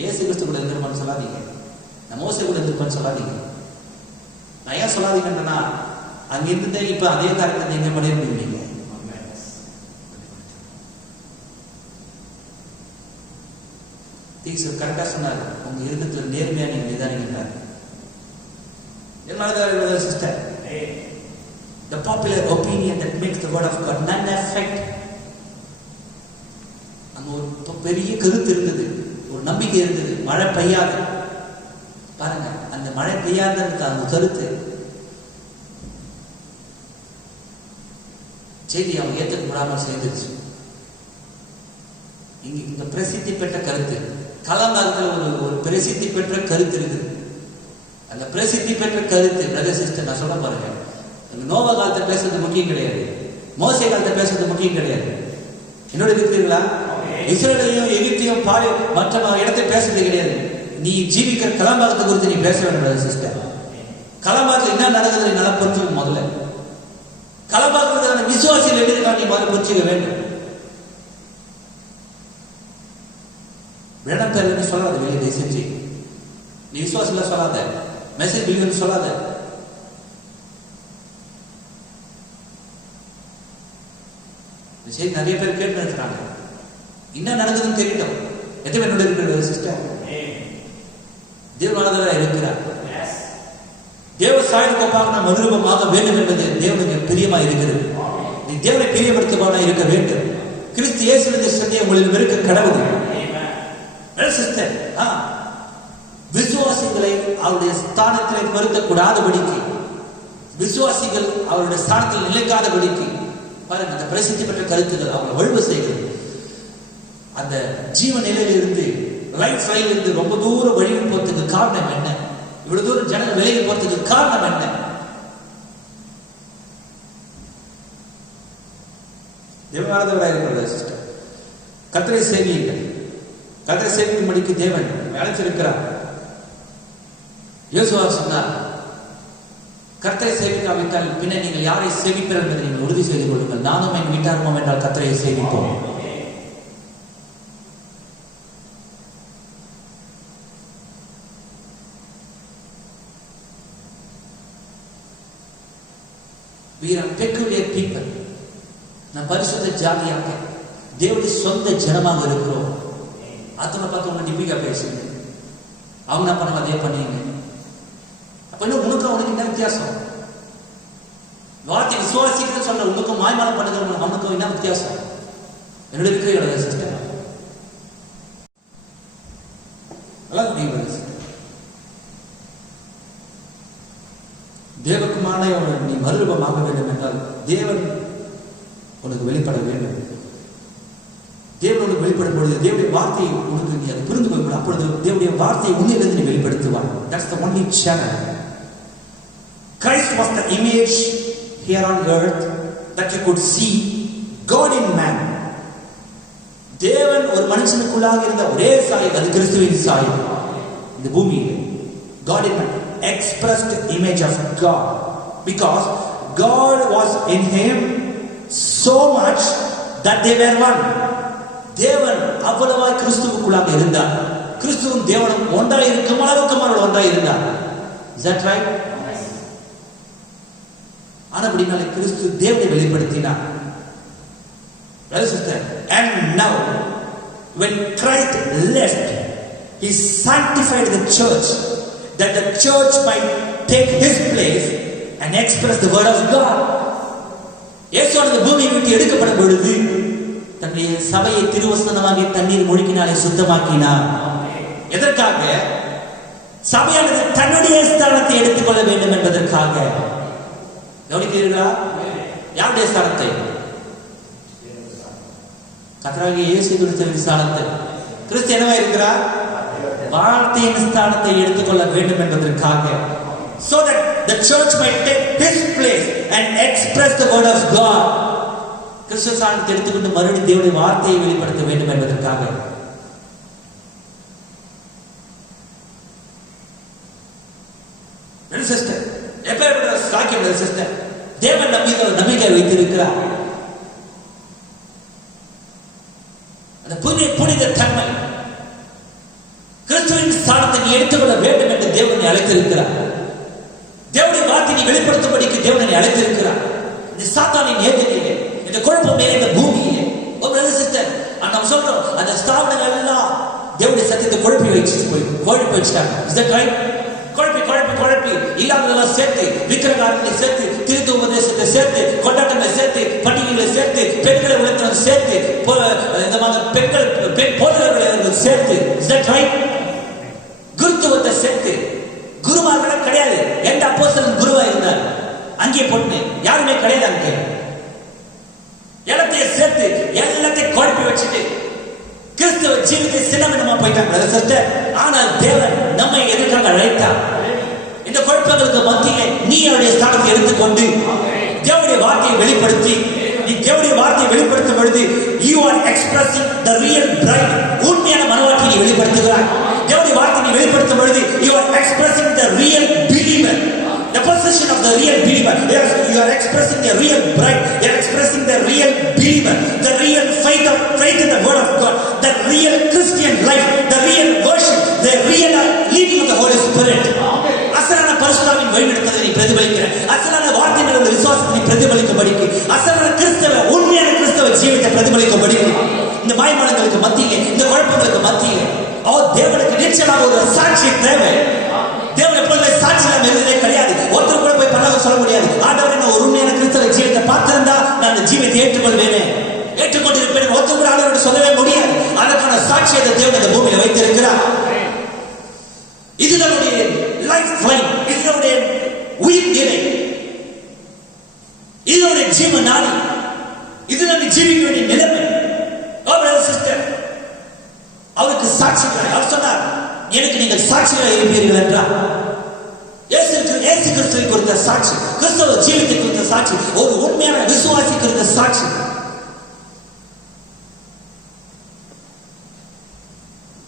இயேசு கிறிஸ்து கூட இருந்திருப்பேன்னு சொல்லாதீங்க, நான் மோசே கூட இருந்திருப்பேன்னு சொல்லாதீங்க. நான் ஏன் சொல்லாதீங்கன்னா, அங்க இருந்தே இப்ப அதே காரியத்தை நீங்க பண்ணிருப்பீங்க. டீச்சர் கரெக்டா சொன்னாரு, உங்க இருந்தத்துல நேர்மையா நீங்க நிதானிக்கிறார். என்ன sister? The popular opinion that makes the word of God none effect. அங்க ஒரு பெரிய கருத்து இருந்தது, ஒரு நம்பிக்கை இருந்தது. மழை பெய்யாது பாருங்க, அந்த மழை பெய்யாததுக்கு அந்த கருத்து செய்தி அவங்க ஏற்றுக்க முடியாமல் செய்திருச்சு. இங்க பிரசித்தி பெற்ற கருத்து, கலங்காலத்தில் ஒரு பிரசித்தி பெற்ற கருத்து இருக்குது. அந்த பிரசித்தி பெற்ற கருத்து பிரதர் சிஸ்டர் நான் சொல்ல பாருங்க, நோவா காலத்தை பேசுறது முக்கியம் கிடையாது, மோசே காலத்தை பேசுறது முக்கியம் கிடையாது. என்னோட இருக்கிறீங்களா? இஸ்ரேலையும் எகிப்தையும் பாடி மற்ற இடத்தை பேசுறது கிடையாது. நீ ஜீவிக்கிற கலாபாகத்தை குறித்து நீ பேச வேண்டும் சிஸ்டர். கலாபாகத்தில் என்ன நடக்குது நல்லா புரிஞ்சுக்க. முதல்ல கலாபாகத்துக்கான விசுவாசிகள் எப்படி இருக்கா நீ முதல்ல புரிஞ்சுக்க வேண்டும். வேணம் பேர் சொல்லாத, வெளியே செஞ்சு நீ விசுவாசில சொல்லாத, மெசேஜ் பில்லுன்னு சொல்லாத. சரி, நிறைய பேர் கேட்டு இருக்கிறாங்க, என்ன நடக்குதுன்னு தெரியட்டும். எத்தனை என்னோட இருக்கிற சிஸ்டர் தேவனானவராக இருக்கிறார். தேவ சாயலுக்கு ஒப்பாக நாம் மறுரூபமாக வேண்டும் என்பது தேவனுக்கு பிரியமா இருக்கிறது. நீ தேவனை பிரியப்படுத்தவனா இருக்க வேண்டும். கிறிஸ்து இயேசுவின் சத்தியம் உங்களில் இருக்க கடவுள் சிஸ்டர். விசுவாசிகளை அவருடைய ஸ்தானத்திலே பொருத்தக்கூடாதபடிக்கு, விசுவாசிகள் அவருடைய ஸ்தானத்தில் நிலைக்காதபடிக்கு பாருங்க, அந்த பிரசித்தி பெற்ற கருத்துக்கள் அவங்களை வலுவ செய்கிறது. அந்த ஜீவ நிலையில இருந்து லைஃப் ஸ்டைல் இருந்து ரொம்ப தூரம் வழி போறதுக்கு காரணம் என்ன? இவ்வளவு தூரம் ஜனங்கள் விலகி போறதுக்கு காரணம் என்ன? தேவனானவராக இருக்கிற சிஸ்டர், கர்த்தரை சேவியுங்கள். கர்த்தரை சேவிக்கும்படிக்கு தேவன் அழைச்சிருக்கிறார். யோசுவா சொன்னார், கர்த்தரை சேவிக்காவிட்டால் பின்ன நீங்கள் யாரை சேவிப்பீர்கள் என்பதை நீங்கள் உறுதி செய்து கொள்ளுங்கள். நானும் என் வீட்டாருமோ என்றால் கர்த்தரை சேவிப்போம். We are peculiar people. நான் பரிசுத்த ஜாதியாக தேவனுடைய சொந்த ஜனமாக இருக்கிறோம். அத்தனை பார்த்து உங்க டிபிகா பேசுங்க, அவங்க என்ன பண்ண அதே பண்ணீங்க. அப்ப இன்னும் உனக்கு அவனுக்கு என்ன வித்தியாசம்? வார்த்தை விசுவாசிக்கிறது சொல்ற உனக்கும் மாய்மாலம் பண்ணுகிற அவனுக்கும் என்ன வித்தியாசம்? என்னுடைய இருக்கிற சிஸ்டர் தேவக்குமான நீ மறுரூபமாக வேண்டும் என்றால் தேவன் உனக்கு வெளிப்பட வேண்டும். தேவன் உனக்கு வெளிப்படும் பொழுது தேவனுடைய வார்த்தையை உனக்கு நீ அதை புரிந்து கொள்ள, அப்பொழுது தேவனுடைய வார்த்தையை உன்னிலிருந்து நீ வெளிப்படுத்துவார். That's the only channel. Christ was the image here on earth that you could see God in man. தேவன் ஒரு மனுஷனுக்குள்ளாக இருந்த ஒரே சாயல், அது கிறிஸ்துவின் சாயல் இந்த பூமியில். God in man, expressed image of God, because God was in him so much that they were one. தேவன் அவ்வளவாய் கிறிஸ்துவுக்குள்ளாக இருந்தார். கிறிஸ்துவும் தேவனும் ஒன்றாய் இருக்கும் அளவுக்கு அவர்கள் ஒன்றாய் இருந்தார். Is that right? ஆனபடினாலே கிறிஸ்து தேவனை வெளிப்படுத்தினார். And now when Christ left, he sanctified the church, that the church might take his place and express the word of God. இயேசுவானது பூமியை விட்டு எடுக்கப்படும் பொழுது தன்னுடைய சபையை திருவசனமாகிய தண்ணீர் முழுக்கினாலே சுத்தமாக்கினார். எதற்காக? சபையானது தன்னுடைய ஸ்தானத்தை எடுத்துக்கொள்ள வேண்டும் என்பதற்காக. கவனிக்கிறீர்களா? யாருடைய ஸ்தானத்தை? கர்த்தராகிய இயேசு கிறிஸ்துவின் ஸ்தானத்தை. கிறிஸ்து என்னவா இருக்கிறார்? வார்த்தையின் ஸ்தானத்தை எடுத்துக்கொள்ள வேண்டும் என்பதற்காக. So that the church might take his place and express the word of God. கிறிஸ்து ஸ்தானத்தை எடுத்துக்கொண்டு மறுபடியும் தேவனுடைய வார்த்தையை வெளிப்படுத்த வேண்டும் என்பதற்காக. சிஸ்டர் எப்பேற்பட்ட சாக்கியம் சிஸ்டர், தேவன் நம்பிக்கை வைத்திருக்கிறார். அந்த புனித தன்மை கிறிஸ்துவின் ஸ்தானத்தை நீ எடுத்துக்கொள்ள வேண்டும் என்று தேவனை அழைத்திருக்கிறார். தேவனுடைய வார்த்தை நீ வெளிப்படுத்தும்படிக்கு தேவனை அழைத்திருக்கிறார். இந்த சாத்தானின் ஏகத்திலே, இந்த குழப்பமே, இந்த பூமியிலே ஒரு சிஸ்டர் நம்ம சொல்றோம் அந்த ஸ்தாபனங்கள் எல்லாம் தேவனுடைய சத்தியத்தை குழப்பி வச்சுட்டாங்க. Is that right? குழப்பி இல்லாததெல்லாம் சேர்த்து, விக்கிரகாரங்களை சேர்த்து, திருத்த உபதேசத்தை சேர்த்து, கொண்டாட்டங்களை சேர்த்து, பண்டிகைகளை சேர்த்து, பெண்களை உழைத்தவர்கள் சேர்த்து, இந்த மாதிரி பெண் போதகர்களை சேர்த்து, Is that right? குருத்துவத்தை சேர்த்து, குருமார்களே கிடையாது. எந்த அப்போஸ்தலன் குருவா இருந்தார்? அங்கே பொண்ணு யாருமே கிடையாது. அங்கே எல்லாத்தையும் சேர்த்து எல்லாத்தையும் குழப்பி வச்சுட்டு கிறிஸ்துவ ஜீவித்தை சின்னமா போயிட்டாங்க. ஆனால் தேவன் நம்மை எதற்காக அழைத்தார்? இந்த குழப்பங்களுக்கு மத்தியிலே நீ அவருடைய ஸ்தானத்தை எடுத்துக்கொண்டு தேவனுடைய வார்த்தையை வெளிப்படுத்தி, நீ தேவனுடைய வார்த்தையை வெளிப்படுத்தும் பொழுது you are expressing the real bride. உண்மையான மனவாட்டியை வெளிப்படுத்துகிறாய். தேவனுடைய வார்த்தையை நீ வெளிப்படுத்தும் பொழுது you are expressing the real believer, the possession of the real believer. Yes, you are expressing the real bride, you are expressing the real believer, the real faith in the word of God, the real Christian life, the real worship, the real leading of the Holy Spirit. அசலான பரிசுத்தாவின் வழிநடத்துதலை நீ பிரதிபலிக்கிற, அசலான வார்த்தை மேல் உள்ள விசுவாசத்தை நீ பிரதிபலிக்கும்படிக்கு, அசலான கிறிஸ்தவ உண்மையான கிறிஸ்தவ ஜீவித்தை பிரதிபலிக்கும்படிக்கு, இந்த மாய்மாலங்களுக்கு மத்தியிலே, இந்த குழப்பங்களுக்கு மத்தியிலே தேவனுக்கு நிச்சயமாக ஒரு சாட்சி தேவை. தேவன் எப்பொழுதுமே சாட்சி இல்லாமல் இருந்ததே கிடையாது. ஒருத்தர் கூட போய் பரவாயில்ல சொல்ல முடியாது. ஆண்டவர் என்ன ஒரு உண்மையான கிறிஸ்தவ ஜீவித்தை பார்த்திருந்தா நான் அந்த ஜீவித்தை ஏற்றுக்கொள்வேனே, ஏற்றுக்கொண்டிருப்பேன் ஒருத்தர் கூட ஆண்டவரோடு சொல்லவே முடியாது. அதற்கான சாட்சியத்தை தேவன் இந்த பூமியில் வைத்திருக்கிறார். இது நம்முடைய லைஃப் லைன், இது நம்முடைய உயிர் நிலை, இது நம்முடைய ஜீவ நாடி, இது நம்முடைய ஜீவிக்க வேண்டிய நிலைமை. சிஸ்டர் அவருக்கு சாட்சிகளை அவர் சொன்னார், எனக்கு நீங்கள் சாட்சிகளை இருப்பீர்கள் என்றார். இயேசு கிறிஸ்துவை குறித்த சாட்சி, கிறிஸ்தவ ஜீவித்தை குறித்த சாட்சி, ஒரு உண்மையான விசுவாசி குறித்த சாட்சி.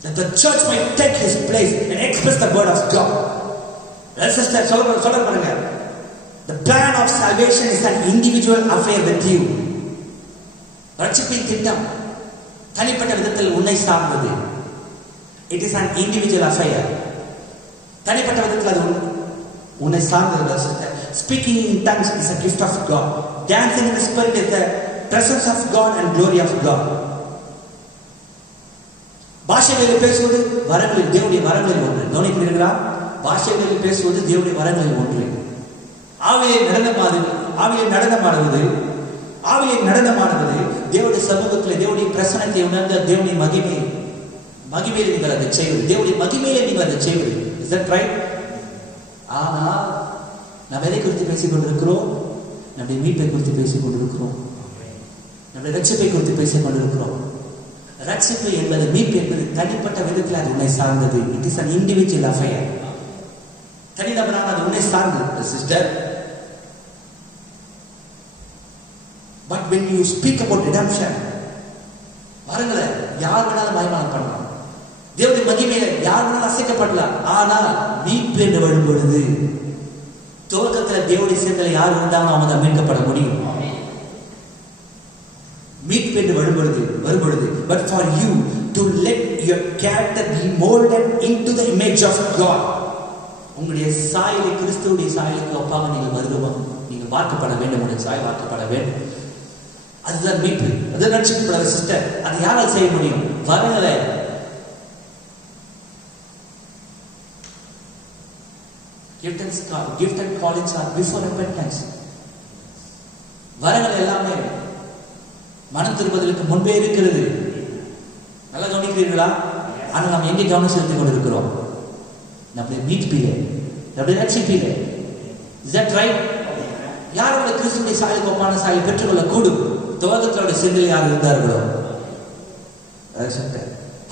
That the church might take his place and express the word of God. Sister சொல்ல பாருங்க, The plan of salvation is an individual affair with you. ரட்சிப்பின் திட்டம் தனிப்பட்ட விதத்தில் உன்னை சார்ந்தது. It is an individual affair. தனிப்பட்ட விதத்தில் அது உன்னை சார்ந்தது. Speaking in tongues is a gift of God. Dancing in the spirit is the presence of God and glory of God. பாஷைகளில் பேசுவது வரங்களில் தேவனுடைய வரங்களில் ஒன்று. கவனிக்கிறீர்களா? பாஷைகளில் பேசுவது தேவனுடைய வரங்களில் ஒன்று. ஆவியை நடனமாடுவது தேவனுடைய சமூகத்தில் தேவனுடைய பிரசன்னத்தை உணர்ந்த தேவனுடைய மகிமையில நீங்கள் அதை செய்வது. தேவனுடைய மகிமையில நீங்கள் அதை செய்வது. Is that right? ஆனால் நாம் எதை குறித்து பேசிக் கொண்டிருக்கிறோம்? நம்முடைய மீட்பை குறித்து பேசிக் கொண்டிருக்கிறோம். நம்முடைய ரட்சிப்பை குறித்து பேசிக் கொண்டிருக்கிறோம். ரட்சிப்பு என்பது, மீட்பு என்பது தனிப்பட்ட விதத்தில் அது உன்னை சார்ந்தது. It is an individual affair. தனிநபரான அது உன்னை சார்ந்தது sister. But when you speak about redemption, வரங்களை யார் வேணாலும் மகிமையானம் பண்ணலாம். தேவனுடைய மகிமையில யார் வேணாலும் அசைக்கப்படலாம். ஆனால் மீட்பு என்று வரும்பொழுது துவக்கத்தில் தேவனுடைய சேர்ந்தல யார் இருந்தாலும் அவங்க தான் மீட்கப்பட முடியும். மீட்பு என்று வரும்பொழுது but for you to let your character be molded into the image of God, உங்களுடைய சாயலை கிறிஸ்துவுடைய சாயலுக்கு ஒப்பாக நீங்கள் வார்க்கப்பட வேண்டும். உங்களுடைய சாய் வார்க்கப்பட வேண்டும். அதுதான் மீட்பு. அது ரட்சிக்கப்பட சிஸ்டர். அது யாரால் செய்ய முடியும்? வரங்களை gift and callings are before repentance. வரங்கள் எல்லாமே மனம் திரும்புதலுக்கு முன்பே இருக்கிறது. நல்லா கவனிக்கிறீர்களா? ஆனால் நாம் எங்கே கவனம் செலுத்திக் கொண்டிருக்கிறோம்? நம்முடைய மீட்பிலே, நம்முடைய ரட்சிப்பிலே. Is that right? யார் உங்களை கிறிஸ்துவின் சாயலுக்கு ஒப்பான சாயலை பெற்றுக்கொள்ள கூடும்? துவக்கத்தோட சிந்தையில் யார் இருந்தார்களோ.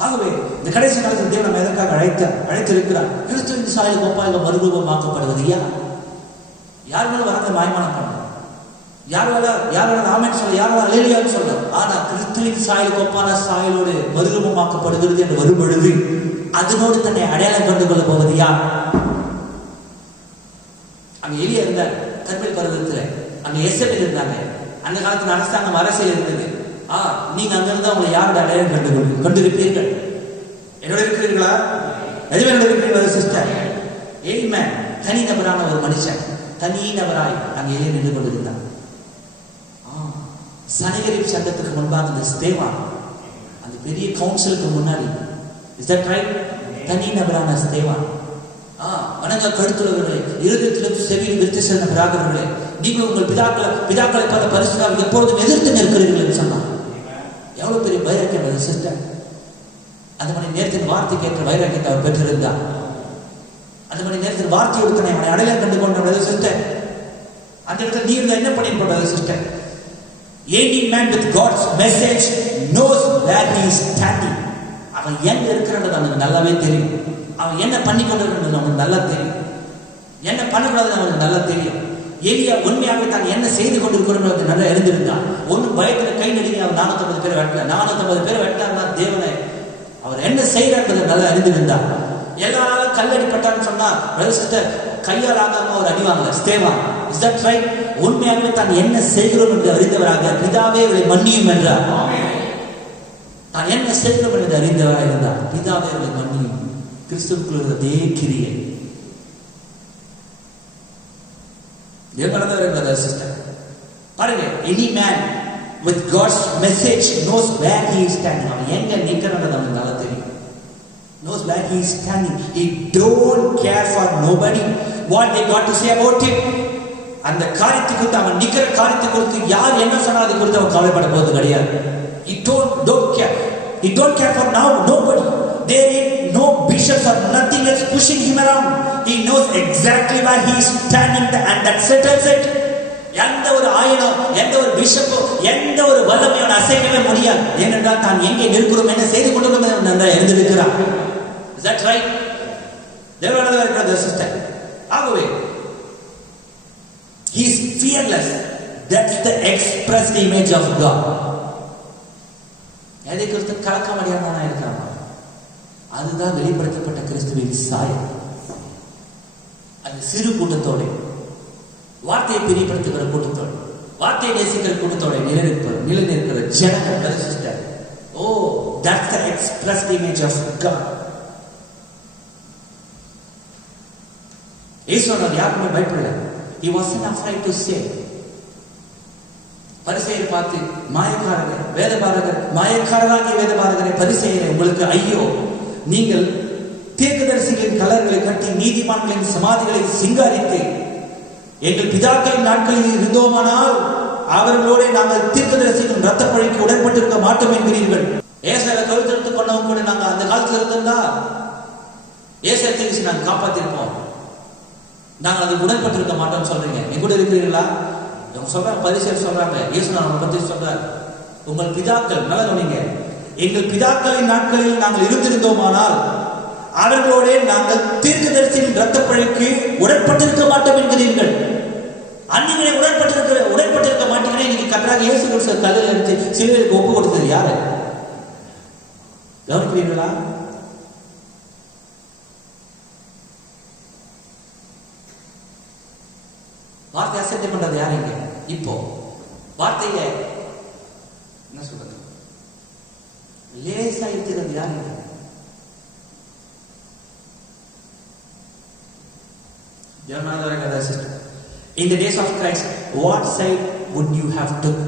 ஆகவே இந்த கடைசி காலத்தில் தேவன் நம்ம எதற்காக அழைத்திருக்கிறார்? கிறிஸ்துவின் சாயலுக்கு ஒப்பாக மறுரூபமாக்கப்படுவது. யார் மேலும் வரங்களை மாய்மானம் பண்ண, யாரால ஆமென் சொல்ல, யாரால அல்லேலூயான்னு சொல்ல. ஆனா கிறிஸ்துவின் சாயலுக்கு ஒப்பான சாயலோடு மறுரூபமாக்கப்படுகிறது என்று வரும்பொழுது அதனோடு தன்னை அடையாளம் கண்டு கொள்ள போவது யார்? அங்க எலியா இருந்தார் கர்மேல் பர்வதத்துல, அங்க எசபேல் இருந்தாங்க. அந்த காலத்துல அரசாங்கம் அரசியல் இருந்தது. நீங்க அங்க இருந்தா உங்களை யாரோட அடையாளம் கொண்டிருப்பீர்கள்? என்னோட இருக்கிறீர்களா? எதுவும் இருக்கிறீங்களா சிஸ்டர்? ஏய்மேன். தனிநபரான ஒரு மனுஷன் தனிநபராய் அங்க எலியா நின்று கொண்டிருந்தார். சனகரிப் சங்கத்துக்கு முன்பாக அந்த ஸ்தேவான், அந்த பெரிய கவுன்சிலுக்கு முன்னாடி, இஸ் தட் ரைட்? தனிநபரான ஸ்தேவான். வணங்க கழுத்துள்ளவர்களே, இருதயத்திலும் செவியில் விருத்தி சென்ற பிராதவர்களே, நீங்கள் உங்கள் பிதாக்களை பார்த்த பரிசுத்தால் எப்பொழுதும் எதிர்த்து நிற்கிறீர்கள் என்று சொன்னார். எவ்வளவு பெரிய வைராக்கியம் சிஸ்டர்! அந்த மணி நேரத்தின் வார்த்தைக்கு ஏற்ற வைராக்கியத்தை அவர் பெற்றிருந்தார். அந்த மணி நேரத்தின் வார்த்தை ஒருத்தனை அவனை அடையாளம் கண்டு கொண்ட சிஸ்டர். அந்த இடத்துல நீ இருந்தா என்ன பண்ணிருப்ப sister? Any man with God's message knows where he is standing. அவன் எங்க இருக்கிறது அவனுக்கு நல்லாவே தெரியும். அவன் என்ன பண்ணி கொண்டிருக்கிறது அவனுக்கு நல்லா தெரியும். என்ன பண்ணக்கூடாது அவனுக்கு நல்லா தெரியும். எலியா உண்மையாகவே தான் என்ன செய்து கொண்டிருக்கிறது நல்லா எழுந்திருந்தான். ஒன்றும் பயத்தில் கை நடுங்கி அவன் 450 பேர் வெட்டல. 450 பேர் வெட்டார்னா தேவனை அவர் என்ன செய்யறது நல்லா அறிந்திருந்தார். எல்லாரும் கல்லடிப்பட்டான்னு சொன்னா கையால் ஆகாம அவர் அடிவாங்கல ஸ்தேவான். Is that right? உண்மையாகவே தான் என்ன செய்கிறோம் என்று அறிந்தவராக பிதாவே இவரை மன்னியும் என்றார். தான் என்ன செய்கிறோம் என்று அறிந்தவராக இருந்தார். பிதாவே இவரை மன்னியும். கிறிஸ்துவுக்குள்ள அதே கிரியை சிஸ்டர் பாருங்க. Any man with God's message knows where he is standing. அவன் எங்க நிற்கிறது அவனுக்கு நல்லா தெரியும். knows where he is standing. He don't care for nobody what they got to say about him. அந்த காரியத்தை குறித்து அவன் நிக்கிற காரியத்தை குறித்து யார் என்ன சொன்னாலும் அதை குறித்து அவன் கவலைப்பட போவது கிடையாது. He don't care. He don't care for now nobody. There is no bishops or nothing else pushing him around. He knows exactly where he is standing and that settles it. எந்த ஒரு ஆயனோ எந்த ஒரு பிஷப்போ எந்த ஒரு வல்லமையோட அசைக்கவே முடியாது. ஏனென்றால் தான் எங்கே நிற்கிறோம் என்ன செய்து கொண்டிருக்கிறோம் நன்றாக எழுந்திருக்கிறார். Is that right? தேவனானவர் இருக்கிற சிஸ்டர். ஆகவே he is fearless. That's the expressed image of God. எதை குறித்து கலக்கம் அடையாமல் இருக்கிறான். அதுதான் வெளிப்படுத்தப்பட்ட கிறிஸ்துவின் சாயல். அந்த சிறு கூட்டத்தோடு வார்த்தையை பிரியப்படுத்துகிற கூட்டத்தோடு, வார்த்தையை நேசிக்கிற கூட்டத்தோட நிலைநிற்கிற ஜனங்கள் sister. Oh, that's the expressed image of God. ஈஸ்வரன் யாருக்குமே பயப்படல. He wasn't afraid to say. பரிசேயர் பார்த்து, மாயக்காரர் வேதபாரகர், மாயக்காரராகிய வேதபாரகரை பரிசேயரை உங்களுக்கு ஐயோ, நீங்கள் தீர்க்கதரிசிகளின் கலர்களை கட்டி நீதிமான்களின் சமாதிகளை சிங்காரித்து எங்கள் பிதாக்களின் நாட்களில் இருந்தோமானால் அவர்களோட நாங்கள் தீர்க்கதரிசிகளின் ரத்த பழிக்கு உடன்பட்டிருக்க மாட்டோம் என்கிறீர்கள். ஏசாயாவை கழுத்தெடுத்துக் கொண்டவங்க கூட நாங்கள் அந்த காலத்தில் இருந்திருந்தா ஏசாயா தீர்க்கதரிசி நாங்கள் காப்பாத்திருப்போம், நாங்கள் அதுக்கு உடன்பட்டிருக்க மாட்டோம் சொல்றீங்க. எங்க கூட இருக்கிறீர்களா? சொல்றாங்க, பரிசேயர் சொல்றாங்க, இயேசுநாதனை பற்றி சொல்றார், உங்கள் பிதாக்கள், நல்லா சொன்னீங்க, எங்கள் பிதாக்களின் நாட்களில் நாங்கள் இருந்திருந்தோமானால் அவர்களோட நாங்கள் தீர்க்கதரிசியின் ரத்த பழிக்கு உடன்பட்டிருக்க மாட்டோம் என்கிறீர்கள். அன்னிகளை உடன்பட்டிருக்க மாட்டீங்கன்னா நீங்க கர்த்தராகிய இயேசு கிறிஸ்து கல்லில் இருந்து சிலுவைக்கு ஒப்பு கொடுத்தது யாரு? கவனிக்கிறீர்களா? வார்த்தை அசட்டை பண்றது யாரு இங்க? இப்போ வார்த்தைய என்ன சொல்றது, லேசா இருக்கிறது யாரு இங்க? In the days of Christ, what side would you have took?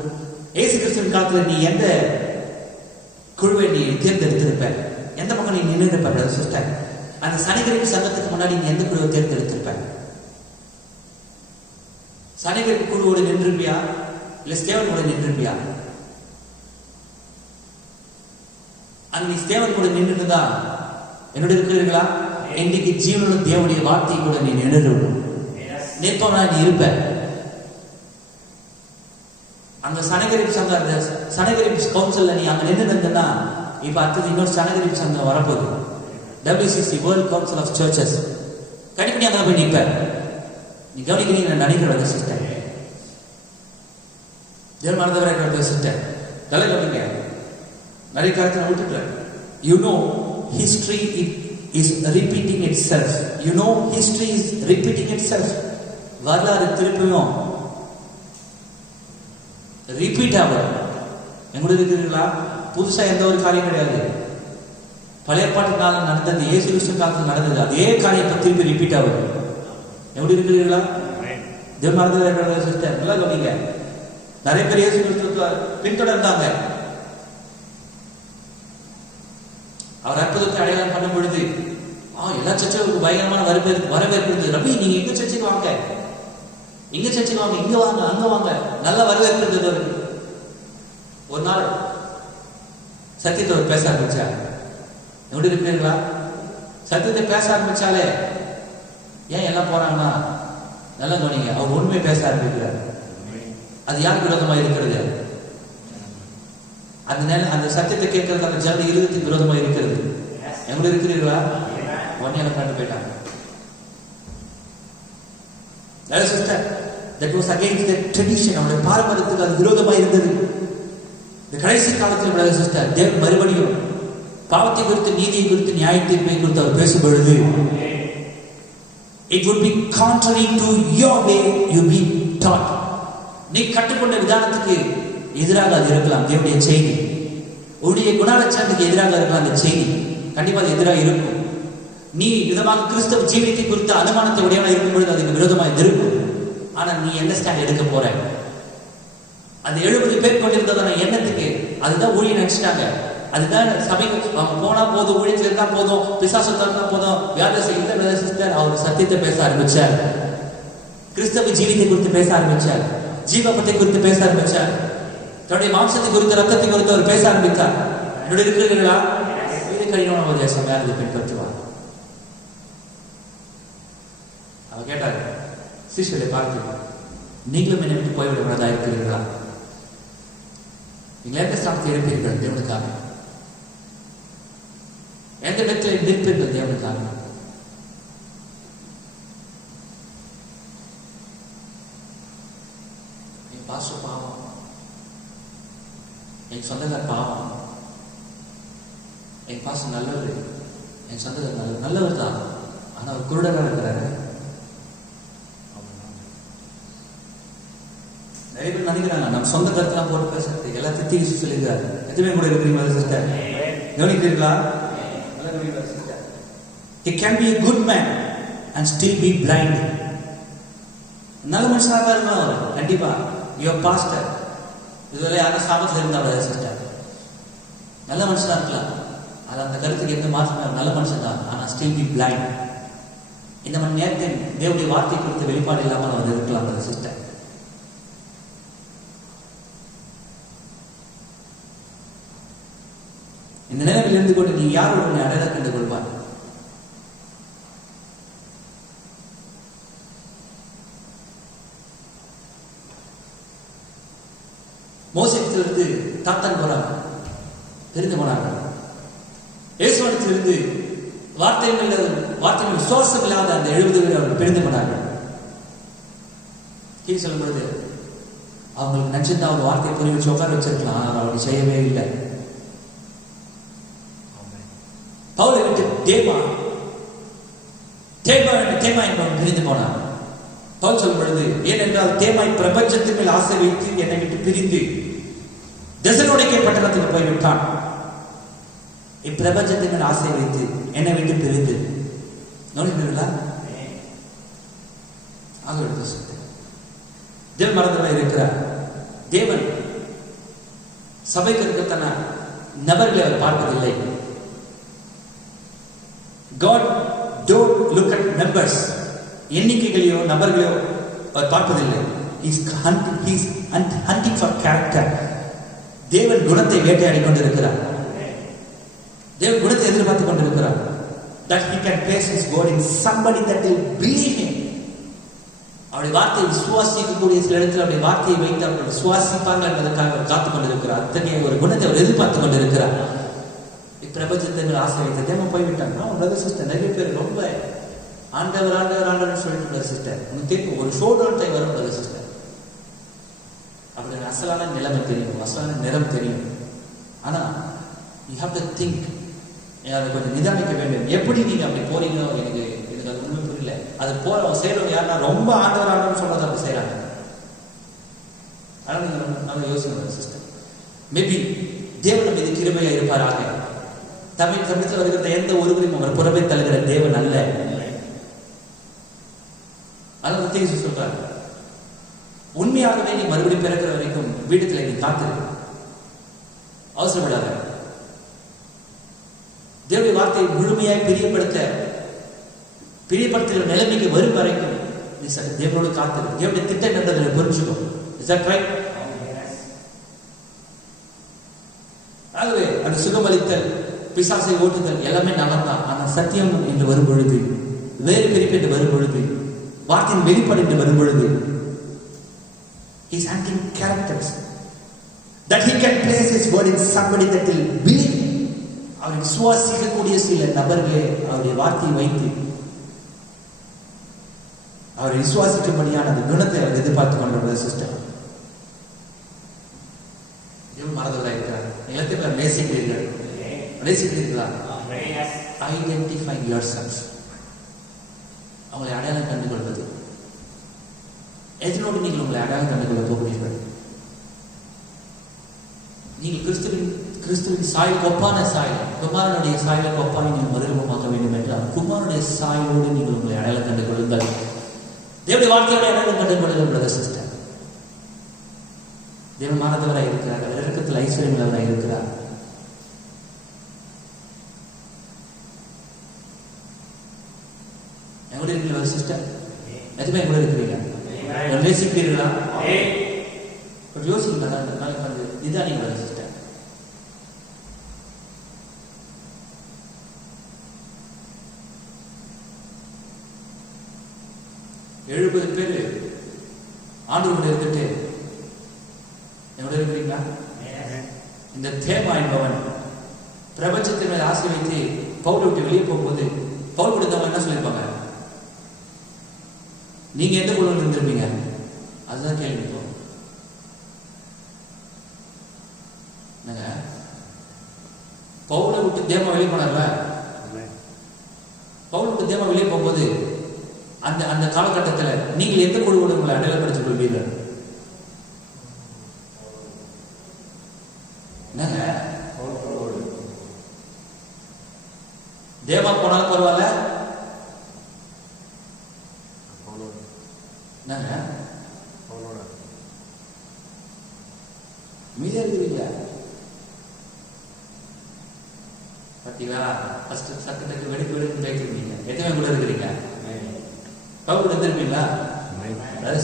ஏசு கிறிஸ்துவின் காலத்துல நீ எந்த குழுவை நீ தேர்ந்தெடுத்திருப்ப? எந்த பக்கம் நீ நின்றுருப்ப? சிஸ்டர், அந்த சனிகரிப்பு சங்கத்துக்கு முன்னாடி நீ எந்த குழுவை தேர்ந்தெடுத்திருப்ப? சனிகரிப்பு குழுவோடு நின்றுப்பியா இல்ல ஸ்தேவன் கூட நின்றுப்பியா? அங்க நீ ஸ்தேவன் கூட நின்றுதா என்னோட இருக்கிறீர்களா? இன்னைக்கு ஜீவனுள்ள தேவனுடைய வார்த்தை கூட நீ நின்றுடணும். நேத்தோனா நீ இருப்ப. அந்த சனகரிப்பு சங்கம், சனகரிப்பு கவுன்சில்ல நீ அங்க நின்றுனா இப்ப அடுத்தது இன்னொரு சனகரிப்பு சங்கம் வரப்போகுது, WCC, world council of churches. கண்டிப்பா அங்க போய் நிற்ப. நீ கவனிக்கிறீங்க நான் நினைக்கிறேன் சிஸ்டர், தேவமானவரை சிஸ்டர் தலை கவனிங்க. நிறைய காலத்தை நான் விட்டுட்டேன். You know history is repeating itself. You know history is repeating itself. வரலாறு திருப்பியும் ரிப்பீட் ஆகும். எங்களுடைய இருக்கிறீங்களா? புதுசா எந்த ஒரு காரியம் கிடையாது. பழைய பாட்டு காலம் நடந்தது, இயேசு கிறிஸ்து காலத்தில் நடந்தது, அதே காரியம் திருப்பி ரிப்பீட் ஆகுது. எப்படி இருக்கிறீர்களா? தேவமானவரை சிஸ்டர் நல்லா கவனிங்க. நிறைய பேர் இயேசு கிறிஸ்துவை பின்தொடர்ந்தாங்க. அவர் அற்புதத்தை அடையாளம் பண்ணும் பொழுது எல்லா சர்ச்சுகளுக்கு பயங்கரமான வரவேற்பு இருந்தது. ரவி, நீங்க எங்க சர்ச்சுக்கு வாங்க, இங்க சர்ச்சுக்கு வாங்க, இங்க வாங்க, அங்க வாங்க, நல்ல வரவேற்பு இருந்தது. ஒரு நாள் சத்தியத்தை அவர் பேச ஆரம்பிச்சார். எப்படி இருக்கிறீர்களா? சத்தியத்தை பேச ஆரம்பிச்சாலே ஏன் எல்லாம் போறாங்கன்னா நல்லா கவனிங்க, அவர் உண்மையை பேச ஆரம்பிக்கிறார். அது யாருக்கு விரோதமா இருக்கிறது? அந்த சத்தியத்தை கேட்கறது அந்த ஜன இருதயத்துக்கு விரோதமா இருக்கிறது. எங்க இருக்கிறீர்களா? ஒன்னையால கண்டு போயிட்டாங்க. That was against the tradition. அவருடைய பாரம்பரியத்துக்கு அது விரோதமா இருந்தது. இந்த கடைசி காலத்தில் சிஸ்டர் தேவன் மறுபடியும் பாவத்தை குறித்து, நீதியை குறித்து, நியாய தீர்ப்பை குறித்து அவர் பேசும் பொழுது it would be contrary to your way you be taught. நீ கற்றுக்கொண்ட விதானத்துக்கு எதிராக அது இருக்கலாம். தேவனுடைய செய்தி உன்னுடைய குணாலட்சணத்துக்கு எதிராக இருக்கலாம். அந்த செய்தி கண்டிப்பா அது எதிராக இருக்கும். நீ விதமாக கிறிஸ்தவ ஜீவியத்தை குறித்த அனுமானத்தை உடையவனா இருக்கும் பொழுது அதுக்கு விரோதமாக இருக்கும். ஆனா நீ என்ன ஸ்டாண்ட் எடுக்க போற? அந்த 70 பேர் கொண்டிருந்ததான எண்ணத்துக்கு அதுதான் ஊழியம் நினைச்சிட்டாங்க. அதுதான் சபைக்கு அவங்க போனா போதும், ஊழியத்தில் இருந்தா போதும், பிசாசு தந்தா போதும், வியாதி இல்ல சிஸ்டர். அவர் சத்தியத்தை பேச ஆரம்பிச்சார். கிறிஸ்தவ ஜீவியத்தை குறித்து பேச ஆரம்பிச்சார். ஜீவபத்தை குறித்து பேச ஆரம்பிச்சார். தன்னுடைய மாம்சத்தை குறித்து, ரத்தத்தை குறித்து அவர் பேச ஆரம்பித்தார். என்னுடைய இருக்கிறீர்களா? இது கடினமான உபதேசம், யார் இதை பின்பற்றுவார்? அவர் கேட்டார், சிஷ்யரை பார்த்து, நீங்களும் என்னை விட்டு போய்விடுவதா இருக்கிறீர்களா? நீங்கள் எந்த ஸ்தானத்தை இருப்பீர்கள் தேவனுக்காக? எந்த இடத்துல நிற்பீர்கள் தேவனுக்காக? என் பாஸ்டர் பாவம், என் சொந்தக்கார் பாவம், என் பாஸ்டர் நல்லவர், என் சொந்தக்கார் நல்லவர் தான், ஆனா அவர் குருடராக இருக்கிறாரு. நிறைய பேர் நினைக்கிறாங்க நம்ம சொந்த கருத்துலாம் போட்டு பேசுறது எல்லாத்தையும் தீர்த்து சொல்லியிருக்காரு. எத்தனை கூட இருக்கிறீங்க sister? கவனிக்கிறீங்களா? He can be a good man and still be blind. நல்ல மனுஷனாக இருக்கலாம் அவர் கண்டிப்பா. யுவர் பாஸ்டர் இதுவரை யாரும் சாபத்தில் இருந்தால் சிஸ்டர் நல்ல மனுஷனா இருக்கலாம். அது அந்த கருத்துக்கு எந்த மாற்றம் நல்ல மனுஷன் தான். ஆனால் ஸ்டில் பி பிளைண்ட். இந்த மணி நேரத்தில் தேவனுடைய வார்த்தை குறித்த வெளிப்பாடு இல்லாமல் அவர் இருக்கலாம் சிஸ்டர். இந்த நேரத்தில் இருந்து கொண்டு நீ யாரோட உன்னை அடையாளம் கண்டு கொள்வார்? மோசத்திலிருந்து தாத்தான் போறாங்க, தெரிந்து போனாங்க. இயேசுவிடத்திலிருந்து வார்த்தைகள் விசுவாசம் இல்லாத அந்த 70 பேர் அவர்கள் பிரிந்து போனார்கள். கீழ் சொல்லும் பொழுது அவங்களுக்கு நினைச்சிருந்தா அவங்க வார்த்தையை புரிய வச்சு உட்கார வச்சிருக்கலாம். ஆனால் அவர்கள் செய்யவே இல்லை. பவுலை விட்டு தேமா என்பவன் பிரிந்து போனான். பவுல் சொல்லும் பொழுது, ஏனென்றால் தேமாய் பிரபஞ்சத்தின் மேல் ஆசை வைத்து என்னை விட்டு பிரிந்து தெசலோனிக்கே பட்டணத்துக்கு போய்விட்டான். இப்பிரபஞ்சத்தின் மேல் ஆசை வைத்து என்னை விட்டு பிரிந்து நோடினீர்களா? தேவன் மறந்தவராக இருக்கிறார். தேவன் சபைக்கு இருக்கத்தான நபர்களை அவர் பார்ப்பதில்லை. God don't look at numbers. எண்ணிக்கைகளையோ நபர்களையோ அவர் பார்ப்பதில்லை. He's hunting for character. தேவன் குணத்தை வேட்டையாடி கொண்டிருக்கிறார். தேவன் குணத்தை எதிர்பார்த்து கொண்டிருக்கிறார். That he can place his word in somebody that will believe him. அவருடைய வார்த்தையை விசுவாசிக்கக்கூடிய சில இடத்தில் அவருடைய வார்த்தையை வைத்து அவர்கள் விசுவாசிப்பார்கள் என்பதற்காக அவர் காத்துக் கொண்டிருக்கிறார். அத்தகைய ஒரு குணத்தை அவர் எதிர்பார்த்து கொண்டிருக்கிறார். இப்பிரபஞ்சத்தின் ஆசை வைத்து தேவன் போய்விட்டாங்க. பிரதர் சிஸ்டர் நிறைய பேர் ரொம்ப ஆண்டவர் சொல்லிட்டு சிஸ்டர் உங்களுக்கு தெரியும். ஒரு ஷோ டவுன் டைம் வரும் பிரதர் சிஸ்டர். அப்படி அசலான நிலைமை தெரியும், அசலான நிறம் தெரியும். ஆனா you have to think. அதை கொஞ்சம் நிதானிக்க வேண்டும். எப்படி நீங்க அப்படி போறீங்க எனக்கு அது உண்மை புரியல. அது செய்யறவங்க யாருன்னா ரொம்ப ஆண்டவர் சொல்றது அப்படி செய்யறாங்க. அதனால நீங்க நம்ம யோசிக்கணும் சிஸ்டர். மேபி தேவன் மீது கிருபையா இருப்பாராக. தமிழத்தில் வருகிற எந்த ஒருவரையும் அவர் புறமே தள்ளுகிற தேவன் அல்ல. அதான் தீர்த்து சொல்றாரு. உண்மையாகவே நீ மறுபடியும் பிறக்கிற வரைக்கும் வீட்டுல நீ காத்துரு, அவசரப்படாத. தேவனுடைய வார்த்தையை முழுமையாய் பிரியப்படுத்துகிற நிலைமைக்கு வரும் வரைக்கும் நீ தேவனோடு காத்துரு. தேவனுடைய திட்டம் என்றதை புரிஞ்சுக்கோ. Is that right? ஆகவே அந்த சுகமளித்தல், பிசாசை ஓட்டுதல் எல்லாமே நலம்தான். ஆனால் சத்தியம் என்று வரும் பொழுது, வேறு பிரிப்பு என்று வரும் பொழுது, வார்த்தையின் வெளிப்பாடு என்று வரும் பொழுது, he is hunting characters that he can place his word in somebody that will believe. அவரை விசுவாசிக்கக்கூடிய சில நபர்களே அவருடைய வார்த்தையை வைத்து அவரை விசுவாசிக்கும்படியான அந்த குணத்தை அவர் எதிர்பார்த்து கொண்டிருந்த சிஸ்டம். மறந்தவராக இருக்கிறார். நிலத்தை பேர் நேசிக்கிறீர்களா? Identify your self. அவங்களை அடையாளம் கண்டு கொள்வது. எதனோடு நீங்கள் உங்களை அடையாளம் கண்டு கொள்ள போகிறீர்கள்? நீங்கள் கிறிஸ்துவின் சாயல் கொப்பான சாயல், குமாரனுடைய சாயல் கொப்பானை நீங்கள் மறுரூபமாக்க வேண்டும் என்றால் குமாரனுடைய சாயலோடு நீங்கள் உங்களை அடையாளம் கண்டு கொள்ளுங்கள். தேவனுடைய வார்த்தையோட அடையாளம் கண்டு கொள்ளுங்கள் பிரதர் சிஸ்டர். தேவன் மானதவராக இருக்கிறார். இறக்கத்தில் ஐஸ்வர்யம் உள்ளவராக இருக்கிறார். எங்கூட இருக்கிற சிஸ்டர் எதுவுமே எங்கூட இருக்கிறீங்க? நேசிக்கிறீர்களா? யோசிக்கிறீங்களா? இதுதான் நீங்க சிஸ்டர். எழுபது பேர் ஆண்டவரோட இருந்துட்டு எவ்வளவு இருக்கிறீங்களா? இந்த தேமா என்பவன் பிரபஞ்சத்தின் மேல் ஆசை வைத்து பவுல் விட்டு வெளியே போகும்போது பவுல் கொடுத்தவங்க என்ன சொல்லியிருப்பாங்க? நீங்க எந்த குழுவில் இருந்திருப்பீங்க? அதுதான் கேள்வி. பவுலை விட்டு தேமா வெளியே போனார்ல, பவுல் விட்டு தேமா வெளியே போகும்போது அந்த அந்த காலகட்டத்தில் நீங்கள் எந்த குழுவோடு உங்களை அடையாளப்படுத்திக் கொள்வீர்கள்? போனாலும் பரவாயில்ல. என்னங்க மீதியா இருக்கிறீங்களா? பார்த்தீங்களா? ஃபர்ஸ்ட் சட்டத்துக்கு வெடிக்கு வெடிக்கு கேட்குறீங்க. எத்தனை கூட இருக்கிறீங்க? பவுல் எடுத்திருப்பீங்களா?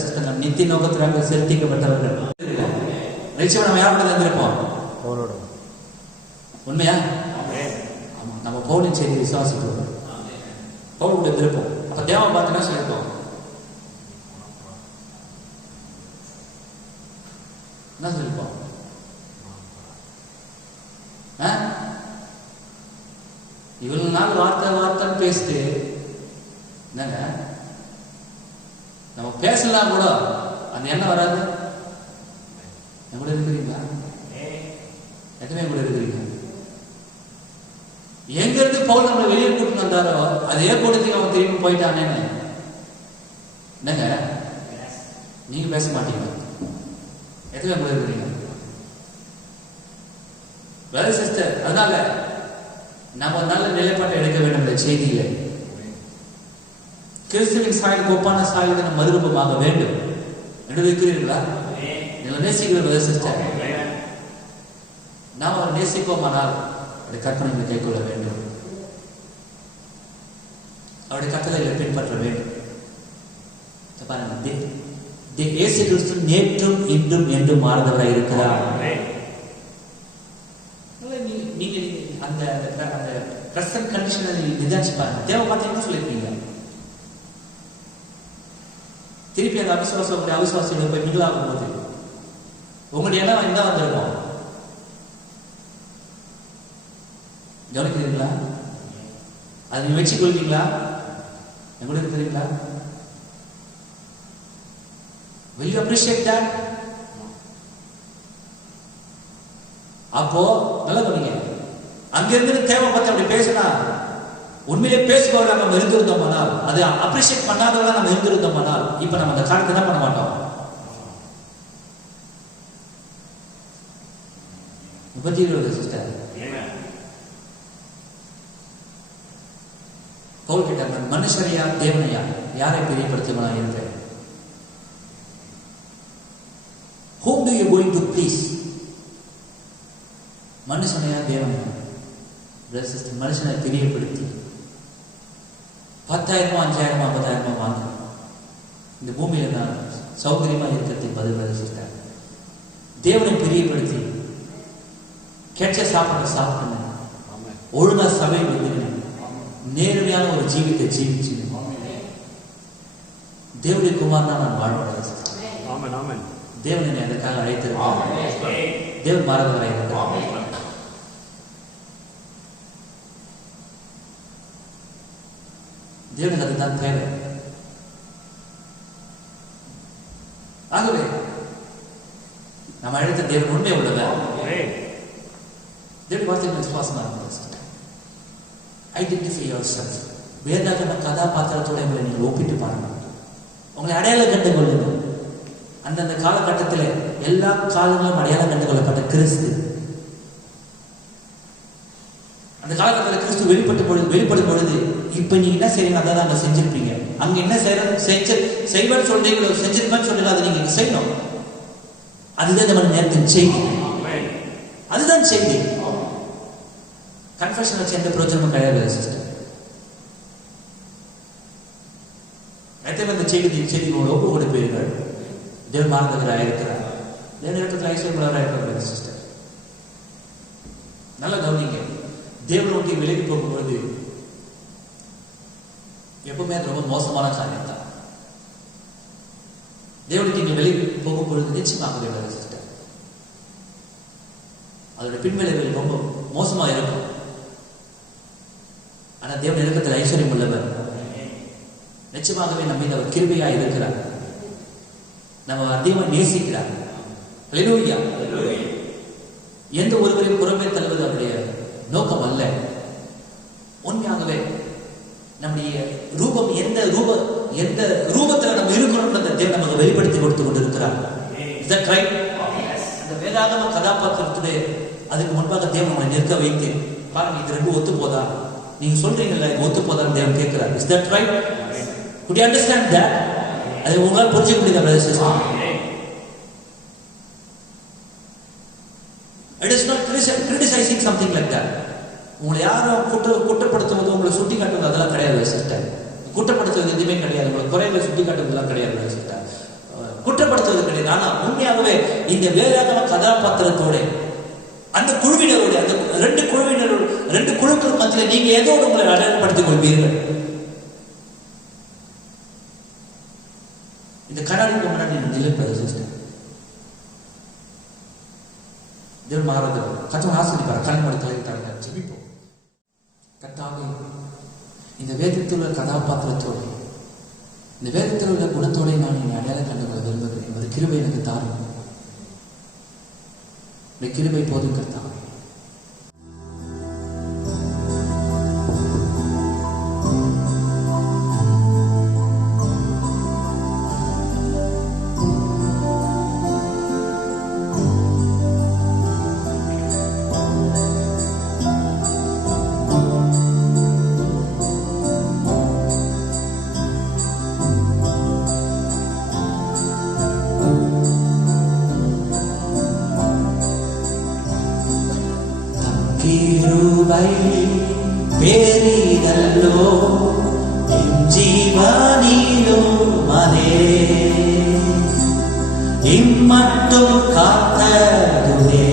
சிஸ்டர் நித்திய நோக்கத்திற்காக செலுத்திக்கப்பட்டவர்கள். நிச்சயம் நம்ம யாரோட இருந்திருப்போம்? உண்மையா? ஆமா, நம்ம பவுலின் செய்தி விசுவாசிக்கிறோம். பவுல் கூட இருந்திருப்போம். அப்ப தேவன் பார்த்தீங்கன்னா சொல்லியிருப்போம். என்ன சொல்லியிருப்போம்? இவ்வளவு நாள் வார்த்தைன்னு பேசிட்டு என்னங்க நம்ம பேசலாம் கூட அந்த எண்ணம் வராது. கூட இருக்கிறீங்களா? எத்தனை கூட இருக்கிறீங்க? எங்க இருந்து பவுல் நம்மளை வெளியே கூட்டு வந்தாரோ அதே கூட்டத்துக்கு அவன் திரும்பி போயிட்டானே. என்னங்க நீங்க பேச மாட்டீங்க? எத்தனை கூட இருக்கிறீங்க? வேலை சிஸ்டர், அதனால நம்ம நல்ல நிலைப்பாட்டை எடுக்க வேண்டும். இந்த செய்தியில கிறிஸ்துவின் சாயலுக்கு ஒப்பான சாயலுக்கு நம்ம மறுரூபமாக வேண்டும் என்று இருக்கிறீர்களா? நீங்கள் நேசிக்கிற சிஸ்டர், நாம் அவர் நேசிப்போமானால் அவருடைய கற்பனைகளை கைக்கொள்ள வேண்டும், அவருடைய கட்டளைகளை பின்பற்ற வேண்டும். இயேசு கிறிஸ்து நேற்றும் இன்றும் என்றும் மாறுதவராக இருக்கிறார். நீங்க அந்த பிரசன்ட் கண்டிஷனை நிதானிச்சு பாருங்க. தேவை பார்த்தீங்கன்னா சொல்லியிருக்கீங்க. திருப்பி அந்த அவிசுவாசம் அவிசுவாசிகளை போய் மிகளாகும் போது உங்களுடைய இடம் என்ன வந்திருக்கும்? கவனிக்கிறீங்களா? அதை நீங்க வச்சு கொள்வீங்களா? எங்களுக்கு தெரியுங்களா? Will you appreciate that? அப்போ நல்லா சொன்னீங்க. அங்கிருந்து தேவை பார்த்து அப்படி பேசினா உண்மையிலே பேசுபவர்களாக நம்ம இருந்திருந்தோம்னால், அது அப்ரிஷியேட் பண்ணாதவர்களாக நம்ம இருந்திருந்தோம்னால் இப்ப நம்ம அந்த காலத்தை என்ன பண்ண மாட்டோம்? 37 சிஸ்டர் பவுல் கிட்ட மனுஷரையா தேவனையா யாரை பிரியப்படுத்துவனா இருந்தேன்? Whom do you going to please? மனுஷனையா தேவனையா? மனுஷனை பிரியப்படுத்தி 10,000 5,000 50,000 வாங்க இந்த பூமியில நான் சௌகரியமா இருக்கிறதுக்கு பதில் சிஸ்டர், தேவனை பிரியப்படுத்தி கிடைச்ச சாப்பிடுங்க, ஒழுங்கா சபை வந்து நேரடியான ஒரு ஜீவித்தை ஜீவிச்சு தேவனுடைய குமாரனா நான் வாழ்வதாக தேவன் என்னை அதற்காக அழைத்திருக்கிறார். தேவன் மாறவராக இருக்கிறார். தேவனுக்கு அதுதான் தேவை. ஆகவே நம்ம அழைத்த தேவன் உண்மை உள்ளவர். தேவன் வார்த்தை விசுவாசமா இருக்கிறது. Identify yourself. வேதாகம கதாபாத்திரத்தோட உங்களை நீங்கள் ஒப்பிட்டு பாருங்க. உங்களை அடையாளம் கண்டு கொள்ளுங்கள். அந்தந்த காலகட்டத்தில் எல்லா காலங்களும் அடையாளம் கண்டு கொள்ளப்பட்ட கிறிஸ்து, அந்த காலகட்டத்தில் கிறிஸ்து வெளிப்படும் பொழுது இப்ப நீங்க என்ன செய்றீங்க அதான் அங்க செஞ்சிருப்பீங்க. அங்க என்ன செய்வேன்னு சொல்றீங்களோ செஞ்சிருப்பேன்னு சொல்றீங்களோ அதை நீங்க செய்யணும். அதுதான் நம்ம நேரத்தின் செய்தி. அதுதான் செய்தி. கன்ஃபெஷன் வச்சு எந்த பிரயோஜனமும் கிடையாது சிஸ்டர். இந்த செய்தி உங்களை ஒப்பு கொடுப்பீர்கள். தேவன் மாறுதவராக இருக்கிறார். தேவனிடத்தில் ஐஸ்வர்யவராக இருக்கிறார் சிஸ்டர். நல்ல கவனிங்க. தேவனை நோக்கி விலகி போகும்பொழுது எப்பவுமே அது ரொம்ப மோசமான காரியம் தான். தேவனுக்கு நீங்கள் விலகி போகும் பொழுது நிச்சயமாக வேண்டாம் சிஸ்டர். அதோட பின்விளைவுகள் ரொம்ப மோசமா இருக்கும். ஆனா தேவன் இறக்கத்தில் ஐஸ்வர்யம் உள்ளவர். நிச்சயமாகவே நம்ம மீது அவர் கிருபையா இருக்கிறார். நம்ம அதிகமாக நேசிக்கிறார். ஹல்லேலூயா. எந்த ஒருவரையும் புறமே தள்ளுவது அவருடைய நோக்கம் அல்ல. உண்மையாகவே நம்முடைய ரூபம் எந்த ரூபத்தில் நம்ம இருக்கணும்ன்றதை தேவன் நமக்கு வெளிப்படுத்தி கொடுத்து கொண்டிருக்கிறார். அந்த வேதாகம கதாபாத்திரத்துடைய அதுக்கு முன்பாக தேவன் நம்மளை நிற்க வைத்து பாருங்க, இது ரெண்டு ஒத்து போதா, நீங்க சொல்றீங்கல்ல இது ஒத்து போதான்னு தேவன் கேட்கிறார். Is that right? could you understand that? அது உங்களால் புரிஞ்சுக்க முடியுதா brother sister? It is not criticizing something like that. உங்களை யாரும் குற்றப்படுத்துவது, உங்களை சுட்டி காட்டுவது அதெல்லாம் கிடையாது சிஸ்டர். குற்றப்படுத்துவது எதுவுமே கிடையாது. உங்களை குறைகளை சுட்டி காட்டுவதெல்லாம் கிடையாது சிஸ்டர். குற்றப்படுத்துவது கிடையாது. ஆனா உண்மையாகவே இந்த வேதாகம கதாபாத்திரத்தோட அந்த குழுவினரோட அந்த ரெண்டு குழுக்கள் மத்தியில் நீங்க எதோடு உங்களை அடையாளப்படுத்திக் கொள்வீர்கள்? இந்த கண்ணாடிக்கு முன்னாடி நிலைப்பது சிஸ்டர். தேவன் மாறாது. கத்தவன் ஆசிரியப்பார். கண்மணி தலைவிட்டாங்க. ஜெபிப்போம். கர்த்தாவே, இந்த வேதத்தில் உள்ள கதாபாத்திரத்தோடு இந்த வேதத்தில் உள்ள குணத்தோடு நான் என்னை அடையாளம் கண்டுகொள்ள விரும்புகிறேன் என்பது கிருபை எனக்கு தாரும். இந்த கிருபை போதும் கர்த்தாவே. கிருபை பெரிதல்லோ என் ஜீவனிலும் அதே இம்மட்டும் காத்ததுவே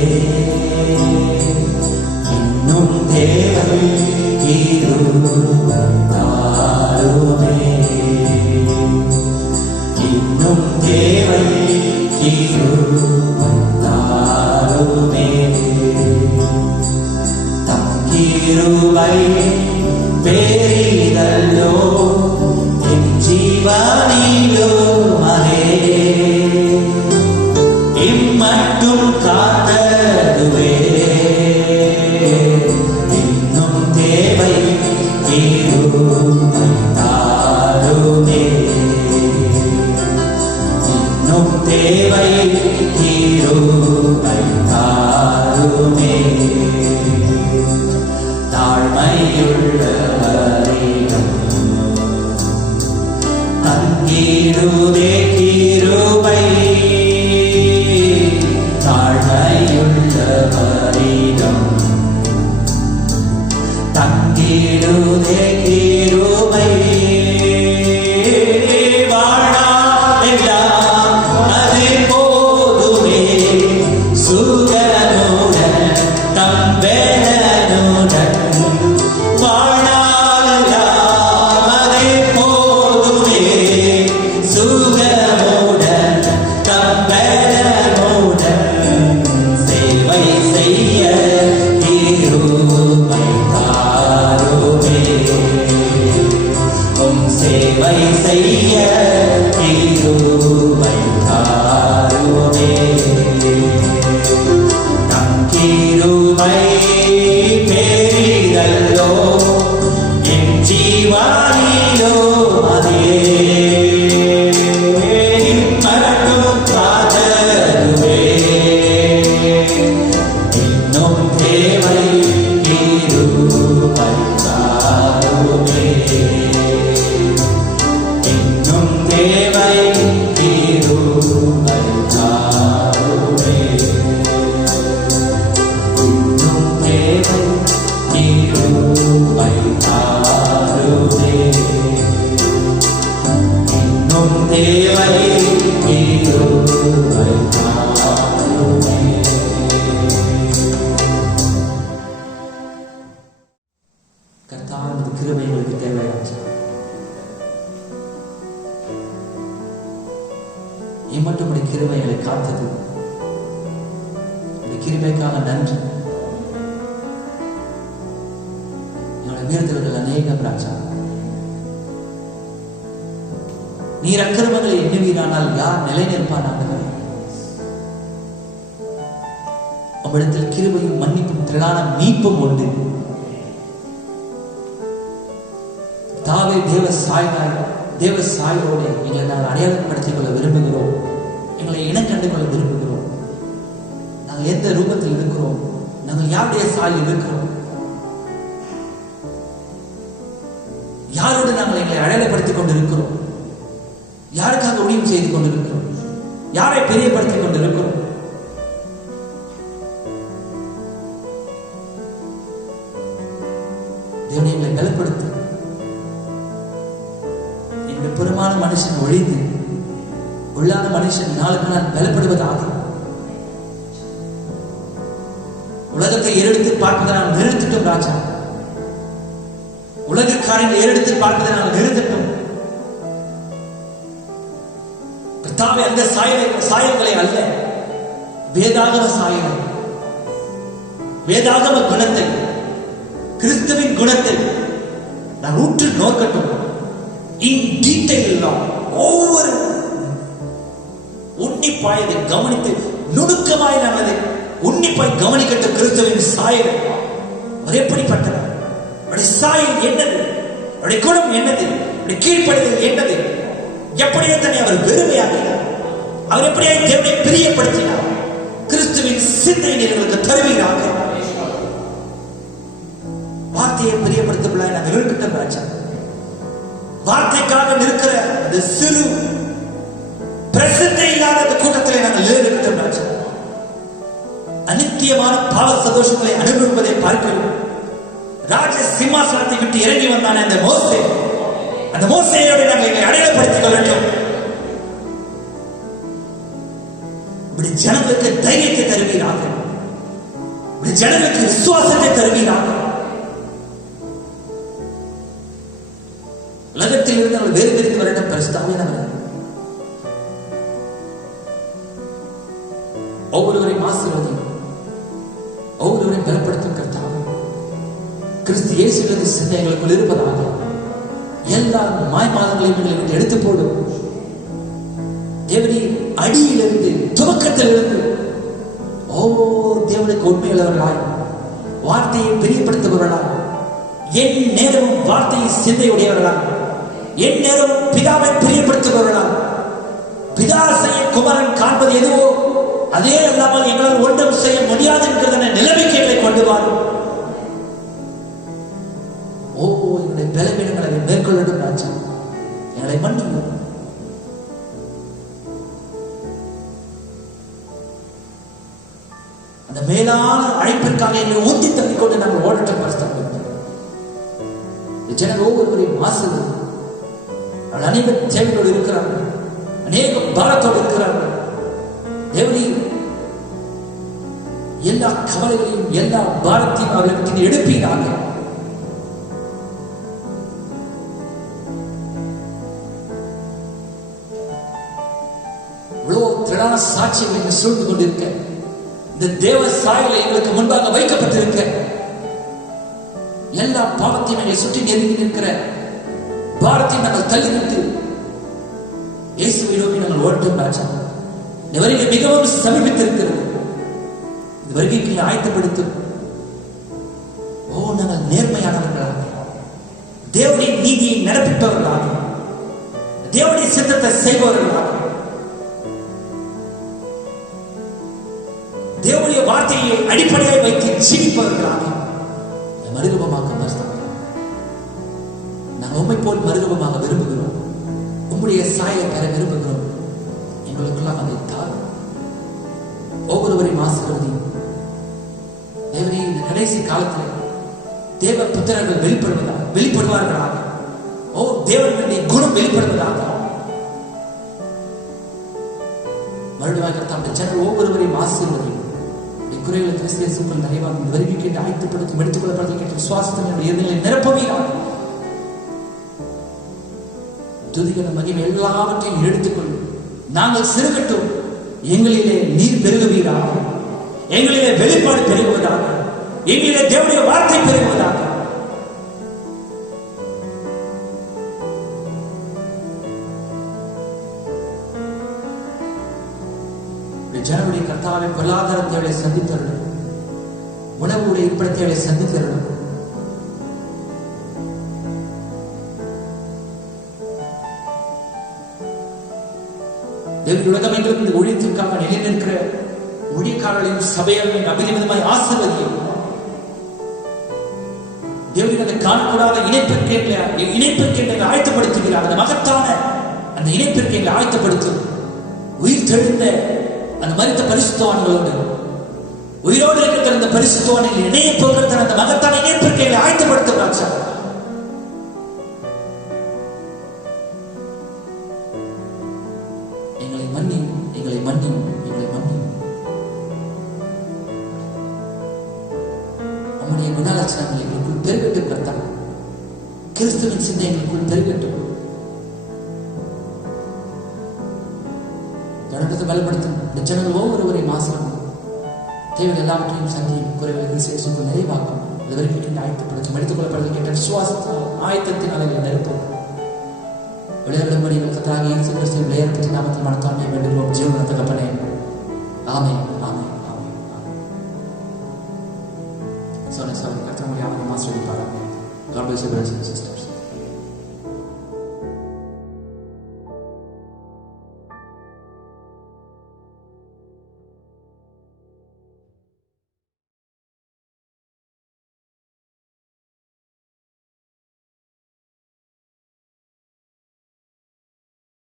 இன்னும் தேவை கிருபை தாருமே இன்னும் தேவை கிருபை தாருமே கிருபை பெரிதல்லோ என் ஜீவனிலும் அதே இம்மட்டும் காத்ததுவே இன்னும் தேவை கிருபை தாருமே இன்னும் தேவை கிருபை தாருமே தாழ்மையுள்ளவரிடம் தங்கிடுதே கிருபை தாழ்மையுள்ளவரிடம் தங்கிடுதே கிருபை வாழாதெல்லாம் அது போதுமே சுகனுடன் தம்பெனுடன் சேவை செய்ய கிருபை தாருமே தம் கிருபை பெரிதல்லோ என் ஜீவனிலோ அதே இம்மட்டும் காத்ததுவே இன்னும் தேவை கிருபை தாருமே தேவை கிருபை தாருமே இன்னும் தேவை கிருபை தாருமே இன்னும் தேவை கிருபை தாருமே. கர்த்தாவின் கிருபை எங்களுக்கு தேவையாச்சு. இம்மட்டும் கிருபைகளை காத்தது. இந்த கிருபைக்காக நன்றி. என்னோட மீறுதல்கள் அநேகம் ராஜா. நீர் அக்கிரமங்களை எண்ணுவீரானால் யார் நிலை நிற்பானாக? உம்மிடத்தில் கிருபையும் மன்னிப்பும் திரளான மீட்பும் உண்டு. தாவே தேவ சாயோடு எங்களை நாங்கள் அடையாளப்படுத்திக் கொள்ள விரும்புகிறோம். எங்களை இனம் கண்டு கொள்ள விரும்புகிறோம். நாங்கள் எந்த ரூபத்தில் இருக்கிறோம், நாங்கள் யாருடைய சாயில் இருக்கிறோம். எங்களை அடையாளப்படுத்திக் கொண்டிருக்கிறோம்? யாருக்காக ஊழியம் செய்து கொண்டிருக்கிறோம்? யாரை பெரியப்படுத்திக் கொண்டிருக்கிறோம்? தேவனை எங்களை பலப்படுத்து. என்னுடைய பெருமான மனுஷன் ஒழிந்து உள்ளான மனுஷன் நாளுக்கு நாள் பலப்படுவதாக. உலகத்தை ஏறெடுத்து பார்ப்பதை நாம் நிறுத்திட்டோம் ராஜா. உலக காரியங்களை ஏறெடுத்து பார்ப்பதை நாம் நிறுத்திட்டோம் கர்த்தாவே. அந்த சாயல்களை அல்ல, வேதாகம சாயலை, வேதாகம குணத்தை, கிறிஸ்துவின் குணத்தை நான் ஊற்று நோக்கட்டும். இன் டீடைல் ஒவ்வொரு உன்னிப்பாய் அதை கவனித்து நுணுக்கமாய் நான் அதை உன்னிப்பாய் கவனிக்கட்டும். கிறிஸ்துவின் சாயல் அவர் எப்படிப்பட்டவர்? அவருடைய சாயல் என்னது? அவருடைய குணம் என்னது? அவருடைய கீழ்ப்படுதல் என்னது? எப்படியே தன்னை அவர் வெறுமையாக்கினார்? அவர் எப்படியே தேவனை பிரியப்படுத்தினார்? கிறிஸ்துவின் சிந்தையை எங்களுக்கு தருவீராக. வார்த்தையை பிரியப்படுத்தப்படாத நாங்கள் இருக்கட்டும் ராஜா. வார்த்தைக்காக நிற்கிற அந்த சிறு பிரசித்தி இல்லாத அந்த கூட்டத்திலே நாங்கள் இருக்கட்டும் ராஜா. அநித்தியமான பாவ சந்தோஷங்களை அனுபவிப்பதை பார்க்கிறோம். ராஜ சிம்மாசனத்தை விட்டு இறங்கி வந்தான அந்த மோசே, அந்த மோசேயோடு நாங்கள் எங்களை அடையாளப்படுத்திக் கொள்ளட்டும். இப்படி ஜனங்களுக்கு தைரியத்தை தருவீராக, இப்படி ஜனங்களுக்கு விசுவாசத்தை தருவீராக. உலகத்தில் இருந்து அவர்கள் வேறு பிரித்து வரட்டும். பரிசுத்தாவியானவர் ஒவ்வொருவரையும் ஆசீர்வதியும், ஒவ்வொருவரையும் பலப்படுத்தும் கர்த்தாவே. கிறிஸ்து இயேசுவின் சிந்தை எங்களுக்குள் இருப்பதாக. எல்லா மாய்மாதங்களையும் எங்களை விட்டு எடுத்து போடும். தேவனி அடியிலிருந்து துவக்கத்திலிருந்து தேவனுக்கு உண்மையுள்ளவர்களாய், வார்த்தையை பிரியப்படுத்துபவர்களாய், என் நேரமும் வார்த்தையை சிந்தையுடையவர்களாய், என் நேரமும் பிதாவை பிரியப்படுத்துபவர்களாய், பிதா செய்ய குமாரன் காண்பது எதுவோ அதே அல்லாமல் எங்களால் ஒன்றும் செய்ய முடியாது என்கிறதான நிலைமைகளை கொண்டு வாரும். எங்களுடைய பலவீனங்களை மேற்கொள்ளட்டும் ராஜா. எங்களை மன்னியும். அந்த மேலான அழைப்பிற்காக எங்களை ஊந்தி தள்ளிக்கொண்டு நாங்கள் ஓடட்டும். ஜனங்கள் ஒவ்வொருவரையும் ஆசீர்வதியும். அநேக தேவையோடு இருக்கிறார்கள், அநேக பாரத்தோடு இருக்கிறார்கள். தேவனே, எல்லா கவலைகளையும் எல்லா பாரத்தையும் அவர்களுக்கு எடுப்பீராக. திரளான சாட்சிகளை சூழ்ந்து கொண்டிருக்க, இந்த தேவ சாயலை எங்களுக்கு முன்பாக வைக்கப்பட்டிருக்க, எல்லா பாவத்தையும் எங்களை சுற்றி நெருங்கி நிற்கிற பாரத்தையும் நாங்கள் தள்ளிவிட்டு இயேசுவை நோக்கி நாங்கள் ஓடட்டும் ராஜா. இந்த வருகை மிகவும் சமீபித்திருக்கிறது. இந்த வருகைக்கு ஆயத்தப்படுத்தும். நாங்கள் நேர்மையானவர்களாக, தேவனுடைய நீதியை நடப்பிப்பவர்களாக, தேவனுடைய சித்தத்தை செய்பவர்களாக, தேவனுடைய வார்த்தையை அடிப்படையாக வைத்து ஜீவிப்பவர்களாக மறுரூபமாக நாங்கள் உம்மை போல் மறுரூபமாக விரும்புகிறோம். உம்முடைய சாயை பெற விரும்புகிறோம். எங்களுக்கெல்லாம் அதை தாரும். ஒவ்வொருவரையும் ஆசீர்வதியும். தேவனே, இந்த கடைசி காலத்தில் தேவ புத்திரர்கள் வெளிப்படுவார்களாக. தேவனுடைய குணம் வெளிப்படுவதாக. மறுபடியும் தம்முடைய ஜனங்கள் ஒவ்வொருவரையும் ஆசீர்வதியும். குறைகளை கிறிஸ்தியசுக்குள் நிறைவாக வருகை கேட்டு ஆயத்தப்படுத்தும், எடுத்துக் கொள்ளப்படுதல் கேட்டு சுவாசத்தினுடைய இருதயங்களை நிரப்பவீராக. துதிகளை மகிமை எல்லாவற்றையும் எடுத்துக்கொள்ளும். நாங்கள் சிறுகட்டும், எங்களிலே நீர் பெருகுவீராக, எங்களிலே வெளிப்பாடு பெருகுவதாக, எங்களிலே தேவனுடைய வார்த்தை பெருகுவதாக. ஜனங்களுடைய கர்த்தாவை பொருளாதார தேவையை சந்தித்தருடன், உணவுடைய இருப்பிட தேவையை சந்தித்தருடன், உலகமெங்கிலும் இந்த ஊழியத்திற்காக நிலைநிற்கிற ஊழியக்காரர்களையும் சபைகளையும் அபிரிமிதமாய் ஆசீர்வதியும். தேவனுடைய இதுவரைக்கும் அதை காணக்கூடாத இணைப்பிற்கு எங்களை ஆயத்தப்படுத்துகிறார். அந்த மகத்தான அந்த இணைப்பிற்கு எங்களை ஆயத்தப்படுத்தும். உயிர் தெழுந்த அந்த மரித்த பரிசுத்தவான்களோடு உயிரோடு இருக்கிற அந்த பரிசுத்தவான்கள் இணைய போகிற அந்த மகத்தான இணைப்பிற்கு எங்களை ஆயத்தப்படுத்துகிறார் சார். எங்களை மன்னி எங்களை மன்னி எங்களை மன்னி. நம்முடைய குணலட்சணங்கள் எங்களுக்குள் பெருகட்டும் கர்த்தா. கிறிஸ்துவின் சிந்தை எங்களுக்குள் பெருகட்டும். ஜனத்தை பலப்படுத்தும். இந்த ஜனங்கள் ஒவ்வொருவரையும் ஆசிரியர் தேவைகள் எல்லாவற்றையும் சந்தியும் குறைகளை விசேஷங்கள் நிறைவாக்கும். இதுவரைக்கும் ஆயத்தப்படுத்தும். எடுத்துக் கொள்ளப்படுதல் கேட்ட விசுவாசத்தால் ஆயத்தத்தின் அளவில் நெருப்போம். விளையாடும்படி கர்த்தராக இயேசு கிறிஸ்துவின் விளையாட்டு நாமத்தில் மனத்தாண்மை வேண்டுகிறோம். ஜீவன தகப்பனே, ஆமென் ஆமென் ஆமென். சொன்ன சார் கர்த்தர் ஆசீர்வதிப்பாராக. God bless you brothers and sisters.